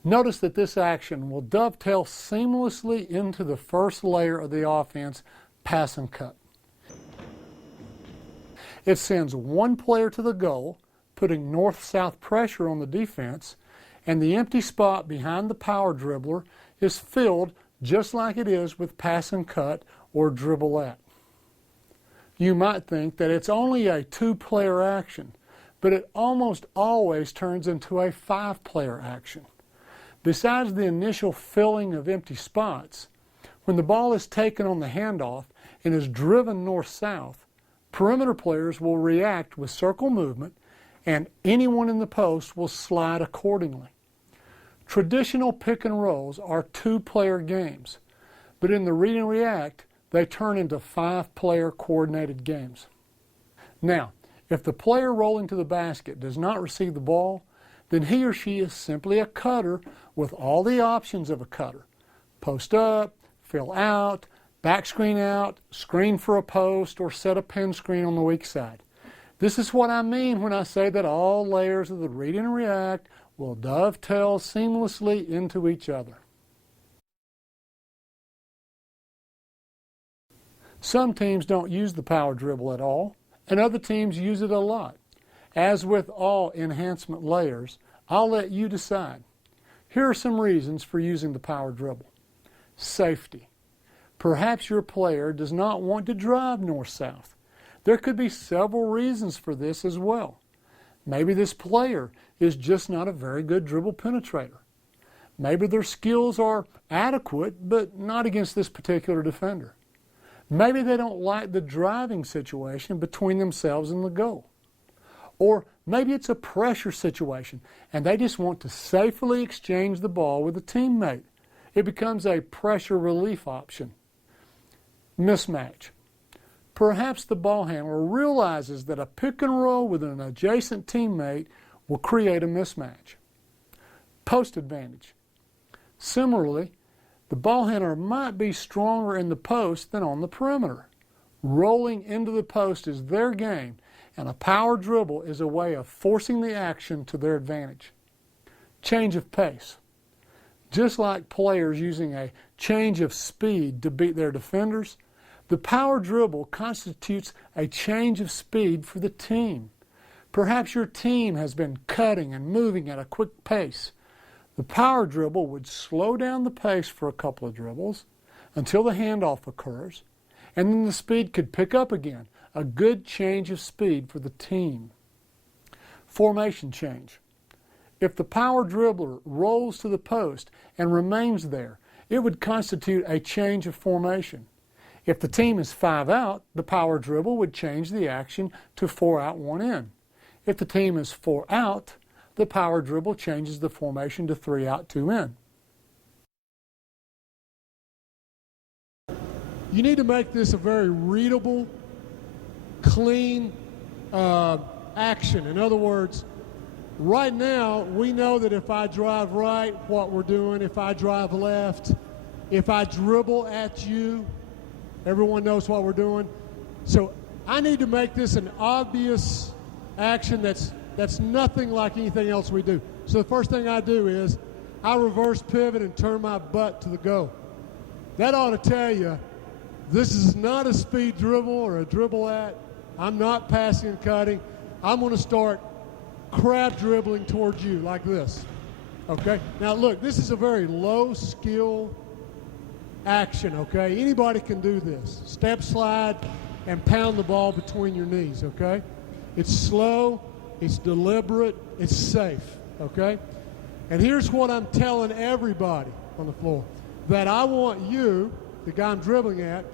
Notice that this action will dovetail seamlessly into the first layer of the offense, pass and cut. It sends one player to the goal, putting north-south pressure on the defense, and the empty spot behind the power dribbler is filled just like it is with pass and cut or dribble at. You might think that it's only a 2-player action, but it almost always turns into a 5-player action. Besides the initial filling of empty spots, when the ball is taken on the handoff and is driven north-south, perimeter players will react with circle movement, and anyone in the post will slide accordingly. Traditional pick and rolls are 2-player games, but in the read and react, they turn into 5-player coordinated games. Now, if the player rolling to the basket does not receive the ball, then he or she is simply a cutter with all the options of a cutter. Post up, fill out, back screen out, screen for a post, or set a pin screen on the weak side. This is what I mean when I say that all layers of the read and react will dovetail seamlessly into each other. Some teams don't use the power dribble at all, and other teams use it a lot. As with all enhancement layers, I'll let you decide. Here are some reasons for using the power dribble. Safety. Perhaps your player does not want to drive north-south. There could be several reasons for this as well. Maybe this player is just not a very good dribble penetrator. Maybe their skills are adequate, but not against this particular defender. Maybe they don't like the driving situation between themselves and the goal. Or maybe it's a pressure situation and they just want to safely exchange the ball with a teammate. It becomes a pressure relief option. Mismatch. Perhaps the ball handler realizes that a pick and roll with an adjacent teammate will create a mismatch. Post advantage. Similarly, the ball handler might be stronger in the post than on the perimeter. Rolling into the post is their game, and a power dribble is a way of forcing the action to their advantage. Change of pace. Just like players using a change of speed to beat their defenders, the power dribble constitutes a change of speed for the team. Perhaps your team has been cutting and moving at a quick pace. The power dribble would slow down the pace for a couple of dribbles until the handoff occurs, and then the speed could pick up again, a good change of speed for the team. Formation change. If the power dribbler rolls to the post and remains there, it would constitute a change of formation. If the team is 5 out, the power dribble would change the action to 4 out, 1 in. If the team is 4 out, the power dribble changes the formation to 3 out, 2 in. You need to make this a very readable, clean action. In other words, right now, we know that if I drive right, what we're doing. If I drive left, if I dribble at you, everyone knows what we're doing. So I need to make this an obvious action that's nothing like anything else we do. So the first thing I do is I reverse pivot and turn my butt to the go. That ought to tell you this is not a speed dribble or a dribble at. I'm not passing and cutting. I'm going to start crab dribbling towards you like this. Okay? Now look, this is a very low skill action, okay? Anybody can do this. Step slide and pound the ball between your knees, okay? It's slow, it's deliberate, it's safe, okay? And here's what I'm telling everybody on the floor. That I want you, the guy I'm dribbling at,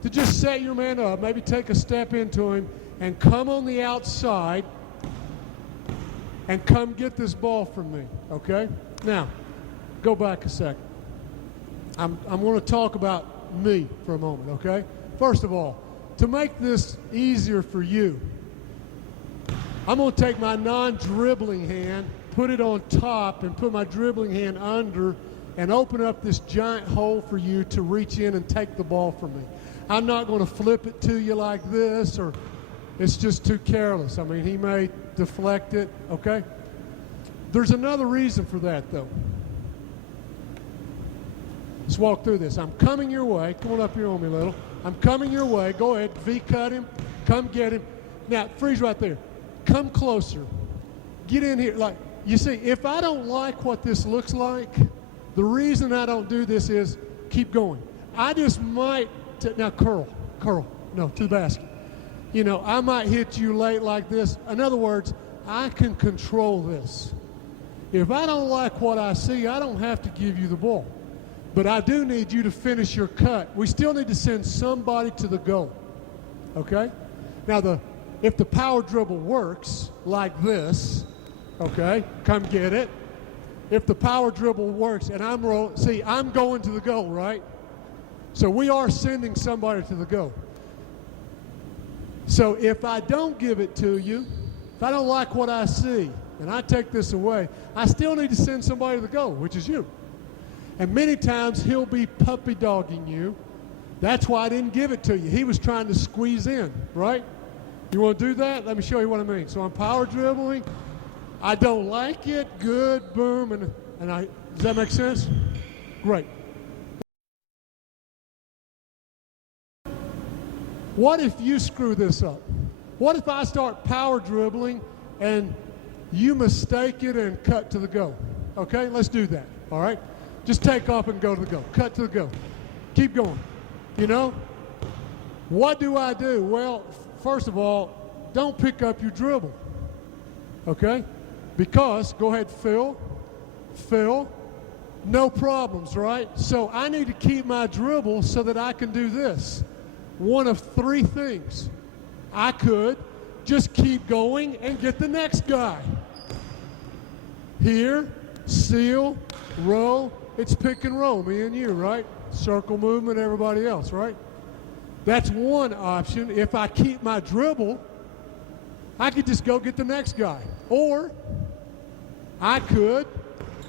to just set your man up, maybe take a step into him, and come on the outside and come get this ball from me, okay? Now, go back a second. I'm going to talk about me for a moment, okay? First of all, to make this easier for you, I'm going to take my non-dribbling hand, put it on top, and put my dribbling hand under and open up this giant hole for you to reach in and take the ball from me. I'm not going to flip it to you like this, or it's just too careless. I mean, he may deflect it, okay? There's another reason for that, though. Let's walk through this. I'm coming your way. Come on up here on me a little. I'm coming your way. Go ahead. V-cut him. Come get him. Now, freeze right there. Come closer. Get in here. Like, you see, if I don't like what this looks like, the reason I don't do this is keep going. I just might, now curl, no, to the basket. You know, I might hit you late like this. In other words, I can control this. If I don't like what I see, I don't have to give you the ball. But I do need you to finish your cut. We still need to send somebody to the goal, okay? Now, if the power dribble works like this, okay, come get it. If the power dribble works and I'm going to the goal, right? So we are sending somebody to the goal. So if I don't give it to you, if I don't like what I see, and I take this away, I still need to send somebody to the goal, which is you. And many times he'll be puppy dogging you. That's why I didn't give it to you. He was trying to squeeze in, right? You want to do that? Let me show you what I mean. So I'm power dribbling. I don't like it. Good, boom, and does that make sense? Great. What if you screw this up? What if I start power dribbling and you mistake it and cut to the goal? Okay, let's do that. all right? Just take off and go to the go. Cut to the go. Keep going. You know? What do I do? Well, first of all, don't pick up your dribble, okay? Because, go ahead, fill, no problems, right? So I need to keep my dribble so that I can do this. One of three things. I could just keep going and get the next guy. Here, seal, roll, it's pick and roll, me and you, right? Circle movement, everybody else, right? That's one option. If I keep my dribble, I could just go get the next guy. Or I could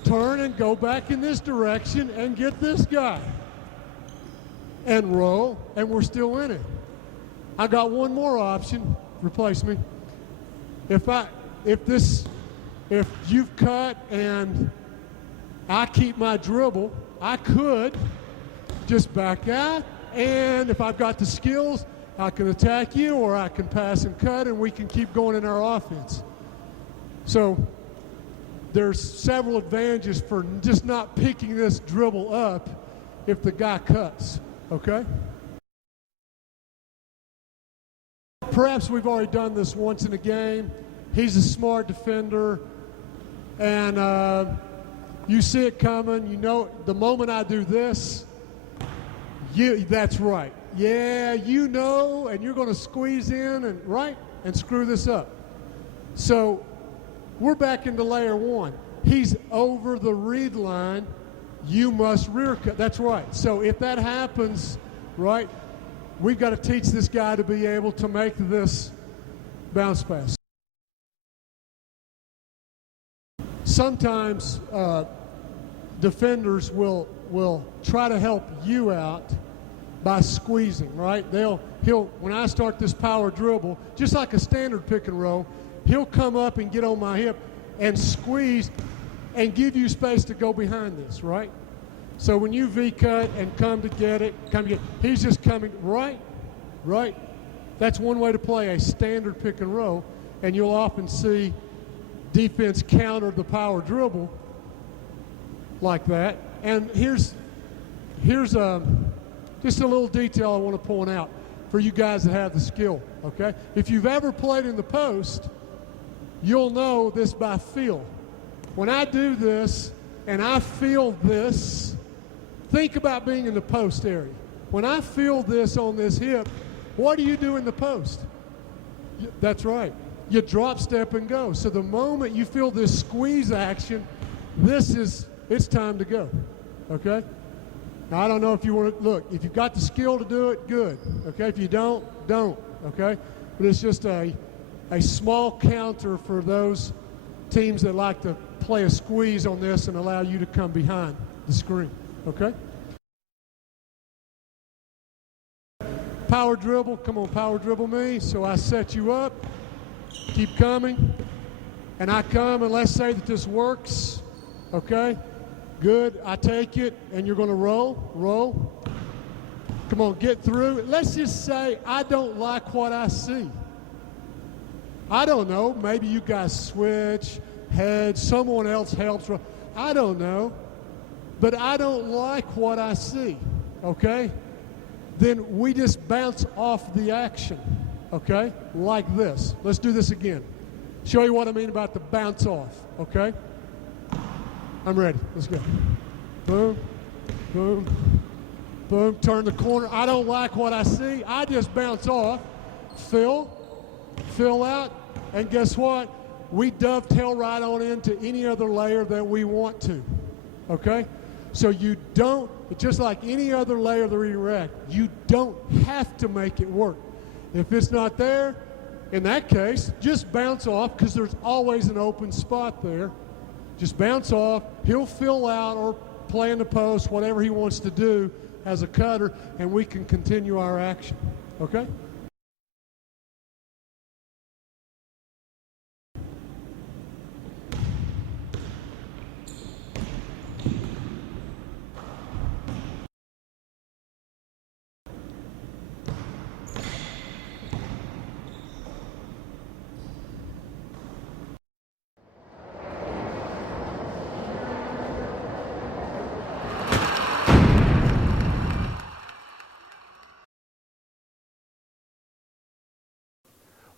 turn and go back in this direction and get this guy. And roll, and we're still in it. I got one more option. Replace me. If you've cut and I keep my dribble, I could just back out, and if I've got the skills, I can attack you, or I can pass and cut, and we can keep going in our offense. So there's several advantages for just not picking this dribble up if the guy cuts, okay? Perhaps we've already done this once in a game. He's a smart defender, and you see it coming. You know, the moment I do this, that's right. Yeah, you know, and you're going to squeeze in and right and screw this up. So we're back into layer one. He's over the read line. You must rear cut. That's right. So if that happens, right, we've got to teach this guy to be able to make this bounce pass. Sometimes defenders will try to help you out by squeezing, right? When I start this power dribble, just like a standard pick and roll, he'll come up and get on my hip and squeeze and give you space to go behind this, right? So when you V-cut and come to get it, he's just coming, right? That's one way to play a standard pick and roll, and you'll often see defense counter the power dribble like that. And here's just a little detail I want to point out for you guys that have the skill, okay? If you've ever played in the post, you'll know this by feel. When I do this and I feel this, think about being in the post area. When I feel this on this hip, what do you do in the post? That's right. You drop, step, and go. So the moment you feel this squeeze action, it's time to go, okay? Now, I don't know if you want to, look, if you've got the skill to do it, good, okay? If you don't, okay? But it's just a small counter for those teams that like to play a squeeze on this and allow you to come behind the screen, okay? Power dribble, come on, power dribble me. So I set you up, keep coming, and I come, and let's say that this works, okay? Good, I take it, and you're gonna roll. Come on, get through. Let's just say I don't like what I see. I don't know, maybe you guys switch, hedge, someone else helps. I don't know, but I don't like what I see, okay? Then we just bounce off the action, okay? Like this. Let's do this again. Show you what I mean about the bounce off, okay? I'm ready. Let's go. Boom, boom, boom. Turn the corner. I don't like what I see. I just bounce off, fill out, and guess what? We dovetail right on into any other layer that we want to, okay? So you don't, just like any other layer of the reading rack, you don't have to make it work. If it's not there, in that case, just bounce off, because there's always an open spot there. Just bounce off. He'll fill out or play in the post, whatever he wants to do as a cutter, and we can continue our action, okay?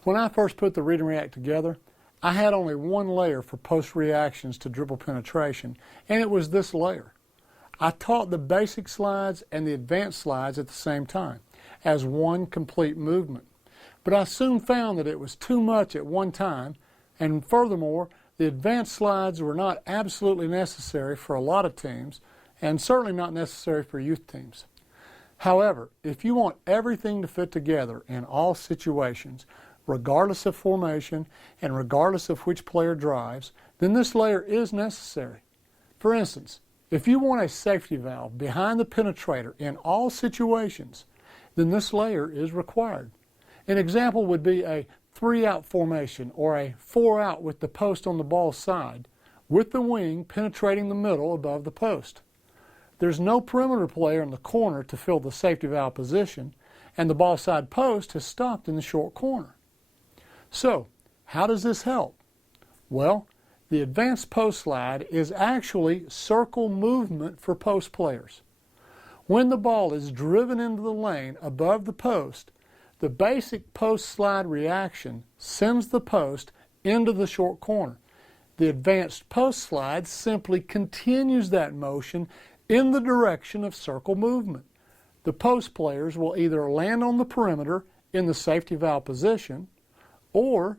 When I first put the read and react together, I had only one layer for post reactions to dribble penetration, and it was this layer. I taught the basic slides and the advanced slides at the same time, as one complete movement. But I soon found that it was too much at one time, and furthermore, the advanced slides were not absolutely necessary for a lot of teams, and certainly not necessary for youth teams. However, if you want everything to fit together in all situations, regardless of formation and regardless of which player drives, then this layer is necessary. For instance, if you want a safety valve behind the penetrator in all situations, then this layer is required. An example would be a 3-out formation or a 4-out with the post on the ball side, with the wing penetrating the middle above the post. There's no perimeter player in the corner to fill the safety valve position, and the ball side post has stopped in the short corner. So, how does this help? Well, the advanced post slide is actually circle movement for post players. When the ball is driven into the lane above the post, the basic post slide reaction sends the post into the short corner. The advanced post slide simply continues that motion in the direction of circle movement. The post players will either land on the perimeter in the safety valve position or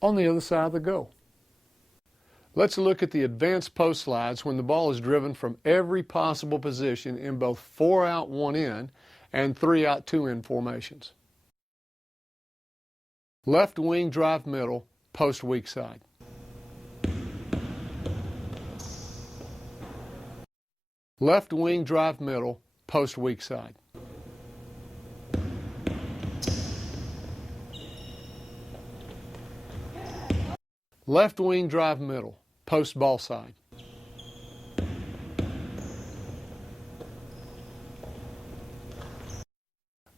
on the other side of the goal. Let's look at the advanced post slides when the ball is driven from every possible position in both 4-out 1-in and 3-out 2-in formations. Left wing drive middle, post weak side. Left wing drive middle, post weak side. Left wing drive middle, post ball side.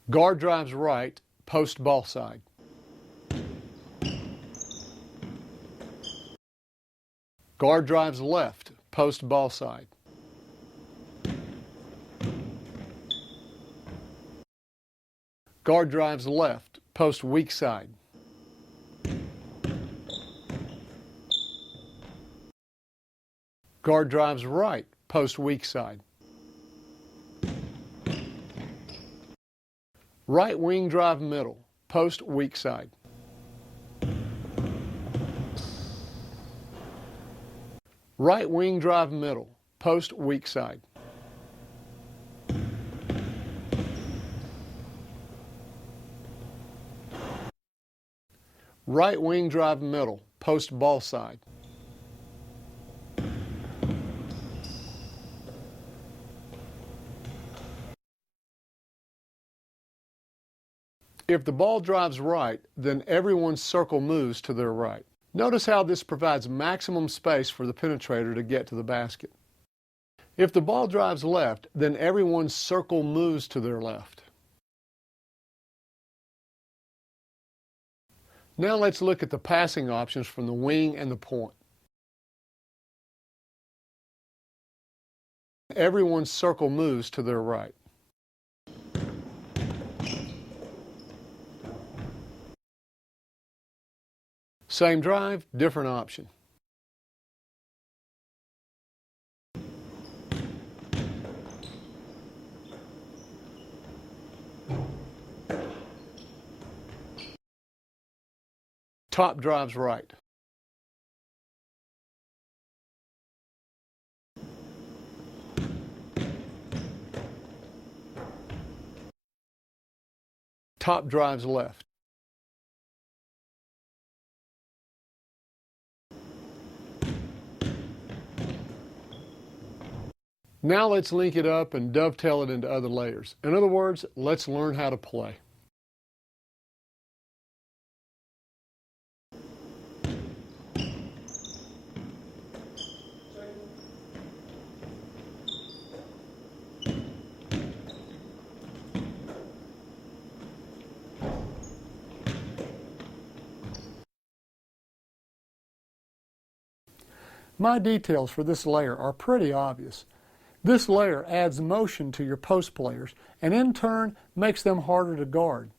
Guard drives right, post ball side. Guard drives left, post ball side. Guard drives left, post weak side. Guard drives right, post weak side. Right wing drive middle, post weak side. Right wing drive middle, post weak side. Right wing drive middle, post ball side. If the ball drives right, then everyone's circle moves to their right. Notice how this provides maximum space for the penetrator to get to the basket. If the ball drives left, then everyone's circle moves to their left. Now let's look at the passing options from the wing and the point. Everyone's circle moves to their right. Same drive, different option. Top drives right. Top drives left. Now let's link it up and dovetail it into other layers. In other words, let's learn how to play. My details for this layer are pretty obvious. This layer adds motion to your post players and in turn makes them harder to guard.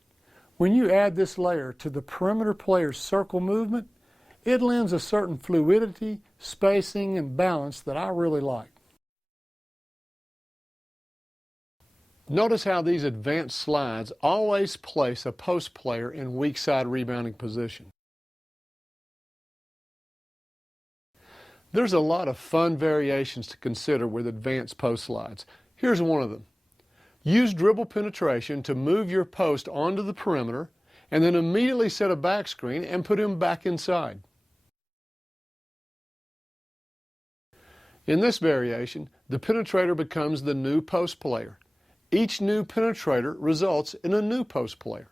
When you add this layer to the perimeter player's circle movement, it lends a certain fluidity, spacing, and balance that I really like. Notice how these advanced slides always place a post player in weak side rebounding position. There's a lot of fun variations to consider with advanced post slides. Here's one of them. Use dribble penetration to move your post onto the perimeter and then immediately set a back screen and put him back inside. In this variation, the penetrator becomes the new post player. Each new penetrator results in a new post player.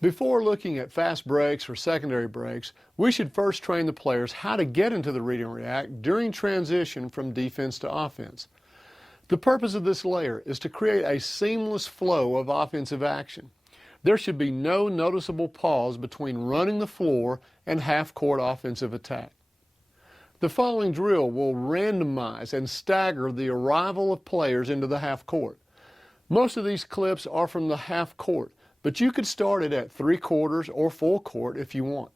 Before looking at fast breaks or secondary breaks, we should first train the players how to get into the read and react during transition from defense to offense. The purpose of this layer is to create a seamless flow of offensive action. There should be no noticeable pause between running the floor and half-court offensive attack. The following drill will randomize and stagger the arrival of players into the half court. Most of these clips are from the half court, but you could start it at 3/4 or full court if you want.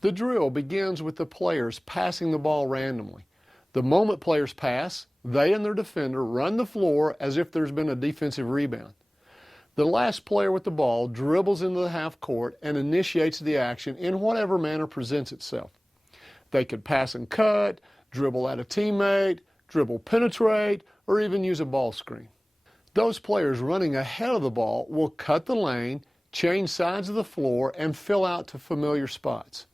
The drill begins with the players passing the ball randomly. The moment players pass, they and their defender run the floor as if there's been a defensive rebound. The last player with the ball dribbles into the half court and initiates the action in whatever manner presents itself. They could pass and cut, dribble at a teammate, dribble penetrate, or even use a ball screen. Those players running ahead of the ball will cut the lane, change sides of the floor, and fill out to familiar spots.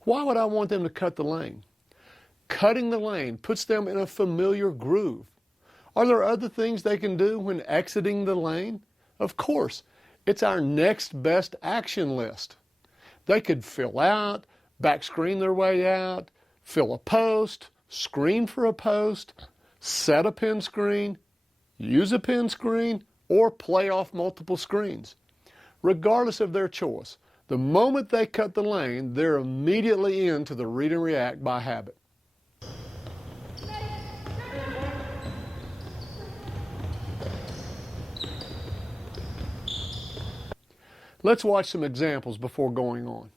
Why would I want them to cut the lane? Cutting the lane puts them in a familiar groove. Are there other things they can do when exiting the lane? Of course, it's our next best action list. They could fill out, back screen their way out, fill a post, screen for a post, set a pin screen, use a pin screen, or play off multiple screens. Regardless of their choice, the moment they cut the lane, they're immediately into the read and react by habit. Let's watch some examples before going on.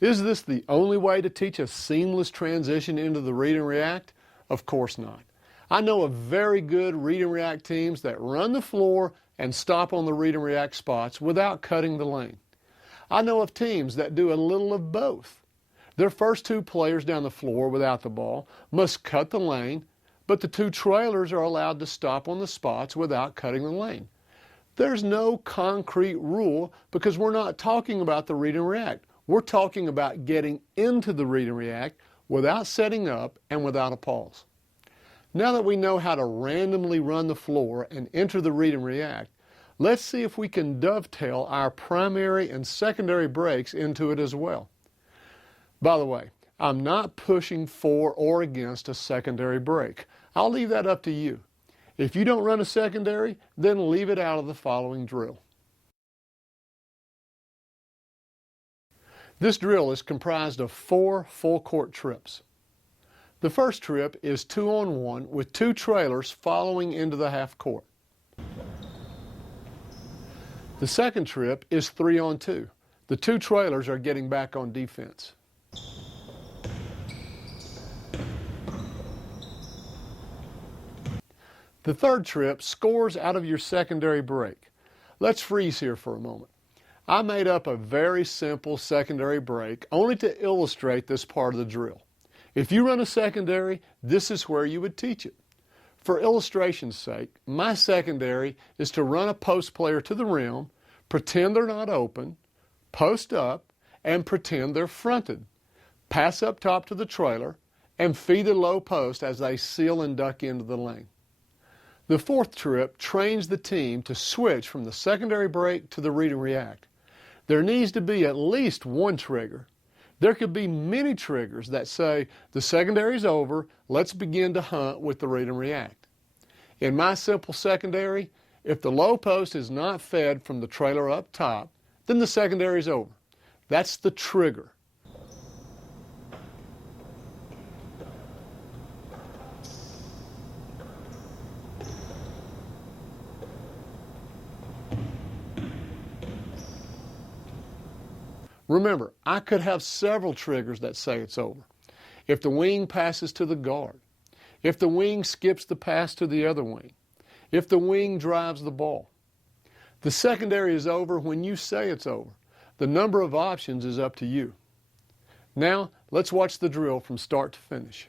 Is this the only way to teach a seamless transition into the read and react? Of course not. I know of very good read and react teams that run the floor and stop on the read and react spots without cutting the lane. I know of teams that do a little of both. Their first two players down the floor without the ball must cut the lane, but the two trailers are allowed to stop on the spots without cutting the lane. There's no concrete rule because we're not talking about the read and react. We're talking about getting into the read and react without setting up and without a pause. Now that we know how to randomly run the floor and enter the read and react, let's see if we can dovetail our primary and secondary breaks into it as well. By the way, I'm not pushing for or against a secondary break. I'll leave that up to you. If you don't run a secondary, then leave it out of the following drill. This drill is comprised of 4 full court trips. The first trip is 2-on-1 with 2 trailers following into the half court. The second trip is 3-on-2. The 2 trailers are getting back on defense. The third trip scores out of your secondary break. Let's freeze here for a moment. I made up a very simple secondary break only to illustrate this part of the drill. If you run a secondary, this is where you would teach it. For illustration's sake, my secondary is to run a post player to the rim, pretend they're not open, post up, and pretend they're fronted. Pass up top to the trailer, and feed the low post as they seal and duck into the lane. The fourth trip trains the team to switch from the secondary break to the read and react. There needs to be at least one trigger. There could be many triggers that say, the secondary's over, let's begin to hunt with the read and react. In my simple secondary, if the low post is not fed from the trailer up top, then the secondary's over. That's the trigger. Remember, I could have several triggers that say it's over. If the wing passes to the guard, if the wing skips the pass to the other wing, if the wing drives the ball. The secondary is over when you say it's over. The number of options is up to you. Now, let's watch the drill from start to finish.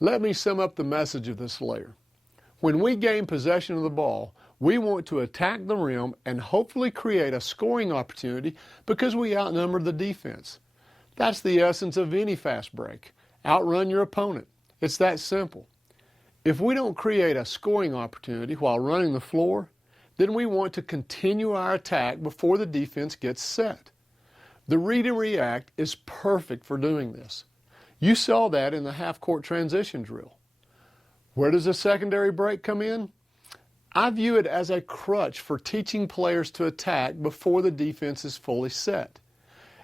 Let me sum up the message of this layer. When we gain possession of the ball, we want to attack the rim and hopefully create a scoring opportunity because we outnumber the defense. That's the essence of any fast break. Outrun your opponent. It's that simple. If we don't create a scoring opportunity while running the floor, then we want to continue our attack before the defense gets set. The read and react is perfect for doing this. You saw that in the half-court transition drill. Where does the secondary break come in? I view it as a crutch for teaching players to attack before the defense is fully set.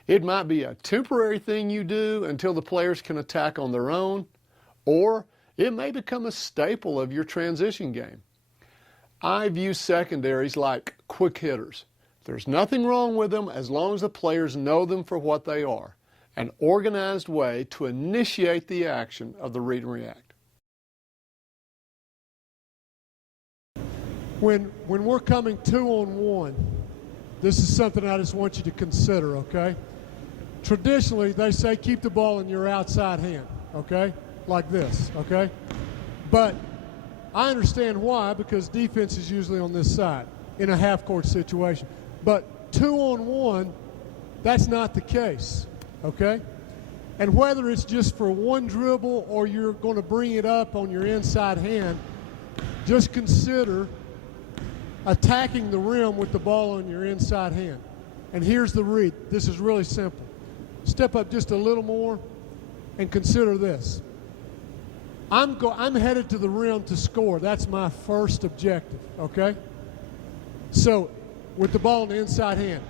It might be a temporary thing you do until the players can attack on their own, or it may become a staple of your transition game. I view secondaries like quick hitters. There's nothing wrong with them as long as the players know them for what they are. An organized way to initiate the action of the read and react. When we're coming 2-on-1, this is something I just want you to consider, okay? Traditionally, they say keep the ball in your outside hand, okay? Like this, okay? But I understand why, because defense is usually on this side in a half-court situation. But 2-on-1, that's not the case. Okay? And whether it's just for one dribble or you're going to bring it up on your inside hand, just consider attacking the rim with the ball on your inside hand. And here's the read. This is really simple. Step up just a little more and consider this. I'm headed to the rim to score. That's my first objective, okay? So, with the ball in the inside hand,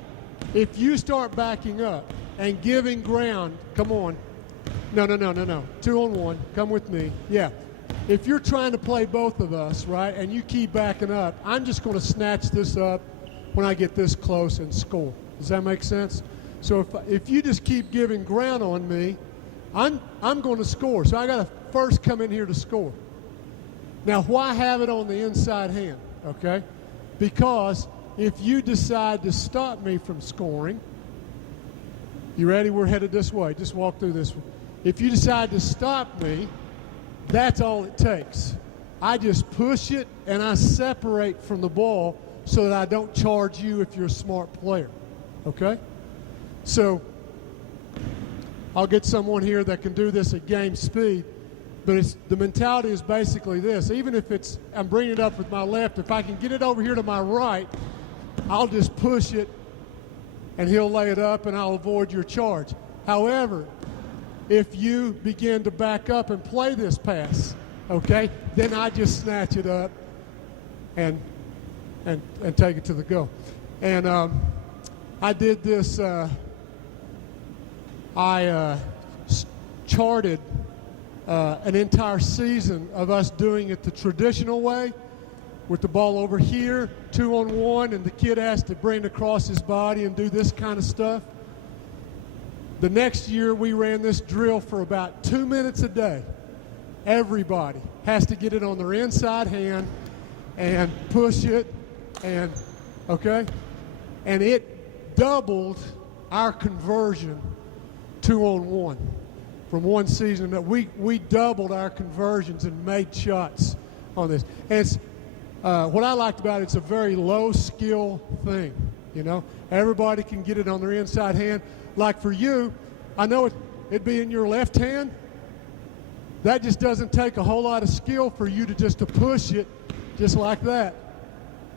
if you start backing up and giving ground, come on. No. 2-on-1, come with me. Yeah. If you're trying to play both of us, right, and you keep backing up, I'm just going to snatch this up when I get this close and score. Does that make sense? So if you just keep giving ground on me, I'm going to score. So I got to first come in here to score. Now, why have it on the inside hand? Okay? Because if you decide to stop me from scoring, you ready? We're headed this way. Just walk through this one. If you decide to stop me, that's all it takes. I just push it and I separate from the ball so that I don't charge you if you're a smart player. Okay? So I'll get someone here that can do this at game speed, but the mentality is basically this. Even if I'm bringing it up with my left, if I can get it over here to my right, I'll just push it and he'll lay it up and I'll avoid your charge. However, if you begin to back up and play this pass, okay, then I just snatch it up and take it to the goal. And I did this. I charted an entire season of us doing it the traditional way, with the ball over here, 2-on-1, and the kid has to bring it across his body and do this kind of stuff. The next year, we ran this drill for about 2 minutes a day. Everybody has to get it on their inside hand and push it, and okay? And it doubled our conversion 2-on-1 from one season. That we doubled our conversions and made shots on this. And it's, what I liked about it, it's a very low skill thing, you know? Everybody can get it on their inside hand. Like for you, I know it'd be in your left hand. That just doesn't take a whole lot of skill for you to push it just like that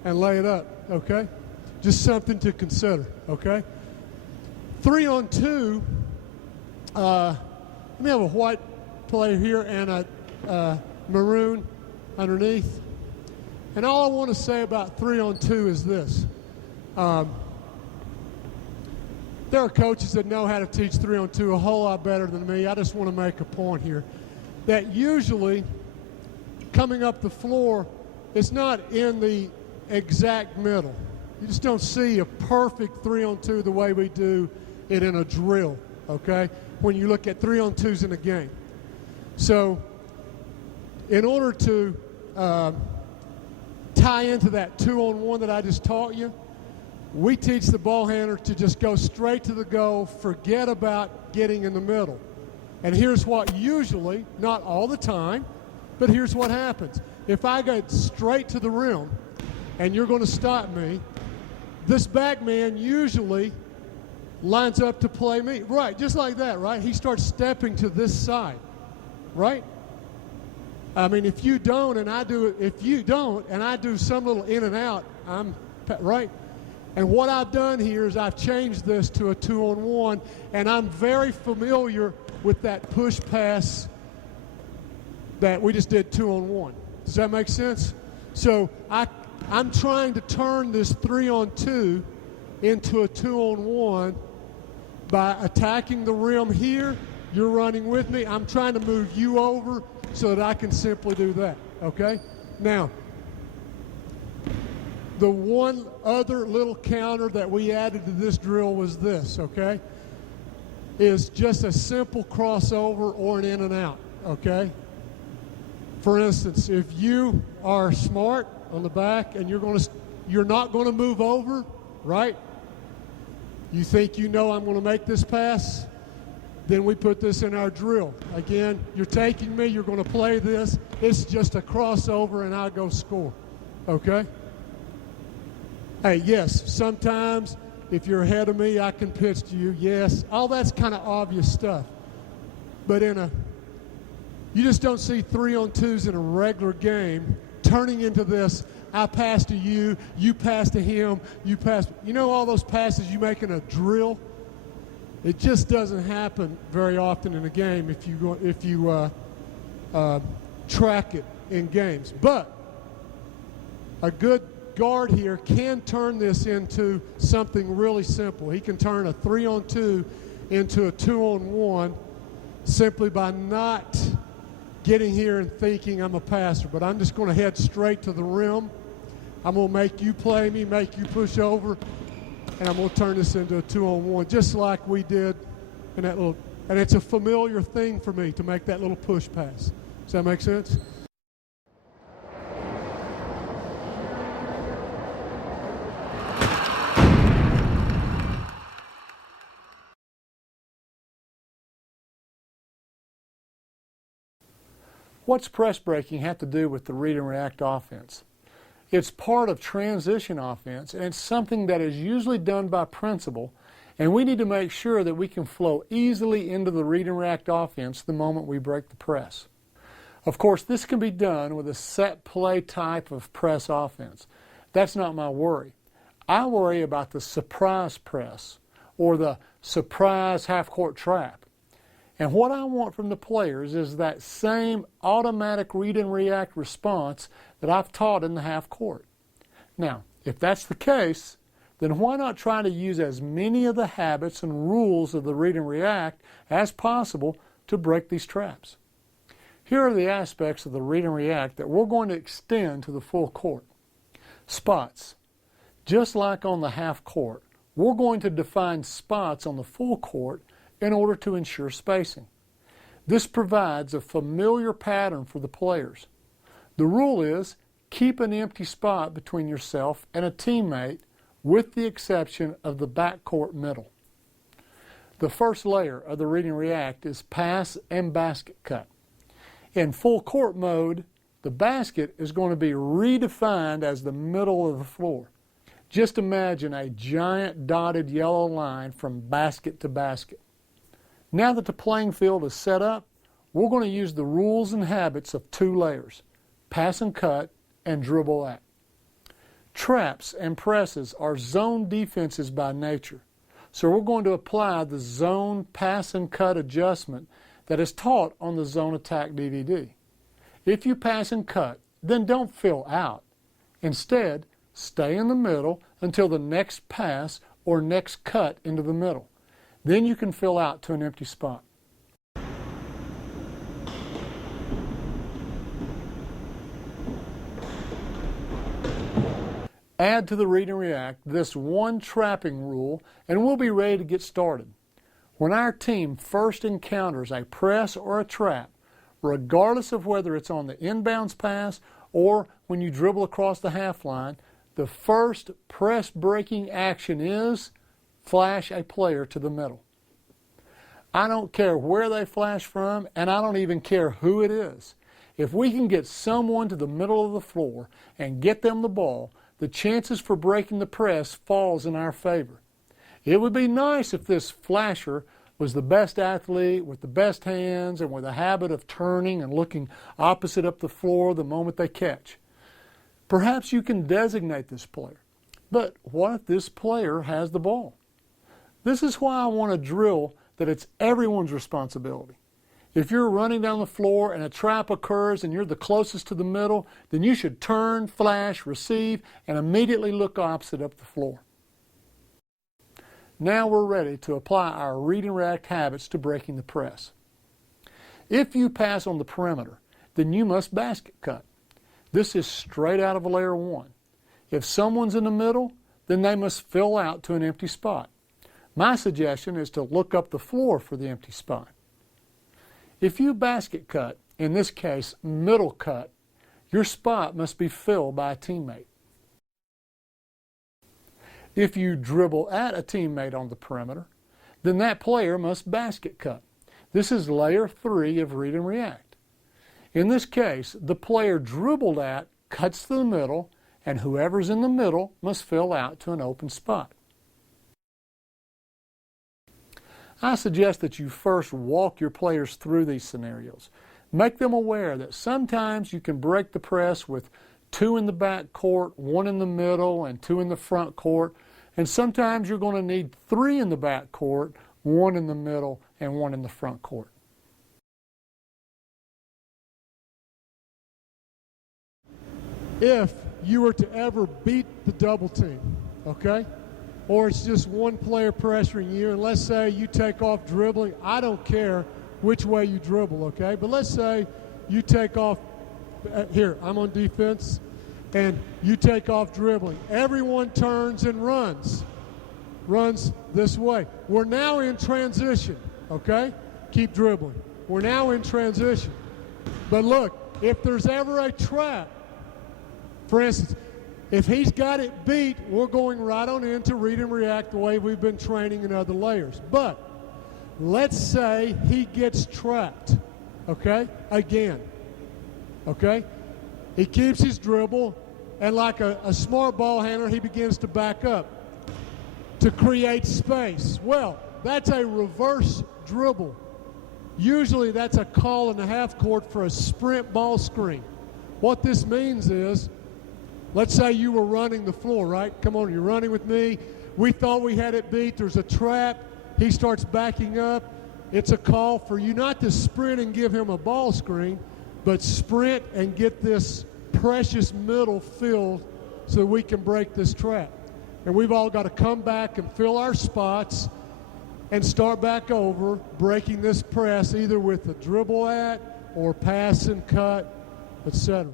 and lay it up, okay? Just something to consider, okay? 3-on-2, let me have a white player here and a maroon underneath. And all I want to say about 3-on-2 is this. There are coaches that know how to teach 3-on-2 a whole lot better than me. I just want to make a point here that usually coming up the floor, it's not in the exact middle. You just don't see a perfect 3-on-2 the way we do it in a drill, okay, when you look at 3-on-2s in a game. So in order to tie into that 2-on-1 that I just taught you, we teach the ball handler to just go straight to the goal, forget about getting in the middle. And here's what usually, not all the time, but here's what happens. If I go straight to the rim and you're going to stop me, this back man usually lines up to play me. Right, just like that, right? He starts stepping to this side, right? I mean, if you don't and I do some little in and out, I'm right. And what I've done here is I've changed this to a 2-on-1, and I'm very familiar with that push pass that we just did 2-on-1. Does that make sense? So I'm trying to turn this 3-on-2 into a 2-on-1 by attacking the rim here. You're running with me. I'm trying to move you over so that I can simply do that, okay? Now, the one other little counter that we added to this drill was this, okay? Is just a simple crossover or an in and out, okay? For instance, if you are smart on the back and you're not going to move over, right? You think you know I'm going to make this pass? Then we put this in our drill. Again, you're taking me, you're going to play this. It's just a crossover and I go score, okay? Hey, yes, sometimes if you're ahead of me, I can pitch to you, yes. All that's kind of obvious stuff. But you just don't see 3-on-2s in a regular game turning into this, I pass to you, you pass to him, you pass. You know all those passes you make in a drill? It just doesn't happen very often in a game if you track it in games. But a good guard here can turn this into something really simple. He can turn a 3-on-2 into a 2-on-1 simply by not getting here and thinking I'm a passer. But I'm just going to head straight to the rim. I'm going to make you play me, make you push over, and I'm going to turn this into a 2-on-1 just like we did in that little. And it's a familiar thing for me to make that little push pass. Does that make sense? What's press breaking have to do with the read and react offense? It's part of transition offense, and it's something that is usually done by principle, and we need to make sure that we can flow easily into the read and react offense the moment we break the press. Of course, this can be done with a set play type of press offense. That's not my worry. I worry about the surprise press or the surprise half-court trap. And what I want from the players is that same automatic read and react response that I've taught in the half court. Now, if that's the case, then why not try to use as many of the habits and rules of the read and react as possible to break these traps? Here are the aspects of the read and react that we're going to extend to the full court. Spots. Just like on the half court, we're going to define spots on the full court in order to ensure spacing. This provides a familiar pattern for the players. The rule is keep an empty spot between yourself and a teammate with the exception of the backcourt middle. The first layer of the read and react is pass and basket cut. In full court mode, the basket is going to be redefined as the middle of the floor. Just imagine a giant dotted yellow line from basket to basket. Now that the playing field is set up, we're going to use the rules and habits of two layers, pass and cut and dribble at. Traps and presses are zone defenses by nature, so we're going to apply the zone pass and cut adjustment that is taught on the Zone Attack DVD. If you pass and cut, then don't fill out. Instead, stay in the middle until the next pass or next cut into the middle. Then you can fill out to an empty spot. Add to the read and react this one trapping rule and we'll be ready to get started. When our team first encounters a press or a trap, regardless of whether it's on the inbounds pass or when you dribble across the half line, the first press breaking action is flash a player to the middle. I don't care where they flash from, and I don't even care who it is. If we can get someone to the middle of the floor and get them the ball, the chances for breaking the press falls in our favor. It would be nice if this flasher was the best athlete with the best hands and with a habit of turning and looking opposite up the floor the moment they catch. Perhaps you can designate this player. But what if this player has the ball? This is why I want to drill that it's everyone's responsibility. If you're running down the floor and a trap occurs and you're the closest to the middle, then you should turn, flash, receive, and immediately look opposite up the floor. Now we're ready to apply our read and react habits to breaking the press. If you pass on the perimeter, then you must basket cut. This is straight out of layer 1. If someone's in the middle, then they must fill out to an empty spot. My suggestion is to look up the floor for the empty spot. If you basket cut, in this case middle cut, your spot must be filled by a teammate. If you dribble at a teammate on the perimeter, then that player must basket cut. This is layer 3 of read and react. In this case, the player dribbled at cuts to the middle, and whoever's in the middle must fill out to an open spot. I suggest that you first walk your players through these scenarios. Make them aware that sometimes you can break the press with 2 in the back court, 1 in the middle, and 2 in the front court. And sometimes you're going to need 3 in the back court, 1 in the middle, and 1 in the front court. If you were to ever beat the double team, okay, or it's just one player pressuring you, and let's say you take off dribbling, I don't care which way you dribble, okay, but let's say you take off, here, I'm on defense, and you take off dribbling. Everyone turns and runs this way. We're now in transition, okay? Keep dribbling. We're now in transition. But look, if there's ever a trap, for instance, if he's got it beat, we're going right on into read and react the way we've been training in other layers. But let's say he gets trapped, okay, again, okay? He keeps his dribble, and like a smart ball handler, he begins to back up to create space. Well, that's a reverse dribble. Usually that's a call in the half court for a sprint ball screen. What this means is, let's say you were running the floor, right? Come on, you're running with me. We thought we had it beat. There's a trap. He starts backing up. It's a call for you not to sprint and give him a ball screen, but sprint and get this precious middle filled so we can break this trap. And we've all got to come back and fill our spots and start back over, breaking this press either with a dribble at or pass and cut, etc.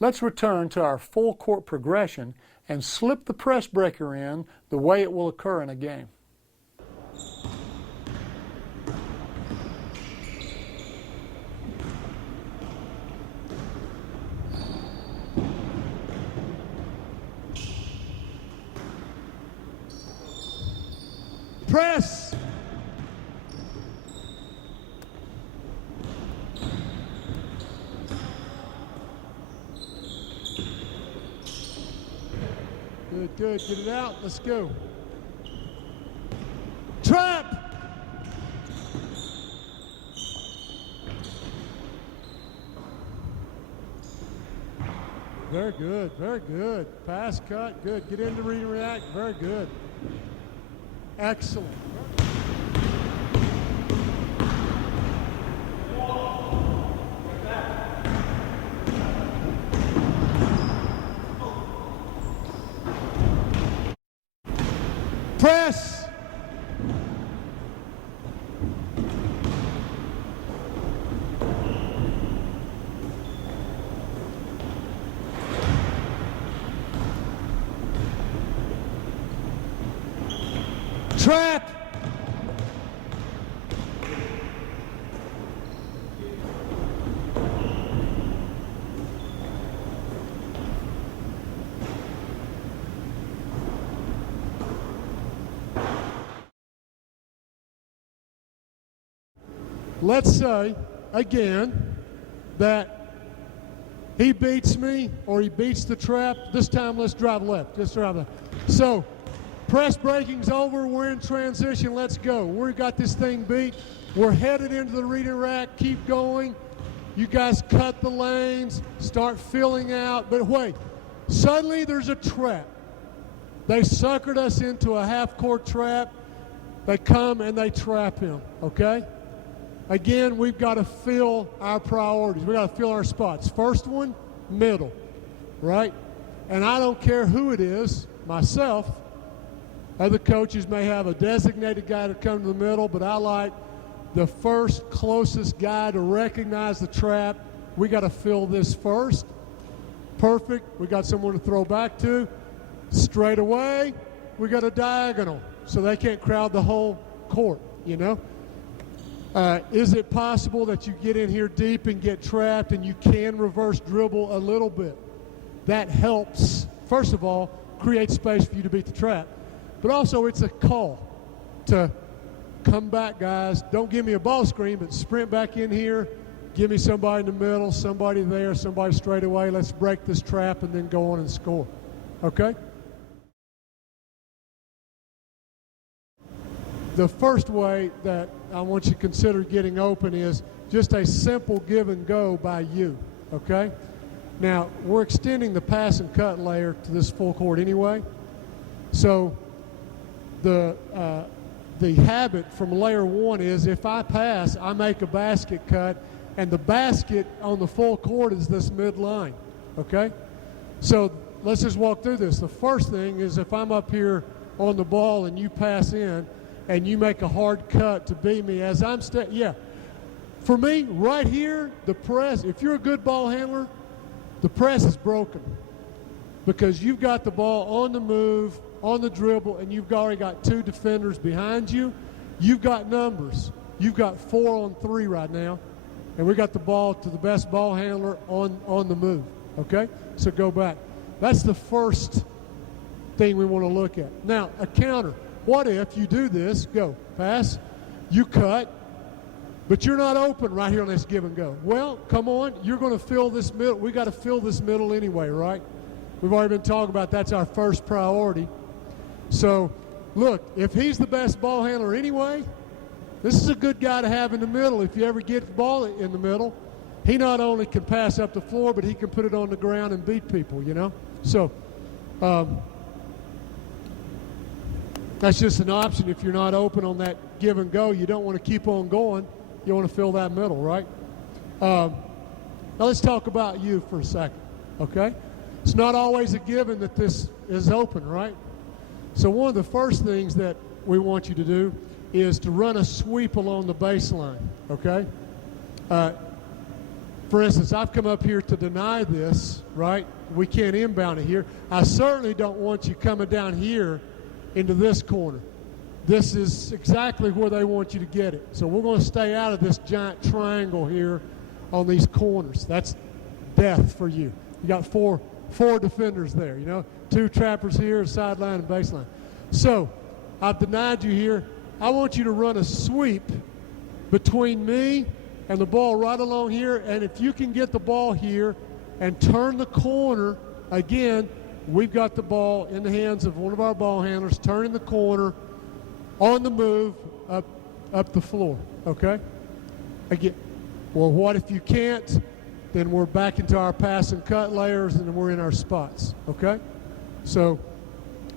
Let's return to our full court progression and slip the press breaker in the way it will occur in a game. Press. Good, good. Get it out. Let's go. Trap. Very good. Very good. Pass, cut. Good. Get into read and react. Very good. Excellent. Press. Trap. Let's say, again, that he beats me or he beats the trap. This time, let's drive left. Just drive left. So, press breaking's over. We're in transition. Let's go. We've got this thing beat. We're headed into the read and rack. Keep going. You guys cut the lanes. Start filling out. But wait, suddenly there's a trap. They suckered us into a half-court trap. They come and they trap him, okay? Again, we've got to fill our priorities. We've got to fill our spots. First one, middle, right? And I don't care who it is, myself. Other coaches may have a designated guy to come to the middle, but I like the first closest guy to recognize the trap. We got to fill this first. Perfect. We got someone to throw back to. Straight away, we got a diagonal, so they can't crowd the whole court, you know? Is it possible that you get in here deep and get trapped and you can reverse dribble a little bit? That helps, first of all, create space for you to beat the trap. But also it's a call to come back, guys. Don't give me a ball screen, but sprint back in here. Give me somebody in the middle, somebody there, somebody straight away. Let's break this trap and then go on and score. Okay? The first way that I want you to consider getting open is just a simple give and go by you, okay? Now, we're extending the pass and cut layer to this full court anyway. So the habit from layer 1 is if I pass, I make a basket cut, and the basket on the full court is this midline, okay? So let's just walk through this. The first thing is if I'm up here on the ball and you pass in and you make a hard cut to beat me as I'm for me, right here, the press, if you're a good ball handler, the press is broken because you've got the ball on the move, on the dribble, and you've already got 2 defenders behind you. You've got numbers. You've got 4 on 3 right now, and we got the ball to the best ball handler on the move, okay? So go back. That's the first thing we want to look at. Now, a counter. What if you do this, go, pass, you cut, but you're not open right here on this give and go? Well, come on, you're going to fill this middle. We got to fill this middle anyway, right? We've already been talking about that's our first priority. So, look, if he's the best ball handler anyway, this is a good guy to have in the middle. If you ever get the ball in the middle, he not only can pass up the floor, but he can put it on the ground and beat people, you know? So, that's just an option if you're not open on that give and go. You don't want to keep on going. You want to fill that middle, right? Now let's talk about you for a second, okay? It's not always a given that this is open, right? So one of the first things that we want you to do is to run a sweep along the baseline, okay? For instance, I've come up here to deny this, right? We can't inbound it here. I certainly don't want you coming down here into this corner. This is exactly where they want you to get it. So we're going to stay out of this giant triangle here on these corners. That's death for you. You got four defenders there, you know, 2 trappers here, sideline and baseline. So I've denied you here. I want you to run a sweep between me and the ball right along here, and if you can get the ball here and turn the corner, again, we've got the ball in the hands of one of our ball handlers, turning the corner, on the move, up the floor, okay? Again, well, what if you can't? Then we're back into our pass and cut layers, and then we're in our spots, okay? So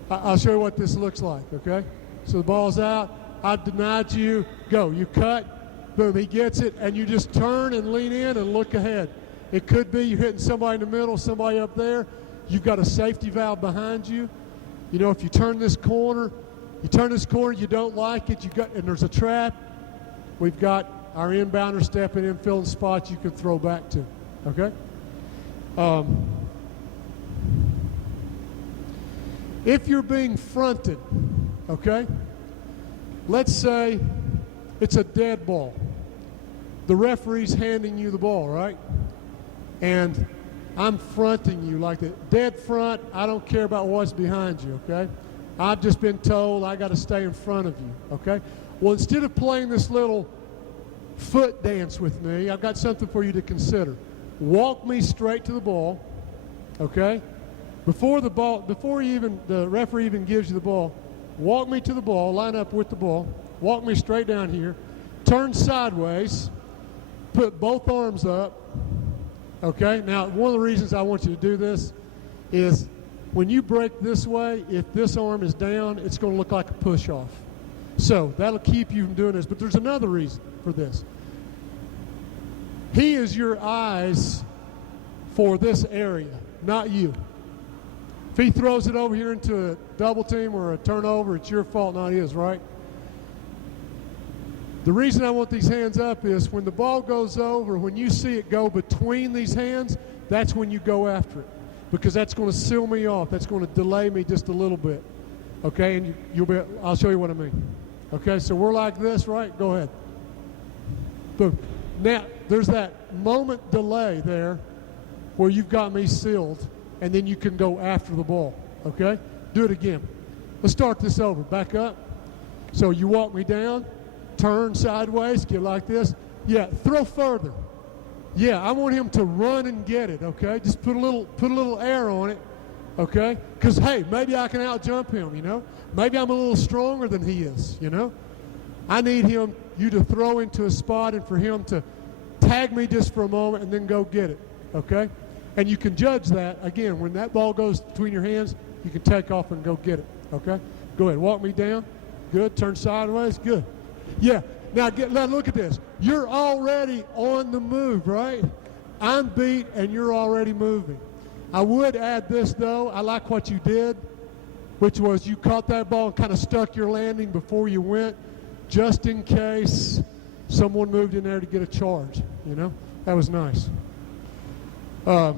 I'll show you what this looks like, okay? So the ball's out. I've denied you. Go. You cut. Boom. He gets it, and you just turn and lean in and look ahead. It could be you're hitting somebody in the middle, somebody up there. You've got a safety valve behind you. You know, if you turn this corner, you don't like it, and there's a trap, we've got our inbounder stepping in, filling spots you can throw back to, okay? If you're being fronted, okay, let's say it's a dead ball. The referee's handing you the ball, right? And I'm fronting you like that. Dead front, I don't care about what's behind you, okay? I've just been told I got to stay in front of you, okay? Well, instead of playing this little foot dance with me, I've got something for you to consider. Walk me straight to the ball, okay? Before the referee even gives you the ball, walk me to the ball, line up with the ball, walk me straight down here, turn sideways, put both arms up, okay? Now, one of the reasons I want you to do this is when you break this way, if this arm is down, it's going to look like a push-off. So that'll keep you from doing this. But there's another reason for this. He is your eyes for this area, not you. If he throws it over here into a double team or a turnover, it's your fault, not his, right? The reason I want these hands up is when the ball goes over, when you see it go between these hands, that's when you go after it. Because that's going to seal me off. That's going to delay me just a little bit. Okay, and I'll show you what I mean. Okay, so we're like this, right? Go ahead. Boom. Now, there's that moment delay there where you've got me sealed, and then you can go after the ball. Okay? Do it again. Let's start this over. Back up. So you walk me down, turn sideways, get like this. Yeah, throw further. Yeah, I want him to run and get it, okay? Just put a little air on it, okay? Because, hey, maybe I can out-jump him, you know? Maybe I'm a little stronger than he is, you know? I need you to throw into a spot and for him to tag me just for a moment and then go get it, okay? And you can judge that, again, when that ball goes between your hands, you can take off and go get it, okay? Go ahead, walk me down. Good, turn sideways, good. Yeah, now look at this. You're already on the move, right? I'm beat and you're already moving. I would add this though, I like what you did, which was you caught that ball and kind of stuck your landing before you went, just in case someone moved in there to get a charge, you know? That was nice. Go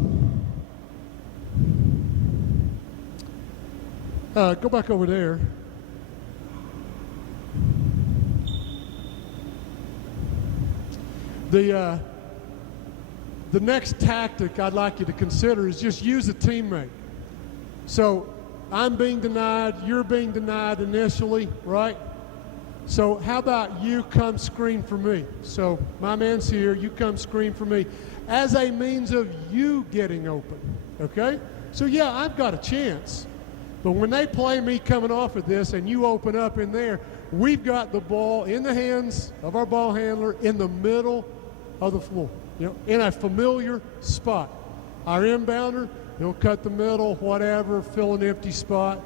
back over there. The next tactic I'd like you to consider is just use a teammate. So I'm being denied, you're being denied initially, right? So how about you come screen for me? So my man's here, you come screen for me as a means of you getting open, okay? So yeah, I've got a chance. But when they play me coming off of this and you open up in there, we've got the ball in the hands of our ball handler in the middle of the floor, you know, in a familiar spot. Our inbounder, he'll cut the middle, whatever, fill an empty spot.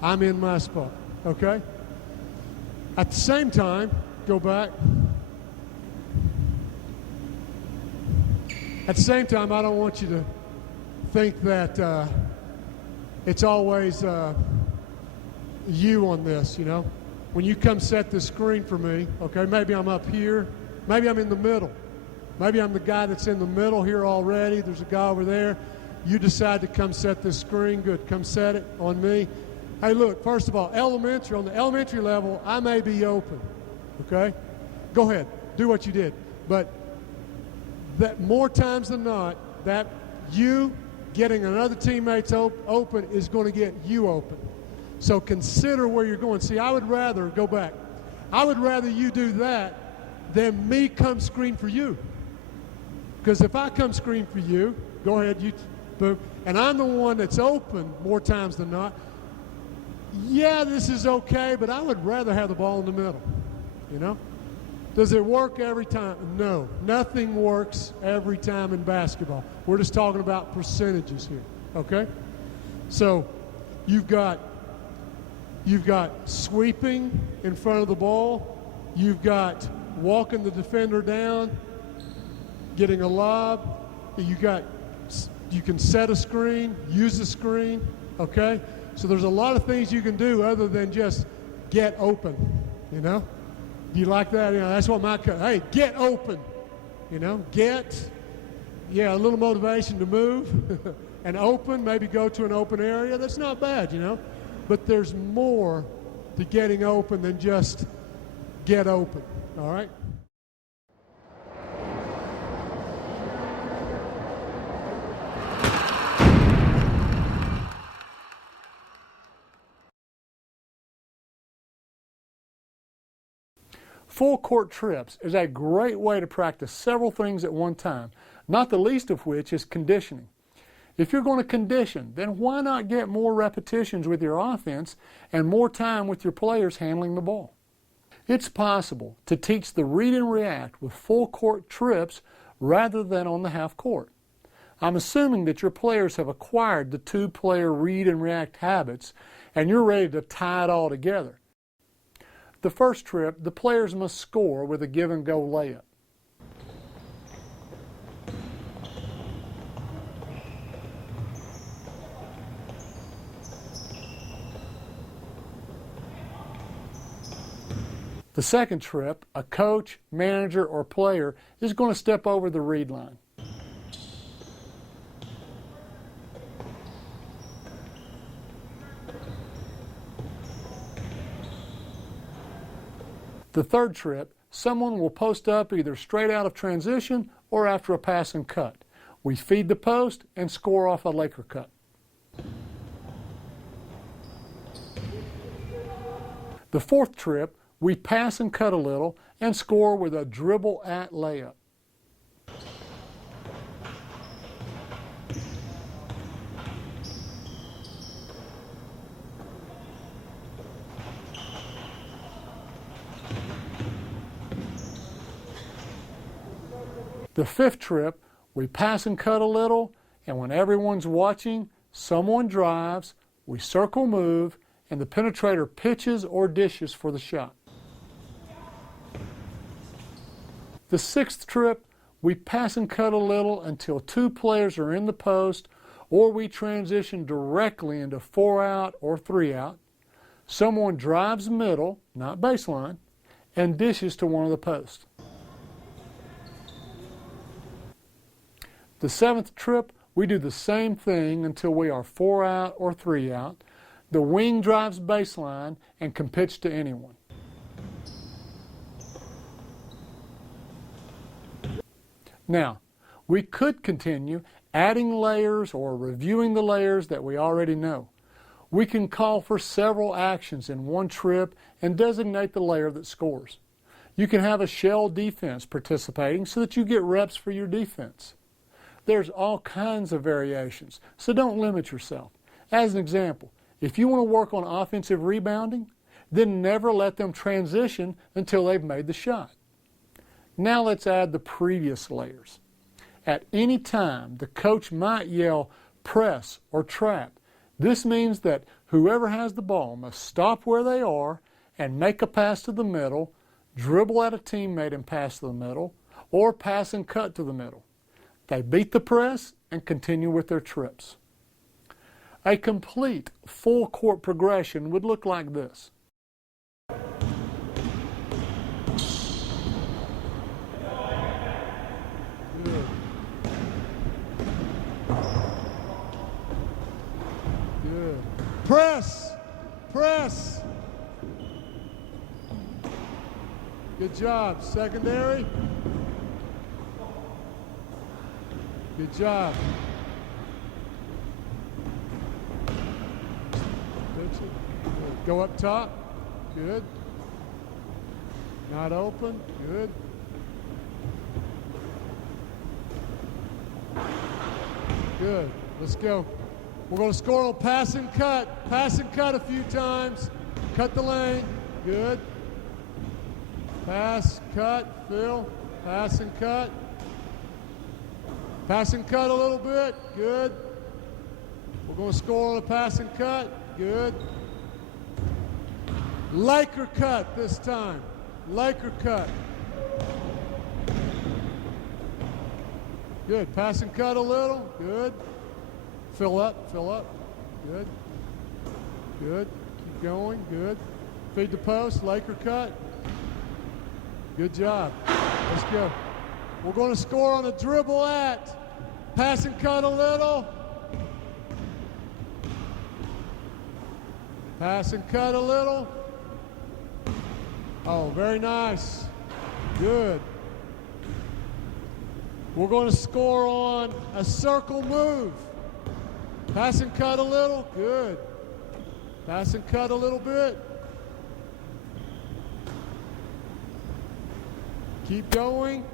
I'm in my spot, okay? At the same time, go back. At the same time, I don't want you to think that it's always you on this, you know. When you come set the screen for me, okay, maybe I'm up here, maybe I'm in the middle. Maybe I'm the guy that's in the middle here already. There's a guy over there. You decide to come set this screen. Good, come set it on me. Hey, look, first of all, on the elementary level, I may be open, okay? Go ahead, do what you did. But that more times than not, that you getting another teammate's open is going to get you open. So consider where you're going. See, I would rather, go back, I would rather you do that than me come screen for you. Because if I come screen for you, go ahead, you, boom, and I'm the one that's open more times than not, yeah, this is okay, but I would rather have the ball in the middle, you know? Does it work every time? No, nothing works every time in basketball. We're just talking about percentages here, okay? So you've got sweeping in front of the ball, you've got walking the defender down, getting a lob, you can set a screen, use a screen, okay? So there's a lot of things you can do other than just get open, you know? Do you like that? You know, that's what hey, get open, you know? Yeah, a little motivation to move and open, maybe go to an open area. That's not bad, you know? But there's more to getting open than just get open, all right? Full court trips is a great way to practice several things at one time, not the least of which is conditioning. If you're going to condition, then why not get more repetitions with your offense and more time with your players handling the ball? It's possible to teach the read and react with full court trips rather than on the half court. I'm assuming that your players have acquired the two-player read and react habits and you're ready to tie it all together. The first trip, the players must score with a give-and-go layup. The second trip, a coach, manager, or player is going to step over the read line. The third trip, someone will post up either straight out of transition or after a pass and cut. We feed the post and score off a Laker cut. The fourth trip, we pass and cut a little and score with a dribble at layup. The fifth trip, we pass and cut a little And when everyone's watching, someone drives, we circle move, and the penetrator pitches or dishes for the shot. The sixth trip, we pass and cut a little until two players are in the post, or we transition directly into 4-out or 3-out. Someone drives middle, not baseline, and dishes to one of the posts. The seventh trip, we do the same thing until we are 4-out or 3-out. The wing drives baseline and can pitch to anyone. Now, we could continue adding layers or reviewing the layers that we already know. We can call for several actions in one trip and designate the layer that scores. You can have a shell defense participating so that you get reps for your defense. There's all kinds of variations, so don't limit yourself. As an example, if you want to work on offensive rebounding, then never let them transition until they've made the shot. Now let's add the previous layers. At any time, the coach might yell press or trap. This means that whoever has the ball must stop where they are and make a pass to the middle, dribble at a teammate and pass to the middle, or pass and cut to the middle. They beat the press and continue with their trips. A complete full court progression would look like this. Good. Press, press. Good job. Secondary. Good job. Good. Go up top. Good. Not open. Good. Good. Let's go. We're going to score on pass and cut. Pass and cut a few times. Cut the lane. Good. Pass, cut, fill. Pass and cut. Pass and cut a little bit. Good. We're going to score on a pass and cut. Good. Laker cut this time. Laker cut. Good. Pass and cut a little. Good. Fill up. Fill up. Good. Good. Keep going. Good. Feed the post. Laker cut. Good job. Let's go. We're going to score on a dribble at. Pass and cut a little. Pass and cut a little. Oh, very nice. Good. We're going to score on a circle move. Pass and cut a little. Good. Pass and cut a little bit. Keep going.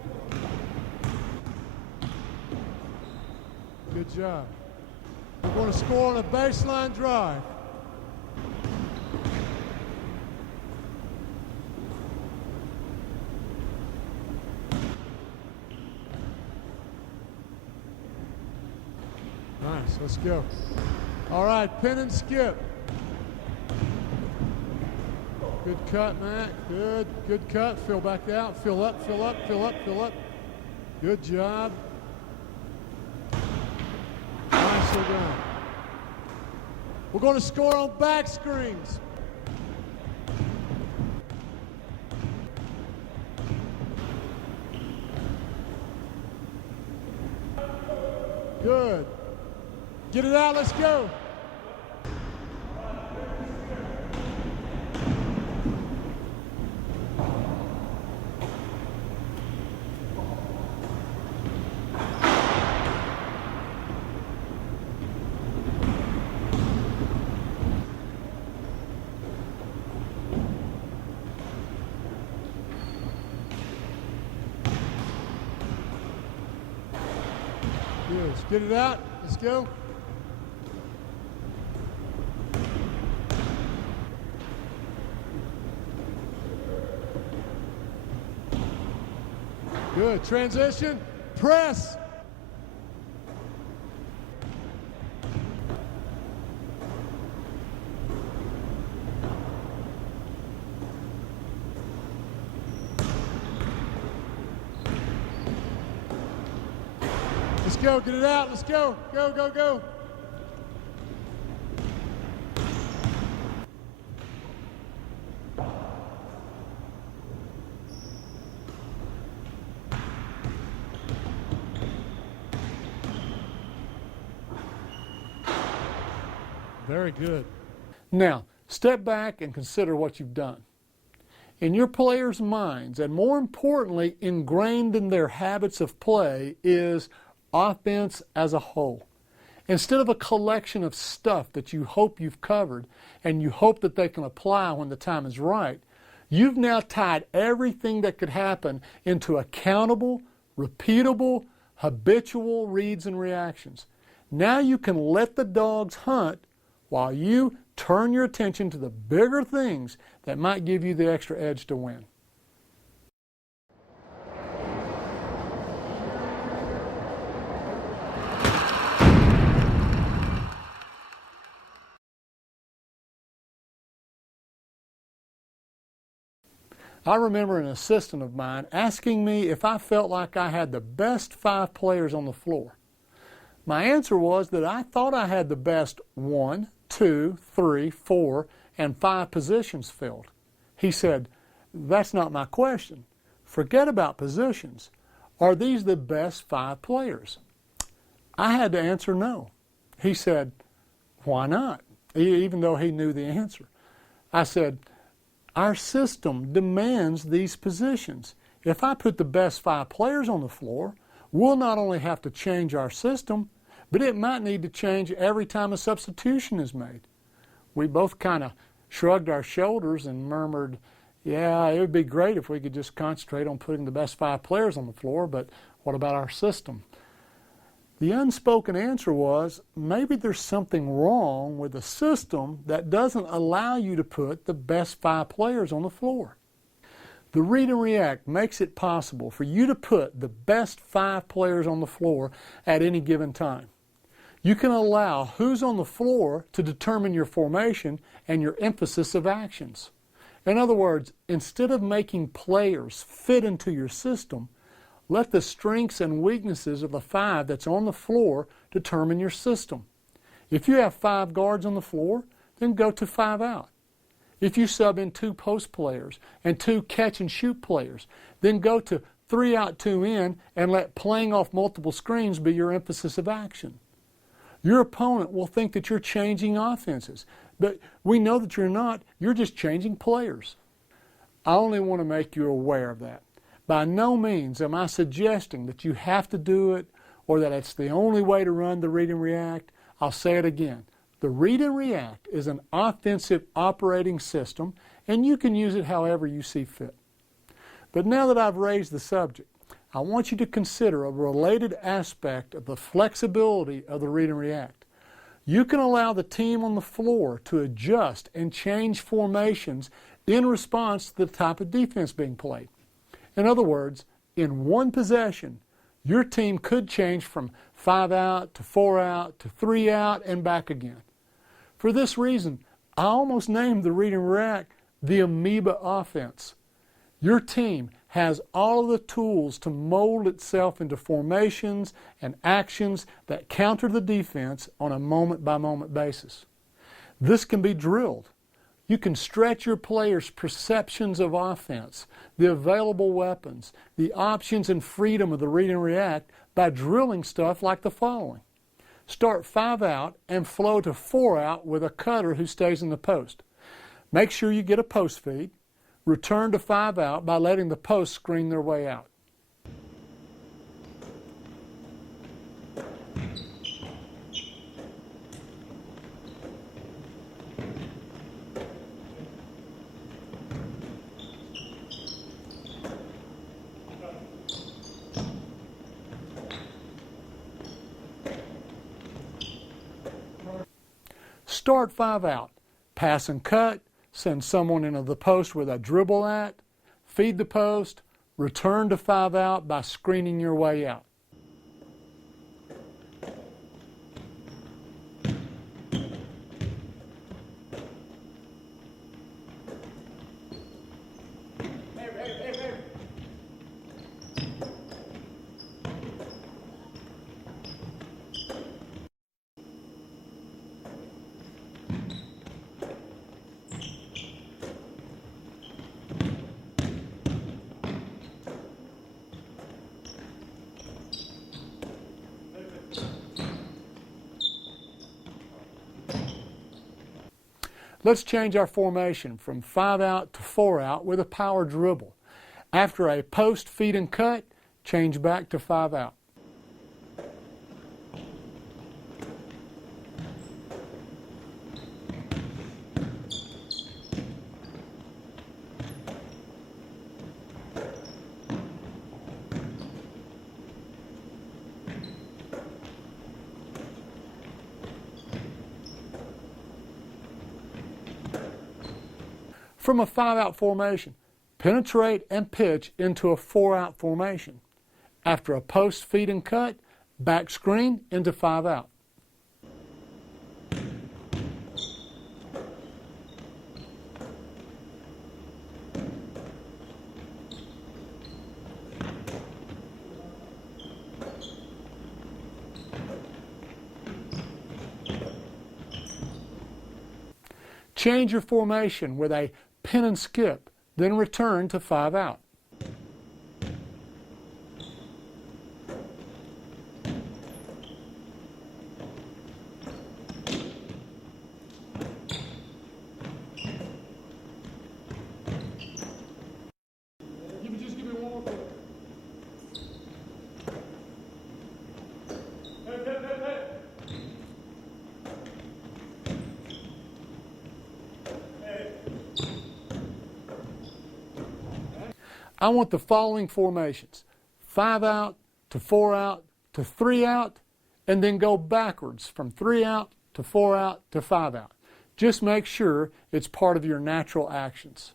Good job. We're going to score on a baseline drive. Nice, let's go. All right, pin and skip. Good cut, Matt. Good, good cut. Fill back out. Fill up, fill up, fill up, fill up. Good job. Nicely done. We're going to score on back screens. Good. Get it out, let's go. Good. Let's get it out, let's go. Good. Transition. Press. go. Get it out. Let's go. Go, go, go. Very good. Now, step back and consider what you've done. In your players' minds, and more importantly, ingrained in their habits of play, is offense as a whole. Instead of a collection of stuff that you hope you've covered and you hope that they can apply when the time is right, you've now tied everything that could happen into accountable, repeatable, habitual reads and reactions. Now you can let the dogs hunt while you turn your attention to the bigger things that might give you the extra edge to win. I remember an assistant of mine asking me if I felt like I had the best 5 players on the floor. My answer was that I thought I had the best 1, 2, 3, 4, and 5 positions filled. He said, "That's not my question. Forget about positions. Are these the best 5 players?" I had to answer no. He said, "Why not?" Even though he knew the answer. I said, "Our system demands these positions. If I put the best 5 players on the floor, we'll not only have to change our system, but it might need to change every time a substitution is made." We both kind of shrugged our shoulders and murmured, "Yeah, it would be great if we could just concentrate on putting the best 5 players on the floor, but what about our system?" The unspoken answer was, maybe there's something wrong with the system that doesn't allow you to put the best 5 players on the floor. The read and react makes it possible for you to put the best 5 players on the floor at any given time. You can allow who's on the floor to determine your formation and your emphasis of actions. In other words, instead of making players fit into your system, let the strengths and weaknesses of the 5 that's on the floor determine your system. If you have 5 guards on the floor, then go to 5 out. If you sub in 2 post players and 2 catch and shoot players, then go to 3 out, 2 in, and let playing off multiple screens be your emphasis of action. Your opponent will think that you're changing offenses, but we know that you're not. You're just changing players. I only want to make you aware of that. By no means am I suggesting that you have to do it or that it's the only way to run the read and react. I'll say it again. The read and react is an offensive operating system, and you can use it however you see fit. But now that I've raised the subject, I want you to consider a related aspect of the flexibility of the read and react. You can allow the team on the floor to adjust and change formations in response to the type of defense being played. In other words, in one possession, your team could change from 5 out to 4 out to 3 out and back again. For this reason, I almost named the read and react the amoeba offense. Your team has all of the tools to mold itself into formations and actions that counter the defense on a moment-by-moment basis. This can be drilled. You can stretch your players' perceptions of offense, the available weapons, the options and freedom of the read and react by drilling stuff like the following. Start 5 out and flow to 4 out with a cutter who stays in the post. Make sure you get a post feed. Return to 5 out by letting the post screen their way out. Start 5 out. Pass and cut. Send someone into the post with a dribble at. Feed the post. Return to 5 out by screening your way out. Let's change our formation from 5 out to 4 out with a power dribble. After a post, feed, and cut, change back to 5 out. From a 5 out formation, penetrate and pitch into a 4 out formation. After a post, feed, and cut, back screen into 5 out. Change your formation with a pin and skip, then return to 5 out. Just give me one more. I want the following formations: 5 out to 4 out to 3 out, and then go backwards from 3 out to 4 out to 5 out. Just make sure it's part of your natural actions.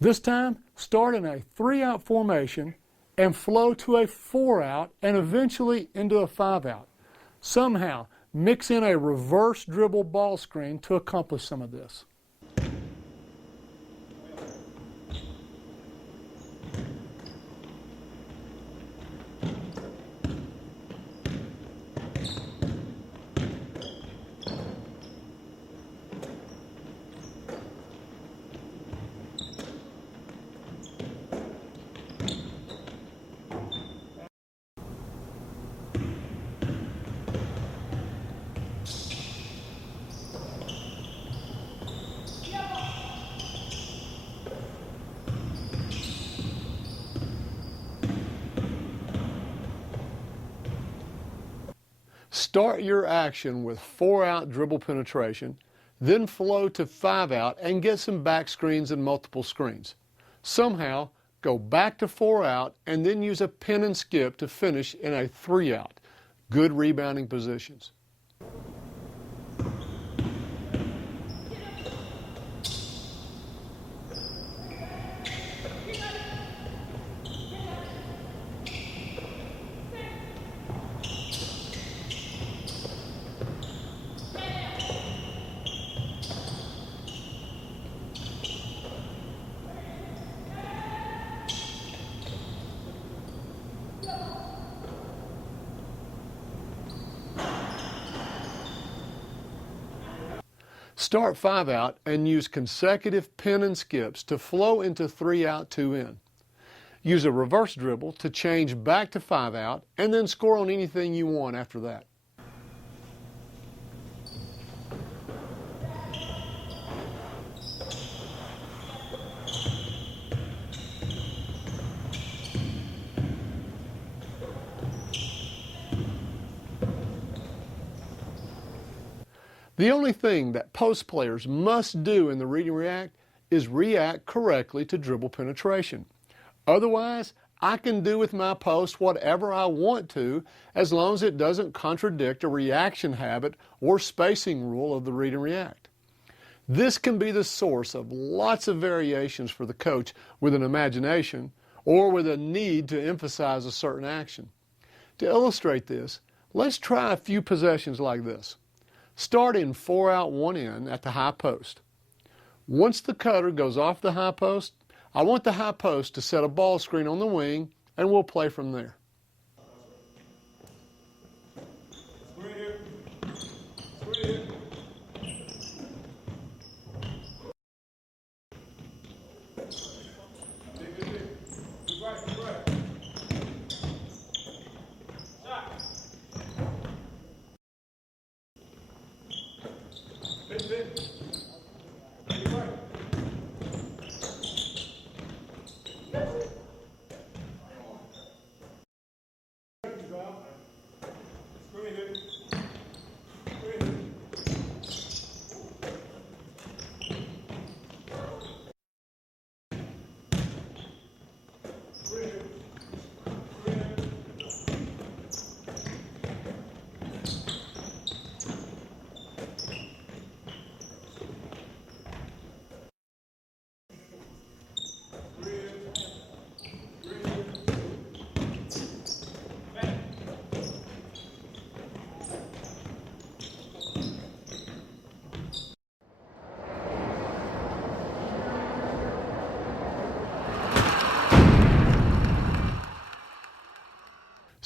This time, start in a 3 out formation and flow to a 4 out and eventually into a 5 out. Somehow, mix in a reverse dribble ball screen to accomplish some of this. Start your action with 4 out dribble penetration, then flow to 5 out and get some back screens and multiple screens. Somehow, go back to 4 out and then use a pin and skip to finish in a 3 out. Good rebounding positions. Start 5 out and use consecutive pin and skips to flow into 3 out, 2 in. Use a reverse dribble to change back to 5 out and then score on anything you want after that. The only thing that post players must do in the read and react is react correctly to dribble penetration. Otherwise, I can do with my post whatever I want to as long as it doesn't contradict a reaction habit or spacing rule of the read and react. This can be the source of lots of variations for the coach with an imagination or with a need to emphasize a certain action. To illustrate this, let's try a few possessions like this. Start in 4 out, 1 in at the high post. Once the cutter goes off the high post, I want the high post to set a ball screen on the wing and we'll play from there.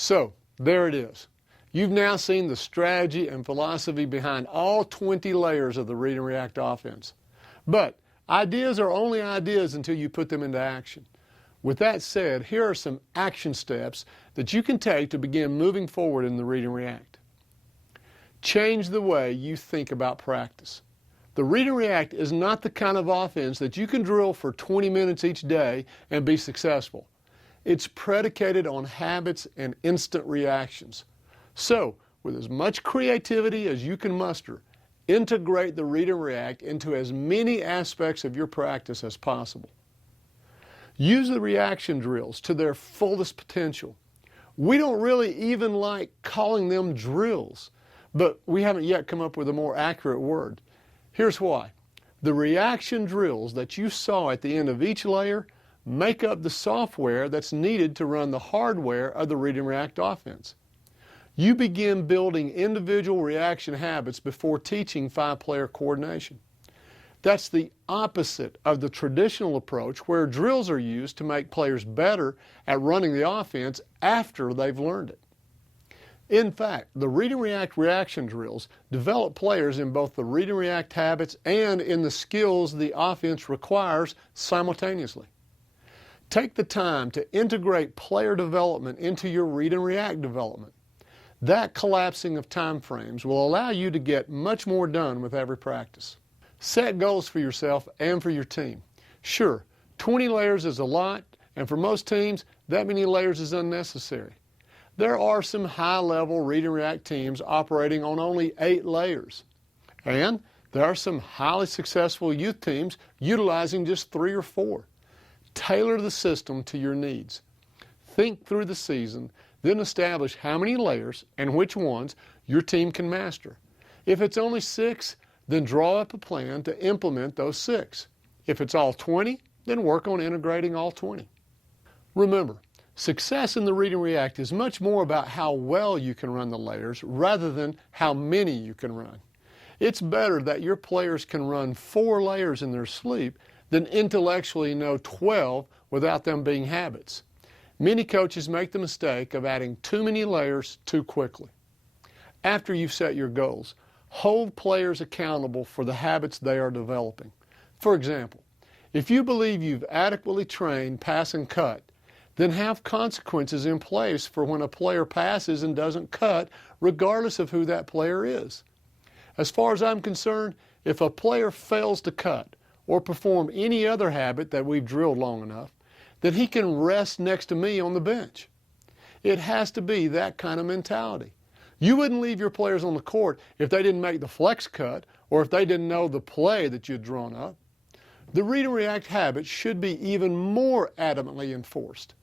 So, there it is. You've now seen the strategy and philosophy behind all 20 layers of the read and react offense. But ideas are only ideas until you put them into action. With that said, here are some action steps that you can take to begin moving forward in the read and react. Change the way you think about practice. The read and react is not the kind of offense that you can drill for 20 minutes each day and be successful. It's predicated on habits and instant reactions. So, with as much creativity as you can muster, integrate the read and react into as many aspects of your practice as possible. Use the reaction drills to their fullest potential. We don't really even like calling them drills, but we haven't yet come up with a more accurate word. Here's why. The reaction drills that you saw at the end of each layer make up the software that's needed to run the hardware of the read and react offense. You begin building individual reaction habits before teaching 5-player coordination. That's the opposite of the traditional approach where drills are used to make players better at running the offense after they've learned it. In fact, the read and react reaction drills develop players in both the read and react habits and in the skills the offense requires simultaneously. Take the time to integrate player development into your read and react development. That collapsing of time frames will allow you to get much more done with every practice. Set goals for yourself and for your team. Sure, 20 layers is a lot, and for most teams, that many layers is unnecessary. There are some high-level read and react teams operating on only 8 layers. And there are some highly successful youth teams utilizing just 3 or 4. Tailor the system to your needs. Think through the season, then establish how many layers and which ones your team can master. If it's only 6, then draw up a plan to implement those 6. If it's all 20, then work on integrating all 20. Remember, success in the read and react is much more about how well you can run the layers rather than how many you can run. It's better that your players can run 4 layers in their sleep than intellectually know 12 without them being habits. Many coaches make the mistake of adding too many layers too quickly. After you've set your goals, hold players accountable for the habits they are developing. For example, if you believe you've adequately trained pass and cut, then have consequences in place for when a player passes and doesn't cut, regardless of who that player is. As far as I'm concerned, if a player fails to cut or perform any other habit that we've drilled long enough, then he can rest next to me on the bench. It has to be that kind of mentality. You wouldn't leave your players on the court if they didn't make the flex cut or if they didn't know the play that you'd drawn up. The read and react habit should be even more adamantly enforced.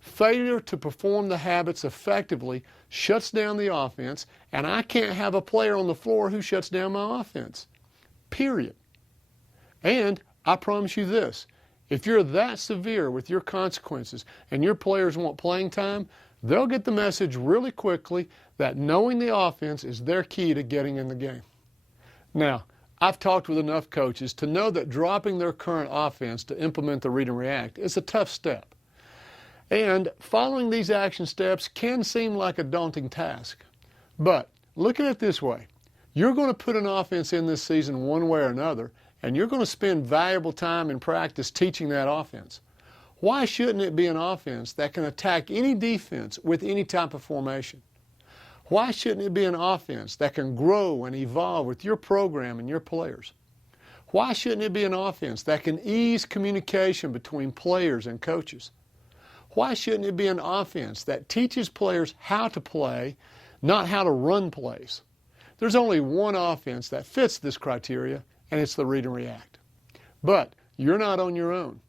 Failure to perform the habits effectively shuts down the offense, and I can't have a player on the floor who shuts down my offense. Period. And I promise you this, if you're that severe with your consequences and your players want playing time, they'll get the message really quickly that knowing the offense is their key to getting in the game. Now, I've talked with enough coaches to know that dropping their current offense to implement the read and react is a tough step. And following these action steps can seem like a daunting task. But look at it this way. You're going to put an offense in this season one way or another, and you're going to spend valuable time in practice teaching that offense. Why shouldn't it be an offense that can attack any defense with any type of formation? Why shouldn't it be an offense that can grow and evolve with your program and your players? Why shouldn't it be an offense that can ease communication between players and coaches? Why shouldn't it be an offense that teaches players how to play, not how to run plays? There's only one offense that fits this criteria, and it's the read and react. But you're not on your own.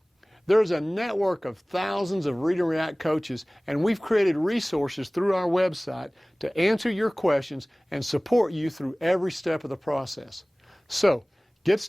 There's a network of thousands of read and react coaches, and we've created resources through our website to answer your questions and support you through every step of the process. So,